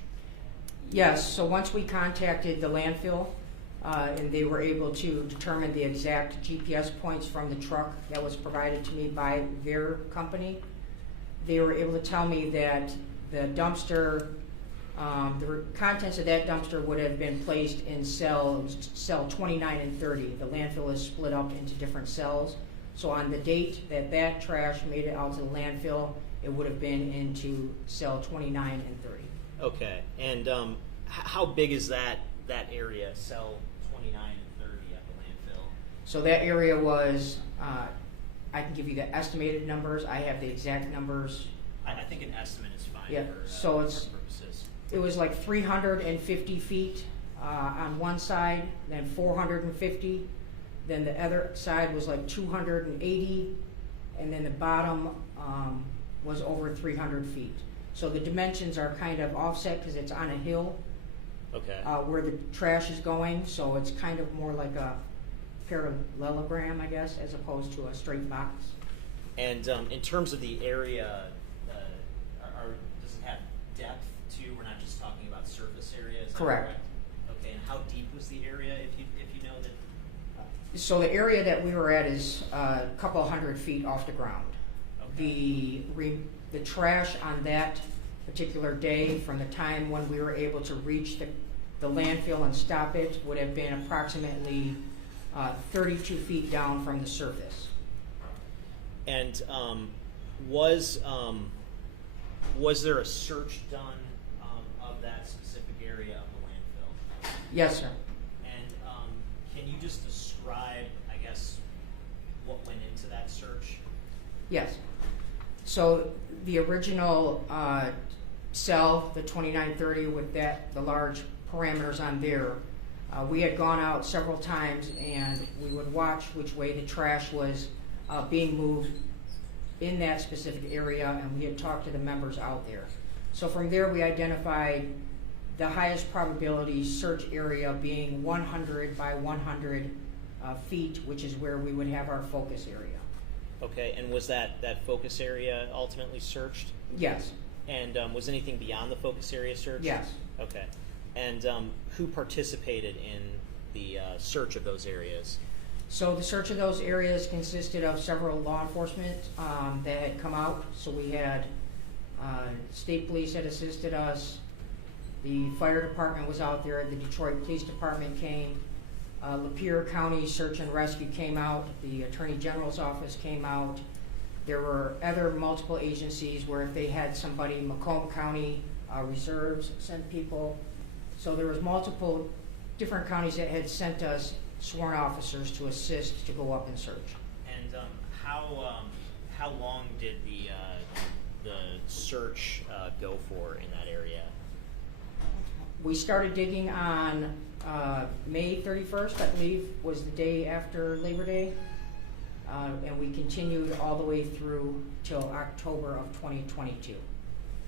Yes, so once we contacted the landfill, and they were able to determine the exact GPS points from the truck that was provided to me by their company, they were able to tell me that the dumpster, the contents of that dumpster would have been placed in cell 29 and 30. The landfill is split up into different cells. So on the date that that trash made it out to the landfill, it would have been into cell 29 and 30. Okay, and how big is that area, cell 29 and 30 at the landfill? So that area was, I can give you the estimated numbers. I have the exact numbers. I think an estimate is fine Yeah, for so it's, purposes. it was like 350 feet on one side, then 450. Then the other side was like 280, and then the bottom was over 300 feet. So the dimensions are kind of offset because it's on a hill. Okay. Where the trash is going, so it's kind of more like a parallelogram, I guess, as opposed to a straight box. And in terms of the area, does it have depth too? We're not just talking about surface area. Is that Correct. Okay, and how deep was the area, if you know that? So the area that we were at is a couple hundred feet off the ground. Okay. The trash on that particular day, from the time when we were able to reach the landfill and stop it, would have been approximately 32 feet down from the surface. And was there a search done of that specific area of the landfill? Yes, sir. And can you just describe, I guess, what went into that search? Yes. So the original cell, the 2930 with the large parameters on there, We had gone out several times and we would watch which way the trash was being moved in that specific area, and we had talked to the members out there. So from there we identified the highest probability search area being 100 by 100 feet, which is where we would have our focus area. Okay, and was that focus area ultimately searched? Yes. And was anything beyond the focus area searched? Yes. Okay. And who participated in the search of those areas? So the search of those areas consisted of several law enforcement that had come out. So we had state police had assisted us, the fire department was out there, the Detroit Police Department came, Lapeer County Search and Rescue came out, the Attorney General's office came out. There were other multiple agencies where if they had somebody, Macomb County Reserves sent people. So there was multiple different counties that had sent us sworn officers to assist to go up and search. And how long did the search go for in that area? We started digging on May 31st, I believe, was the day after Labor Day, and we continued all the way through till October of 2022.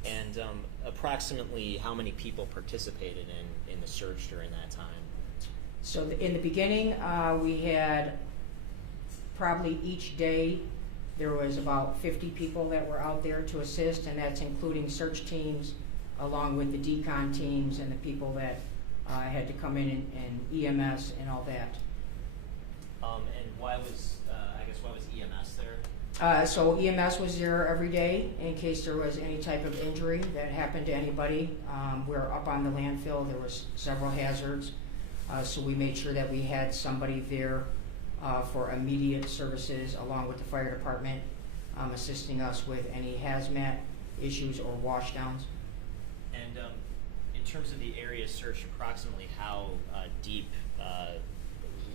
And approximately how many people participated in the search during that time? So in the beginning, we had probably each day there was about 50 people that were out there to assist, and that's including search teams along with the decon teams and the people that had to come in and EMS and all that. And why was EMS there? So EMS was there every day in case there was any type of injury that happened to anybody. We're up on the landfill. There was several hazards. So we made sure that we had somebody there for immediate services along with the fire department assisting us with any hazmat issues or washdowns. And in terms of the area search, approximately how deep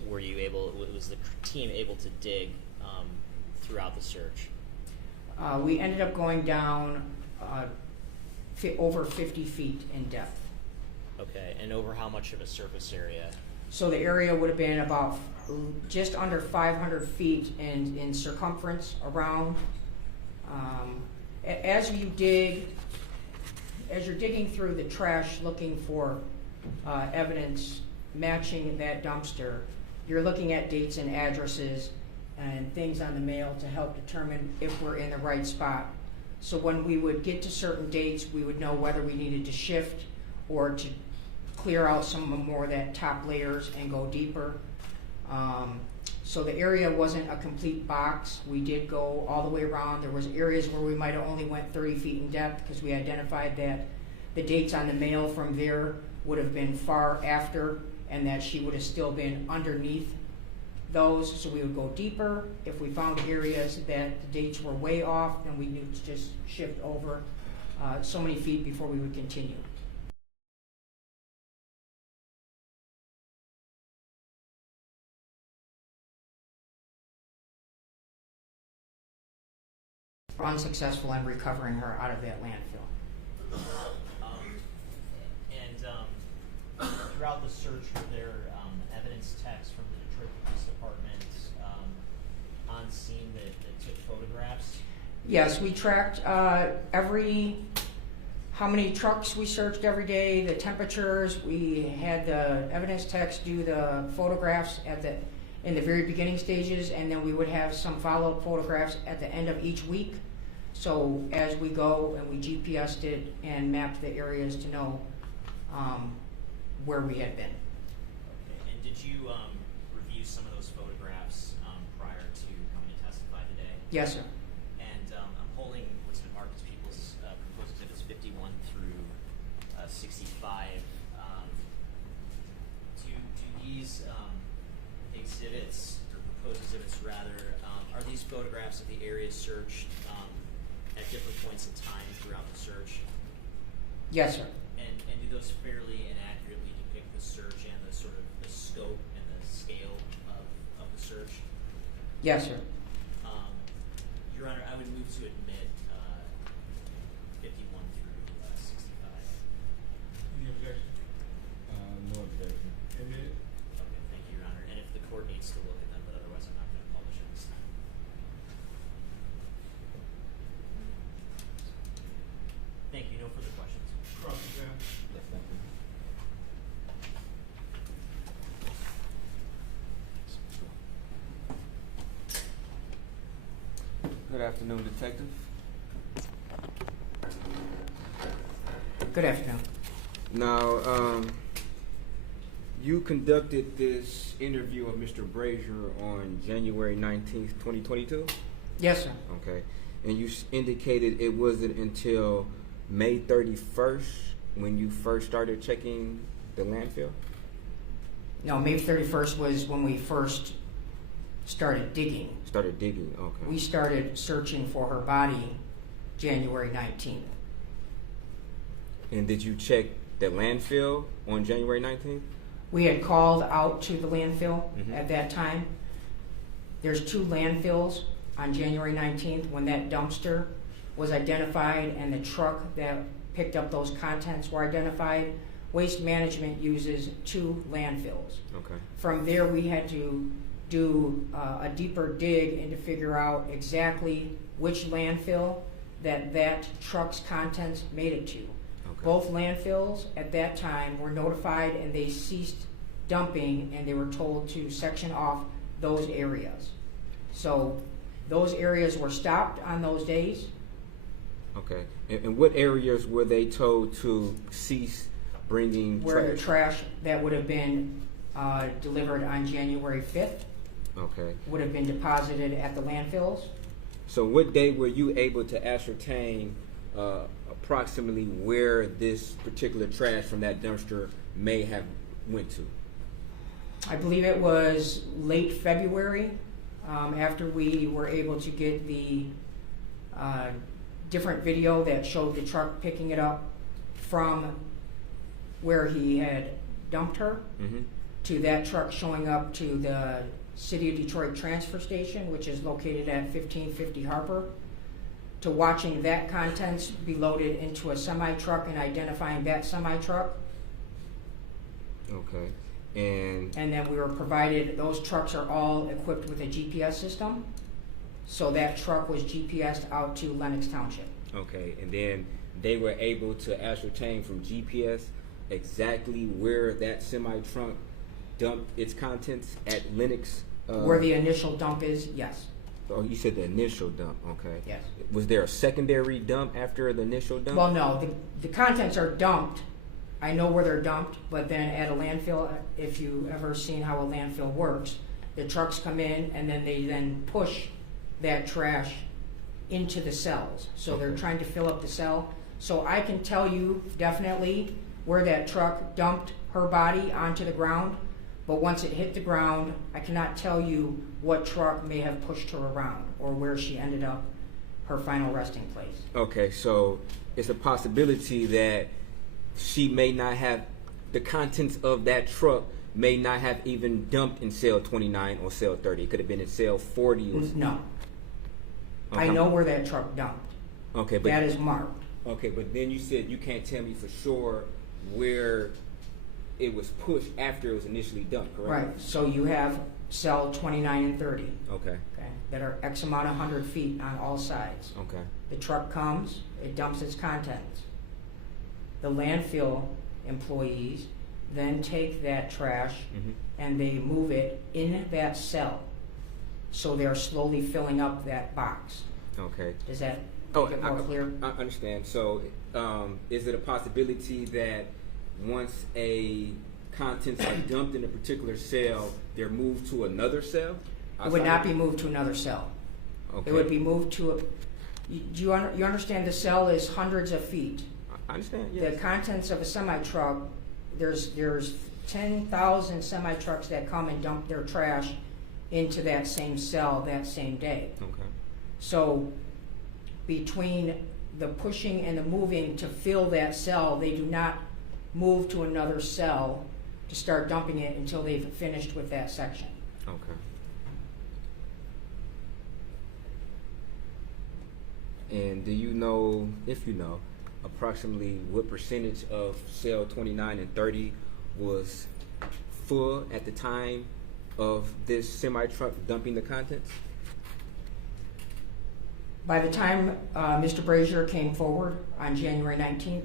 was the team able to dig throughout the search? We ended up going down over 50 feet in depth. Okay, and over how much of a surface area? So the area would have been about just under 500 feet in circumference around. As you're digging through the trash looking for evidence matching that dumpster, you're looking at dates and addresses and things on the mail to help determine if we're in the right spot. So when we would get to certain dates, we would know whether we needed to shift or to clear out some more of that top layers and go deeper. So the area wasn't a complete box. We did go all the way around. There was areas where we might have only went 30 feet in depth because we identified that the dates on the mail from there would have been far after and that she would have still been underneath those. So we would go deeper. If we found areas that the dates were way off, then we knew to just shift over so many feet before we would continue. Unsuccessful in recovering her out of that landfill. Throughout the search, were there evidence techs from the Detroit Police Department on scene that took photographs? Yes, we tracked how many trucks we searched every day, the temperatures. We had the evidence techs do the photographs in the very beginning stages, and then we would have some follow-up photographs at the end of each week. So as we go and we GPSed it and mapped the areas to know where we had been. Okay. And did you review some of those photographs prior to coming to testify today? Yes, sir. And I'm holding what's been marked as people's proposed exhibits 51 through 65. Do these exhibits, or proposed exhibits rather, are these photographs of the areas searched at different points in time throughout the search? Yes, sir. And do those fairly and accurately depict the search and the sort of the scope and the scale of the search? Yes, sir. Your Honor, I would move to admit 51 through 65. Any objection? No objection. Admitted. Good afternoon, Detective. Good afternoon. Now, you conducted this interview of Mr. Brazier on January 19th, 2022? Yes, sir. Okay. And you indicated it wasn't until May 31st when you first started checking the landfill? No, May 31st was when we first started digging. Started digging, okay. We started searching for her body January 19th. And did you check the landfill on January 19th? We had called out to the landfill Mhm. at that time. There's 2 landfills on January 19th when that dumpster was identified and the truck that picked up those contents were identified. Waste Management uses 2 landfills. Okay. From there, we had to do a deeper dig and to figure out exactly which landfill that truck's contents made it to. Okay. Both landfills at that time were notified and they ceased dumping and they were told to section off those areas. So those areas were stopped on those days. Okay. And what areas were they told to cease bringing Where trash? the trash that would have been delivered on January 5th Okay. would have been deposited at the landfills. So what day were you able to ascertain approximately where this particular trash from that dumpster may have went to? I believe it was late February, after we were able to get the different video that showed the truck picking it up from where he had dumped her Mm-hmm. to that truck showing up to the City of Detroit transfer station, which is located at 1550 Harper, to watching that contents be loaded into a semi-truck and identifying that semi-truck. Okay. And And then we were provided, those trucks are all equipped with a GPS system. So that truck was GPSed out to Lenox Township. okay, and then they were able to ascertain from GPS exactly where that semi-trunk dumped its contents at Lenox. Where the initial dump is, yes. Oh, you said the initial dump. Okay. Yes. Was there a secondary dump after the initial dump? Well, no, the contents are dumped. I know where they're dumped, but then at a landfill, if you ever seen how a landfill works, the trucks come in and then they then push that trash into the cells. So they're Okay. trying to fill up the cell. So I can tell you definitely where that truck dumped her body onto the ground, but once it hit the ground, I cannot tell you what truck may have pushed her around or where she ended up her final resting place. Okay, so it's a possibility that she may not have, the contents of that truck may not have even dumped in cell 29 or cell 30. It could have been in cell 40. Or No. I Okay. know where that truck dumped. Okay, but That is marked. okay, but then you said you can't tell me for sure where it was pushed after it was initially dumped, correct? Right, so you have cell 29 and 30, Okay. okay, that are X amount of 100 feet on all sides. Okay. The truck comes, it dumps its contents. The landfill employees then take that trash Mhm. and they move it in that cell. So they're slowly filling up that box. Okay. Does that Oh, make it more clear? I understand. So, is it a possibility that once a contents are dumped in a particular cell, they're moved to another cell? It would not be moved to another cell. Okay. It would be moved to a, you understand the cell is hundreds of feet. I understand. The Yes. contents of a semi-truck, there's 10,000 semi-trucks that come and dump their trash into that same cell that same day. Okay. So between the pushing and the moving to fill that cell, they do not move to another cell to start dumping it until they've finished with that section. Okay. And do you know, if you know, approximately what percentage of cell 29 and 30 was full at the time of this semi-truck dumping the contents? By the time Mr. Brazier came forward on January 19th,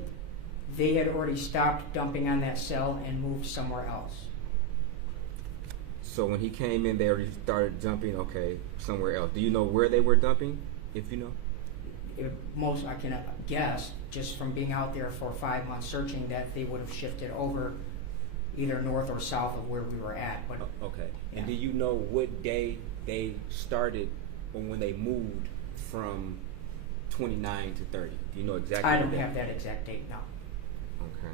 they had already stopped dumping on that cell and moved somewhere else. So when he came in, they already started dumping, okay, somewhere else. Do you know where they were dumping? if you know? Most, I can guess, just from being out there for 5 months searching, that they would have shifted over either north or south of where we were at. But Okay. yeah. And do you know what day they started or when they moved from 29 to 30? Do you know exactly? I don't the day? have that exact date now. Okay.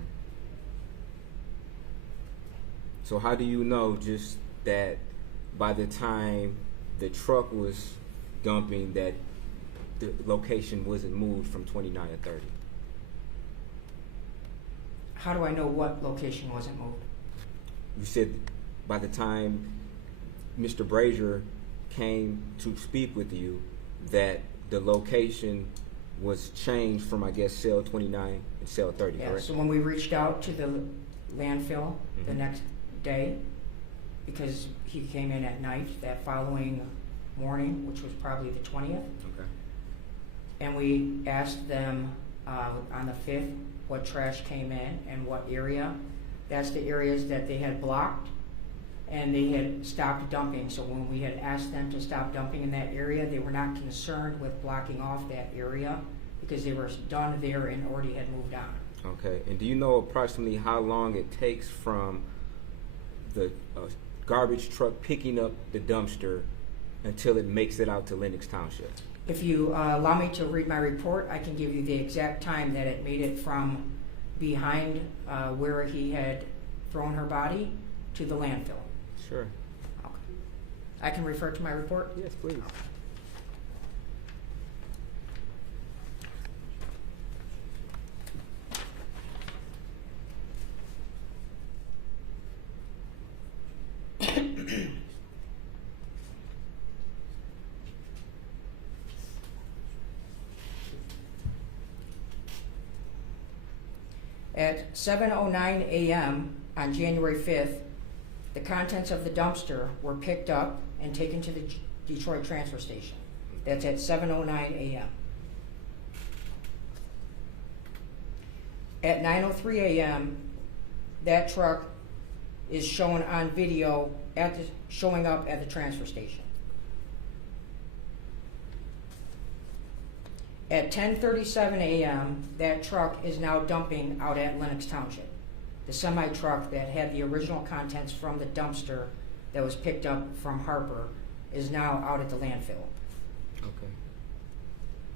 So how do you know just that by the time the truck was dumping that the location wasn't moved from 29 to 30? How do I know what location wasn't moved? You said by the time Mr. Brazier came to speak with you that the location was changed from, I guess, cell 29 and cell 30, Yeah, correct? so when we reached out to the landfill the Mhm. next day, because he came in at night that following morning, which was probably the 20th, Okay. and we asked them on the 5th what trash came in and what area. That's the areas that they had blocked and they had stopped dumping. So when we had asked them to stop dumping in that area, they were not concerned with blocking off that area because they were done there and already had moved on. Okay. And do you know approximately how long it takes from the garbage truck picking up the dumpster until it makes it out to Lenox Township? If you allow me to read my report, I can give you the exact time that it made it from behind where he had thrown her body to the landfill. Sure. Okay. I can refer to my report? Yes, please. At 7:09 a.m. on January 5th, the contents of the dumpster were picked up and taken to the Detroit transfer station. That's at 7:09 a.m. At 9:03 a.m., that truck is shown on video showing up at the transfer station. At 10:37 a.m., that truck is now dumping out at Lenox Township. The semi-truck that had the original contents from the dumpster that was picked up from Harper is now out at the landfill. Okay.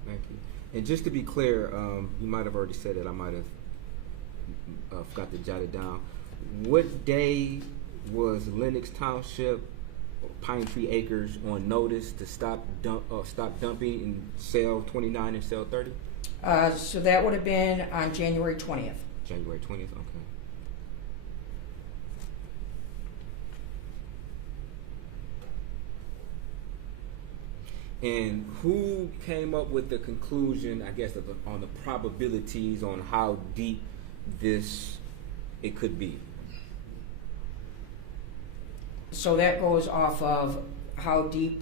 Thank you. And just to be clear, you might have already said it. I might have forgot to jot it down. What day was Lenox Township, Pine Tree Acres, on notice to stop dumping in cell 29 and cell 30? So that would have been on January 20th. January 20th. Okay. And who came up with the conclusion, I guess, on the probabilities on how deep it could be? So that goes off of how deep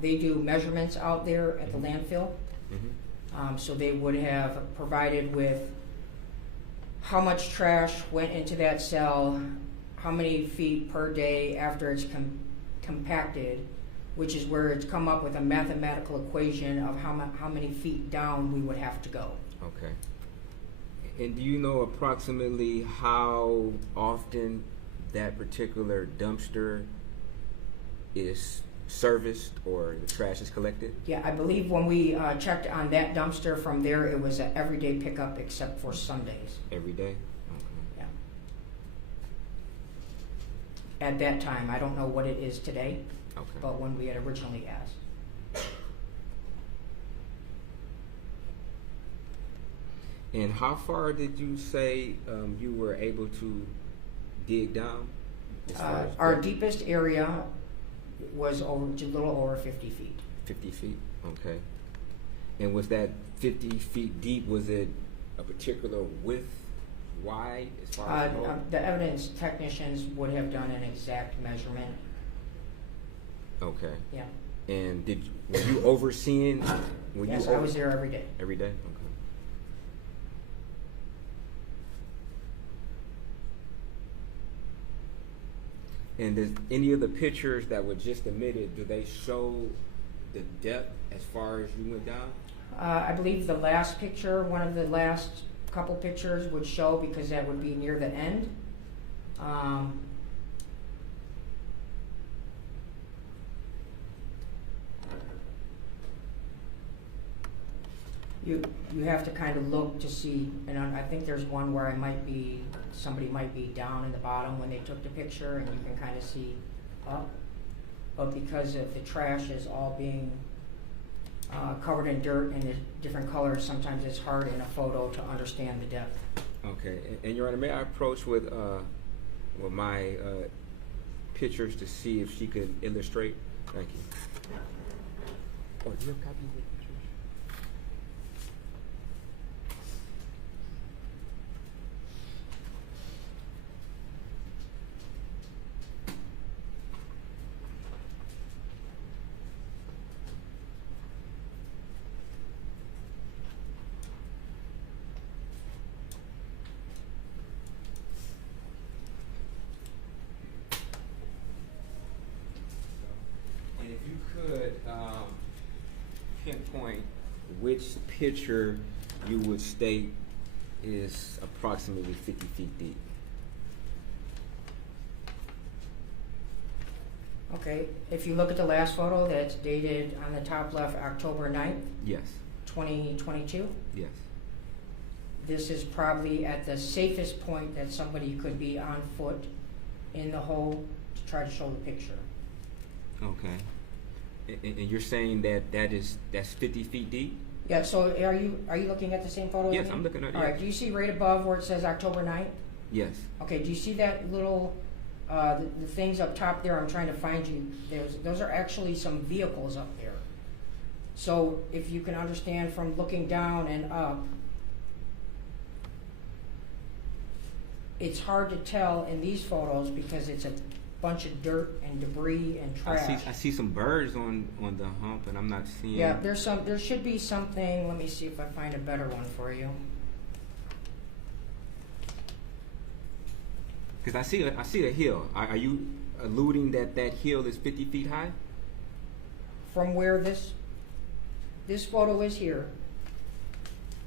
they do measurements out there at the landfill. Mm-hmm. So they would have provided with how much trash went into that cell, how many feet per day after it's compacted, which is where it's come up with a mathematical equation of how many feet down we would have to go. Okay. And do you know approximately how often that particular dumpster is serviced or the trash is collected? Yeah, I believe when we checked on that dumpster from there, it was an everyday pickup except for Sundays. Every day? Okay. Yeah. At that time, I don't know what it is today, Okay. but when we had originally asked. And how far did you say you were able to dig down? As far as Our depth? deepest area was a little over 50 feet. 50 feet, okay. And was that 50 feet deep, was it a particular width, wide, as far as you know? The evidence technicians would have done an exact measurement. Okay. Yeah. And were you overseeing? Yes, I was there every day. Every day? Okay. And does any of the pictures that were just emitted, do they show the depth as far as you went down? I believe the last picture, one of the last couple pictures would show, because that would be near the end. You have to kind of look to see, and I think there's one where somebody might be down in the bottom when they took the picture, and you can kind of see up. But because of the trash is all being covered in dirt and the different colors, sometimes it's hard in a photo to understand the depth. Okay, and Your Honor, may I approach with my pictures to see if she could illustrate? Thank you. Oh, do you have copies of the pictures? And if you could pinpoint which picture you would state is approximately 50 feet deep. Okay, if you look at the last photo that's dated on the top left, October 9th, Yes. 2022, Yes. this is probably at the safest point that somebody could be on foot in the hole to try to show the picture. Okay. And you're saying that's 50 feet deep? Yeah, so are you looking at the same photo as Yes, me? I'm looking at it. All right, do you see right above where it says October 9th? Yes. Okay, do you see that little, the things up top there? I'm trying to find you. Those are actually some vehicles up there. So if you can understand from looking down and up, it's hard to tell in these photos because it's a bunch of dirt and debris and trash. I see some birds on the hump, and I'm not seeing. Yeah, there should be something. Let me see if I find a better one for you. Because I see a hill. Are you alluding that hill is 50 feet high? From where this photo is here,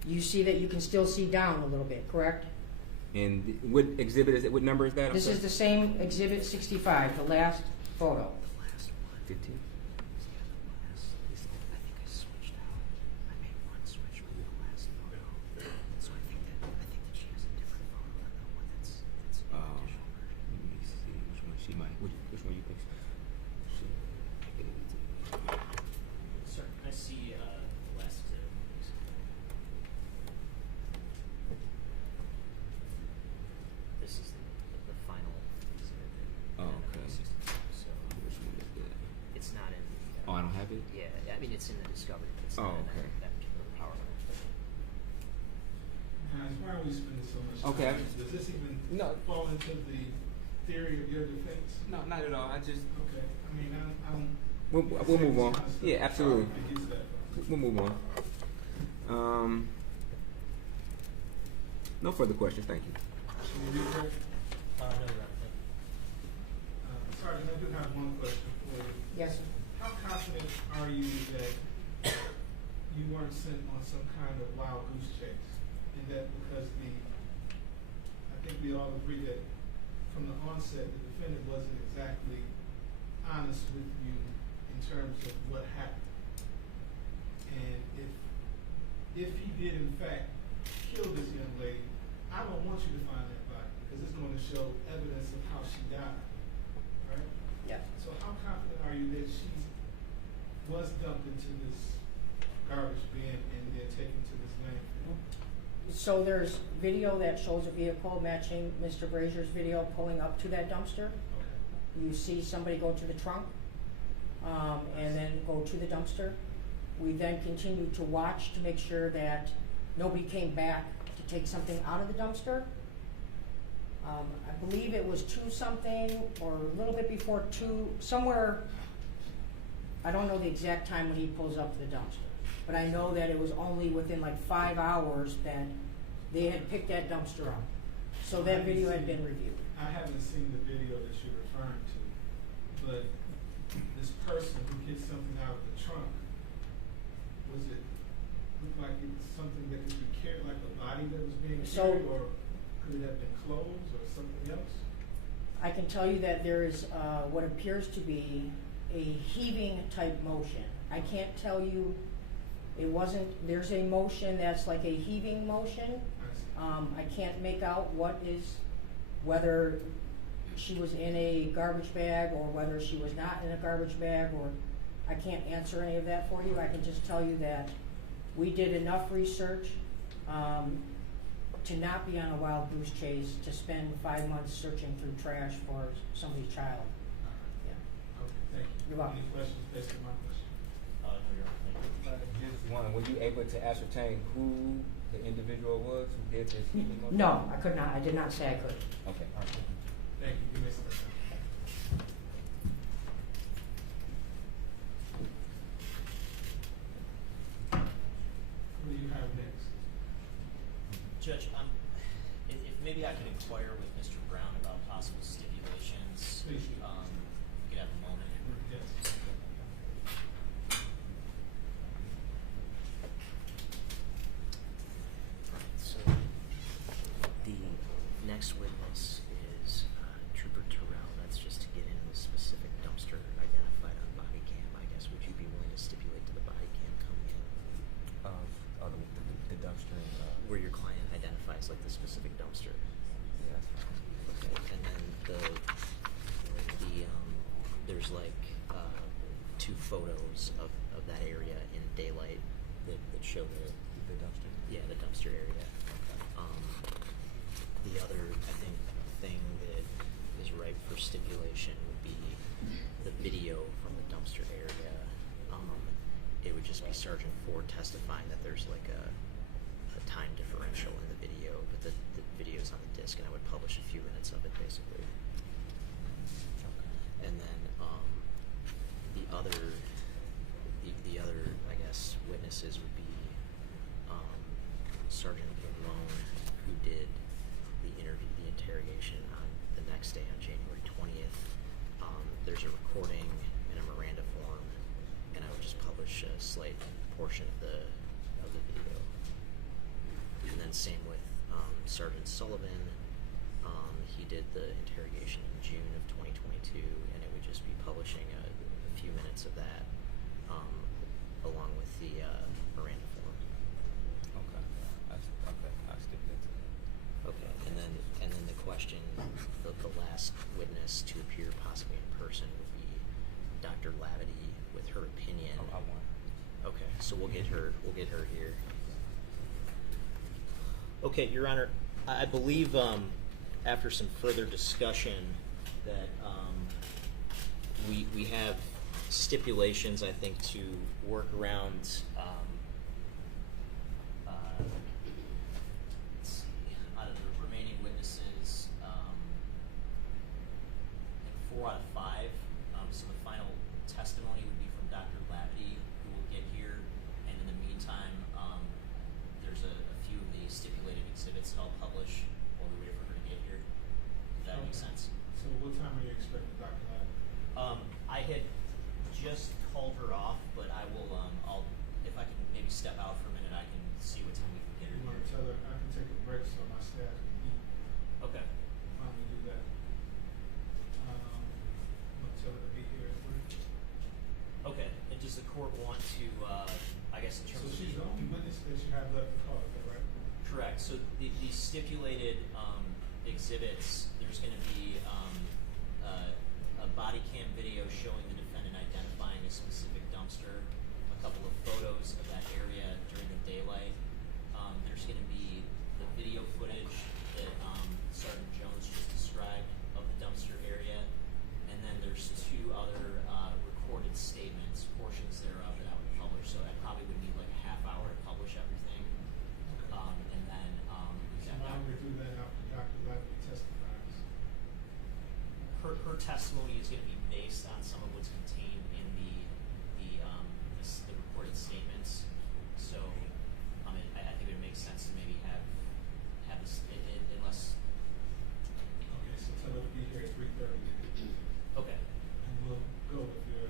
you see that you can still see down a little bit, correct? And what exhibit is it? What number is that? This is the same exhibit 65, the last photo. 15. Sir, can I see the last exhibit, please? This is the final exhibit. Oh, okay. So Which one is that? it's not in the. Oh, I don't have it? Yeah, I mean, it's in the discovery. It's Oh, not in okay. that particular PowerPoint. Guys, why are we spending so much time? Okay. Does this even No. fall into the theory of your defense? No, not at all. I just. Okay, I mean, I'm. We'll move on. Yeah, absolutely. I get that. We'll move on. No further questions. Thank you. Should we read No, you're right. Sergeant, I do have one question for you. Yes, sir. How confident are you that you weren't sent on some kind of wild goose chase? And that because I think we all agree that from the onset, the defendant wasn't exactly honest with you in terms of what happened. And if he did in fact kill this young lady, I don't want you to find that body because it's going to show evidence of how she died, right? Yeah. So how confident are you that she was dumped into this garbage bin and then taken to this landfill? So there's video that shows a vehicle matching Mr. Brazier's video pulling up to that dumpster. Okay. You see somebody go to the trunk, and then go to the dumpster. We then continued to watch to make sure that nobody came back to take something out of the dumpster. I believe it was 2-something or a little bit before 2, somewhere, I don't know the exact time when he pulls up to the dumpster. But I know that it was only within like 5 hours that they had picked that dumpster up. So that video had been reviewed. I haven't seen the video that you're referring to, but this person who gets something out of the trunk, was it, look like it's something that could be carried, like a body that was being So- carried, or could it have been clothes or something else? I can tell you that there is what appears to be a heaving type motion. I can't tell you, it wasn't, there's a motion that's like a heaving motion. I can't make out what is, whether she was in a garbage bag or whether she was not in a garbage bag, or I can't answer any of that for you. I can just tell you that we did enough research to not be on a wild goose chase, to spend 5 months searching through trash for somebody's child. Yeah. Okay, thank you. You're welcome. Any questions based on my question? No, you're right. Thank you. Just one, were you able to ascertain who the individual was who did this heaving motion? No, I could not. I did not say I could. Okay, all right. Thank you, you may start. What do you have next? Judge, if maybe I could inquire with Mr. Brown about possible stipulations. Please. We could have a moment. Yes. Right, so the next witness is Trooper Terrell. That's just to get in the specific dumpster identified on body cam. I guess, would you be willing to stipulate to the body cam coming in? The dumpster and, Where your client identifies like the specific dumpster. yeah, that's fine. Okay, and then there's like two photos of that area in daylight that show the dumpster? Yeah, the dumpster area. The other, I think, thing that is ripe for stipulation would be the video from the dumpster area. It would just be Sergeant Ford testifying that there's like a time differential in the video, but the video's on the disc, and I would publish a few minutes of it, basically. And then the other, I guess, witnesses would be Sergeant Malone, who did the interrogation on the next day on January 20th. There's a recording and a Miranda form, and I would just publish a slight portion of the video. And then same with Sergeant Sullivan. He did the interrogation in June of 2022, and it would just be publishing a few minutes of that, along with the Miranda form. Okay, I'll stipulate to that. Okay, and then the question, the last witness to appear possibly in person would be Dr. Lavity with her opinion. I want. Okay, so we'll get her here. Okay, Your Honor, I believe after some further discussion that we have stipulations, I think, to work around. Let's see, out of the remaining witnesses, 4 out of 5. So the final testimony would be from Dr. Lavity, who will get here, and in the meantime, there's a few of the stipulated exhibits that I'll publish while we wait for her to get here. Does that make sense? So what time are you expecting Dr. Ladd? I had just called her off, but I will, if I can maybe step out for a minute, I can see what time we can get her You want here. to tell her I can take a break so my staff can eat? Okay. Why don't we do that? I'm gonna tell her to be here at 3. Okay, and does the court want to, I guess in terms So of she's the only witness that you have left to call, is that right? correct. So the stipulated exhibits, there's going to be a body cam video showing the defendant identifying a specific dumpster, a couple of photos of that area during the daylight. There's going to be the video footage that Sergeant Jones just described of the dumpster area, and then there's 2 other recorded statements, portions thereof that I would publish. So I probably would need like a half hour to publish everything. And then Why don't we do that after Dr. Ladd testifies? her testimony is going to be based on some of what's contained in the recorded statements. So I think it would make sense to maybe have this unless. Okay, so tell her to be here at 3:30. Okay. And we'll go with your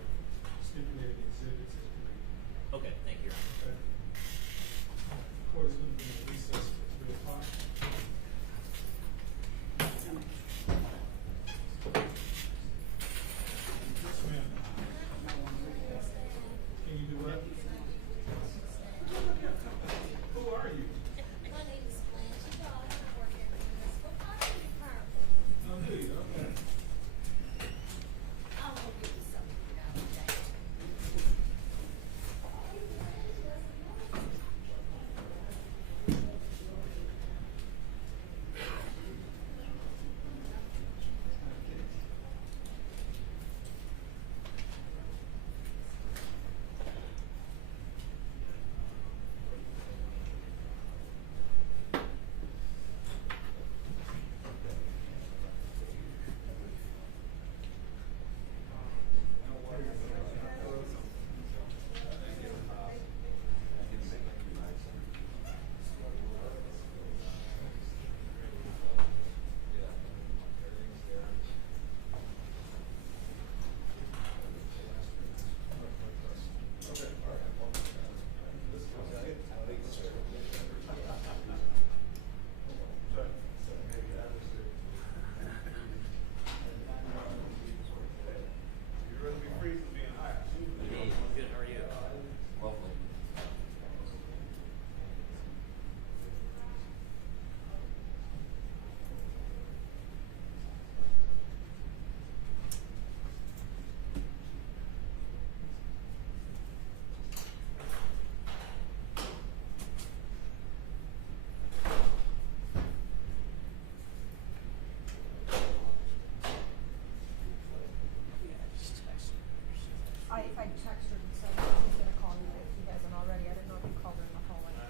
texted her and said he's gonna call you if he hasn't already. I didn't know if you called her in the hallway. So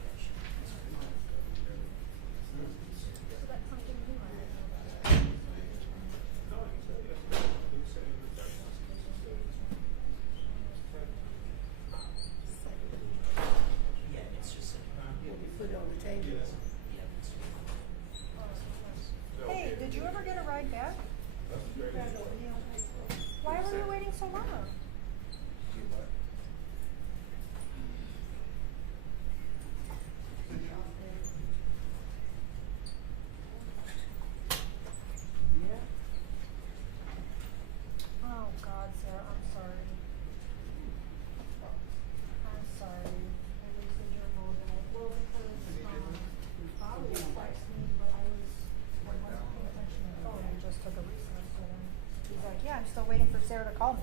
that's something new, I didn't know that. Yeah, it's just Put it on the table. Hey, did you ever get a ride back? Why were you waiting so long? Oh God, Sarah, I'm sorry. I'm sorry. I wasted your moment. Well, because Bobby texted me, but I wasn't paying attention to the phone. I just took a recess, so then he's like, "Yeah, I'm still waiting for Sarah to call me."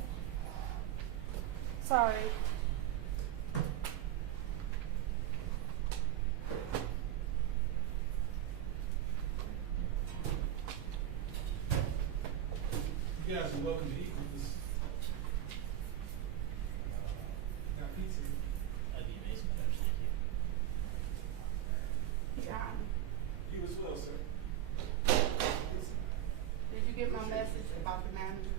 Sorry. You guys are welcome to eat with us. Got pizza. that'd be amazing, Judge. Thank you. John, You as well, sir. did you get my message about the manager?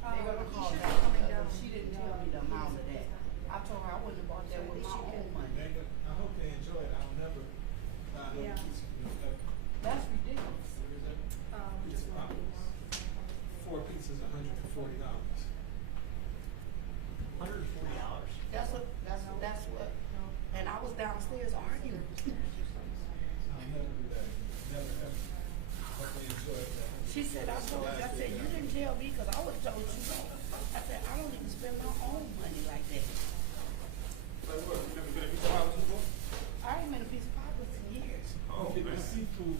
They're gonna He call should back be coming because down. she didn't tell me the amount of that. I told her I wouldn't have bought that with my own money. I hope they enjoy it. I'll never buy another Yeah. pizza from you ever. That's ridiculous. What is that? Just Pizza one Pops. 4 pizzas, $140. $140. That's what, and I was downstairs arguing. I'll never do that again. Never, ever. Hope they enjoy it. She said, I told her, I said, you didn't tell me, cause I would've told you so. I said, I don't even spend my own money like that. Like what? You never been a pizza Pops before? I ain't been a piece of pie in years. Oh, man. The seafood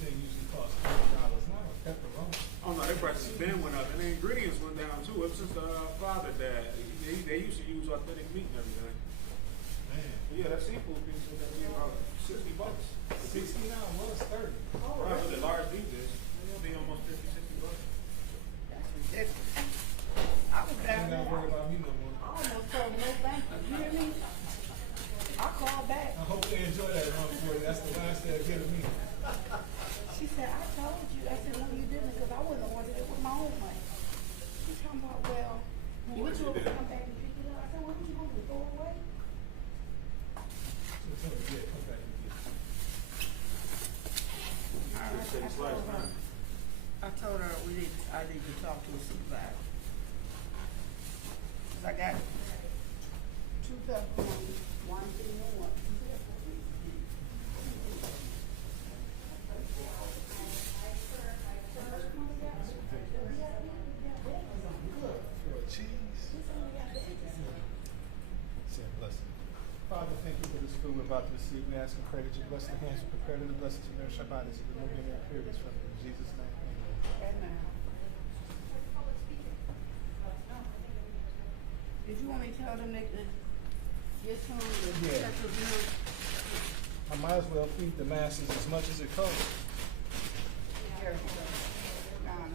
thing usually costs $40, not a pepperoni. Oh no, their prices been went up, and the ingredients went down too. Ever since father died, they used to use authentic meat and everything. Man. Yeah, that seafood pizza that be about $60. 60 now was 30. Right, but the large meat dish, it'll be almost $50, $60. That's ridiculous. I was You're down not there. worried about me no more. I almost told them no thank you. You hear me? I called back. I hope they enjoy that $140. That's the last they'll get of me. She said, I told you. I said, no, you didn't, because I wouldn't have ordered it with my own money. She's talking about, well, you would you come back and pick it up? I said, what would you want to throw it away? So tell me, yeah, come back and get it. I told her I need to talk to a supervisor. 'Cause I got 2 pepperonis, 1 thing and 1. For cheese. Say a blessing. Father, thank you for this food we're about to receive. We ask and pray that you bless the hands who prepared it and bless it to nourish our bodies and remove any impurities from it. In Jesus' name, amen. Amen. Did you want me to tell them they could get some of the Yeah. special deals? I might as well feed the masses as much as it costs. Here. Down.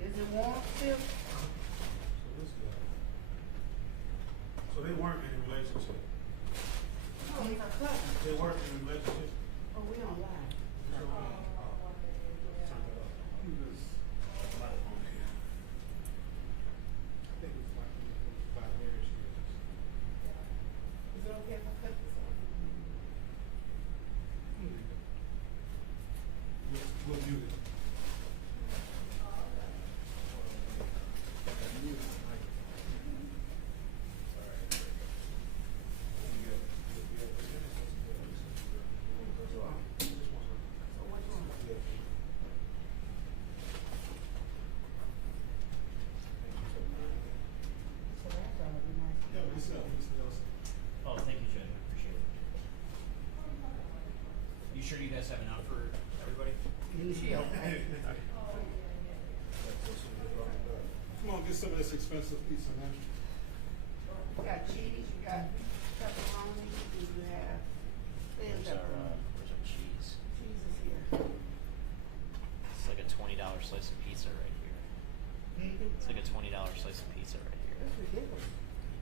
Is it warm still? So they weren't in a relationship. No, it's a cousin. They weren't in a relationship. Oh, we don't lie. He was like on the I think it's like 5 marriage years. Is it okay if I cut this off? We'll do it. Oh, thank you, Judge. I appreciate it. You sure you guys have enough for everybody? She okay. Come on, get some of this expensive pizza, man. You got cheese, you got pepperoni, you have thin Where's our pepperoni. cheese? Cheese is here. It's like a $20 slice of pizza right here. It's like a $20 slice of pizza right here. That's ridiculous.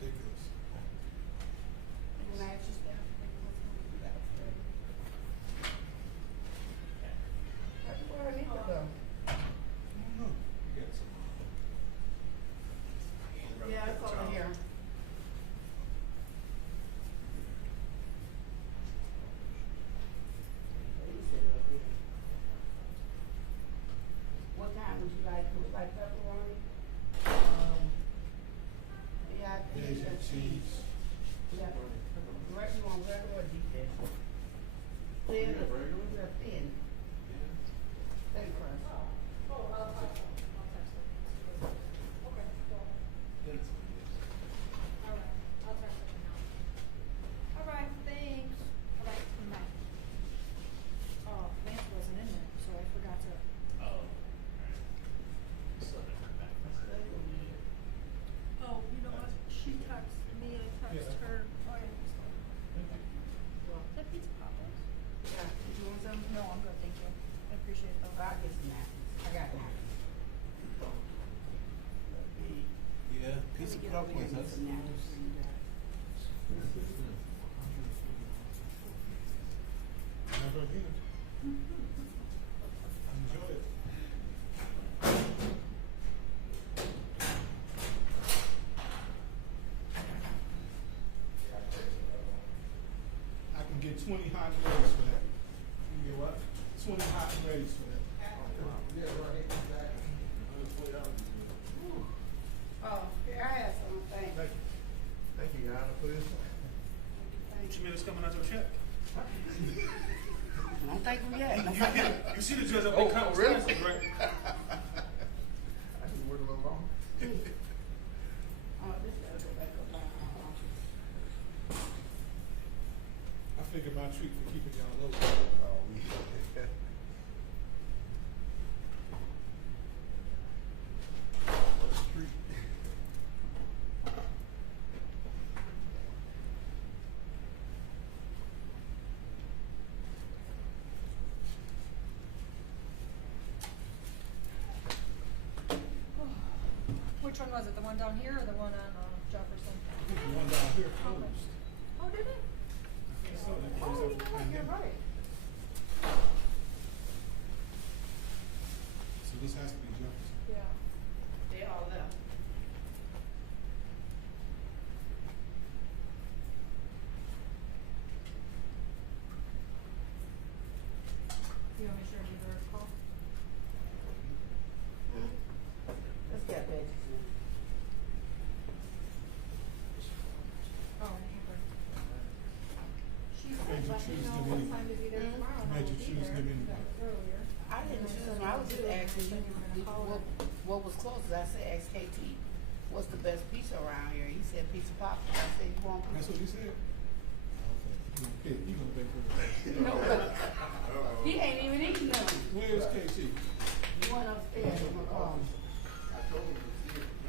Ridiculous. And when I asked you staff, you got it. That's where I need to go. Yeah, it's over here. What kind would you like? Would you like pepperoni? Yeah, I think There's your that's cheese. Yeah. You want regular or deep dish? Thin? Yeah, thin. Thin crust. All right, thanks. All right, bye. Oh, Lance wasn't in there, so I forgot to. Oh, you know what? She texted me, I texted her. Oh, yeah. Is that pizza poppers? Yeah, you want some? No, I'm good, thank you. I appreciate those. I'll get some napkins. I got napkins. Yeah, pizza pop was us. Some napkins for you guys. Never again. Enjoy it. I can get 20 hot and ready for that. You can get what? 20 hot and ready for that. Yeah, right. Exactly. Oh, here, I have some, thanks. Thank you, Your Honor, for this. What you mean it's coming out your check? I don't think we yet. You see the judge up there counting taxes, right? I just wait a little longer. Oh, this gotta go back up by my office. I figured my treat for keeping y'all low. Street. Which one was it? The one down here or the one on Jefferson? I think the one down here closed. Oh, did it? I think so. They Oh, closed you up know what, you're the right. So this has to be Jefferson. Yeah. They all left. You want me to share either call? Let's get veggies. Oh, okay. She Made said, you let me choose know to what be- time to be there tomorrow, and I Made will you be choose there. to be- That was earlier. I didn't choose them, I was just asking you, what was closest, I said, ask KT, what's the best pizza around here? He said pizza pop, I said, you want That's pizza? what he said? Okay. You gonna pay for it. No, but he ain't even eating them. Where's KT? You went upstairs, I'm gonna call him.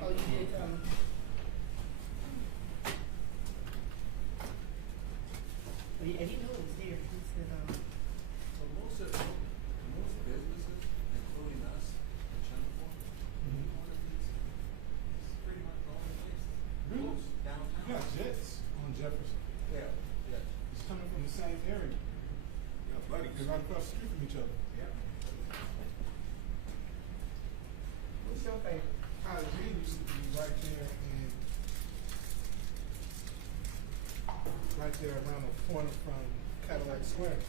Oh, you did tell him? Yeah, he knew it was there, he said, So most businesses, including us, in Chandler, one of these is pretty much the only place Really? close downtown. You got Jets on Jefferson. Yeah, yeah. It's coming from the same area. Yeah, buddy. They're right across the street from each other. Yeah. what's your favorite? College Green used to be right there and right there around the corner from Cadillac Square.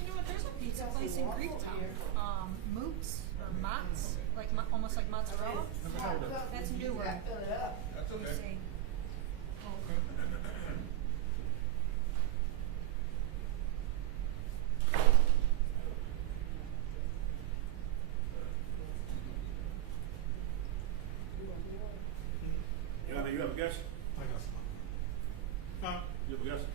You know what, there's a pizza place in Greektown, Moots, or Mott's, like, almost like mozzarella. Never heard of it. That's newer. You gotta fill it up. That's Let me okay. see. Oh. You have a guess? I got some. Huh? You have a guess?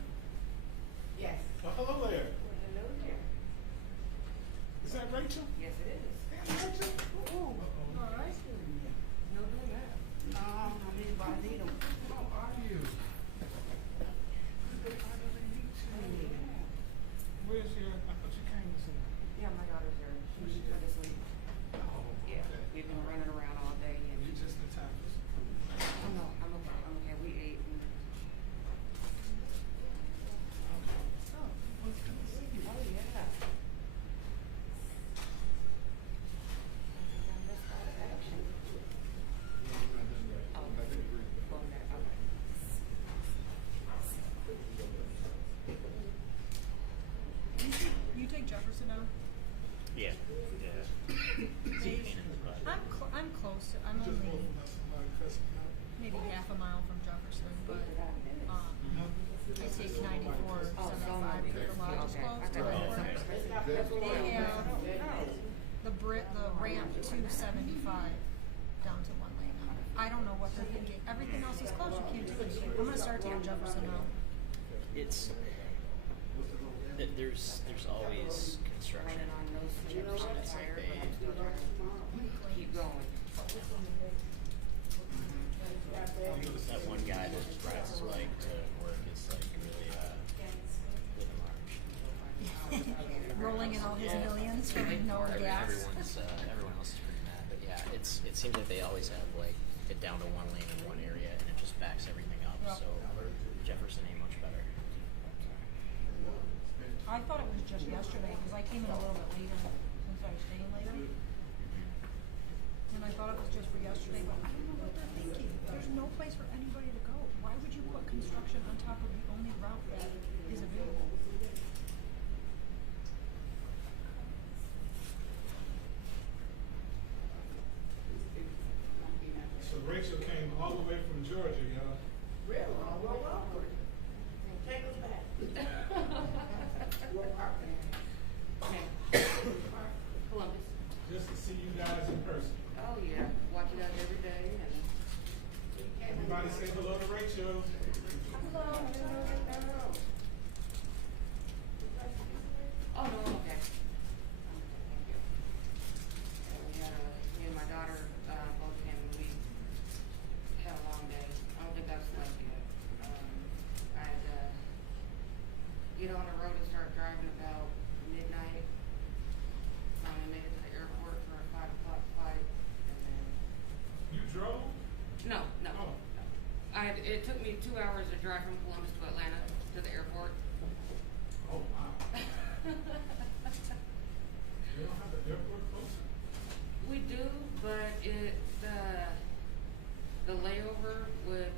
SRT on Jefferson now. It's there's always construction on Jefferson. It's like they Keep going. that one guy that just rides his bike to work is like really living large. Rolling in all his millions from no gas. Everyone else is pretty mad, but yeah, it seems like they always have like it down to one lane in one area and it just backs everything up. Yep. So Jefferson ain't much better. I thought it was just yesterday because I came in a little bit later since I was staying later. And I thought it was just for yesterday, but I don't know what they're thinking. There's no place for anybody to go. Why would you put construction on top of the only route that is available? So Rachel came all the way from Georgia, y'all. Really? Take us back. Columbus. Just to see you guys in person. Oh, yeah. Watch you guys every day. Everybody say hello to Rachel. Oh, no, okay. Thank you. We had me and my daughter both came. We had a long day. I don't think I've slept yet. I had to get on the road and start driving about midnight. Finally made it to the airport for a 5 o'clock flight, and then You drove? no. Oh. It took me 2 hours to drive from Columbus to Atlanta to the airport. Oh, wow. You don't have the airport closer? We do, but the layover would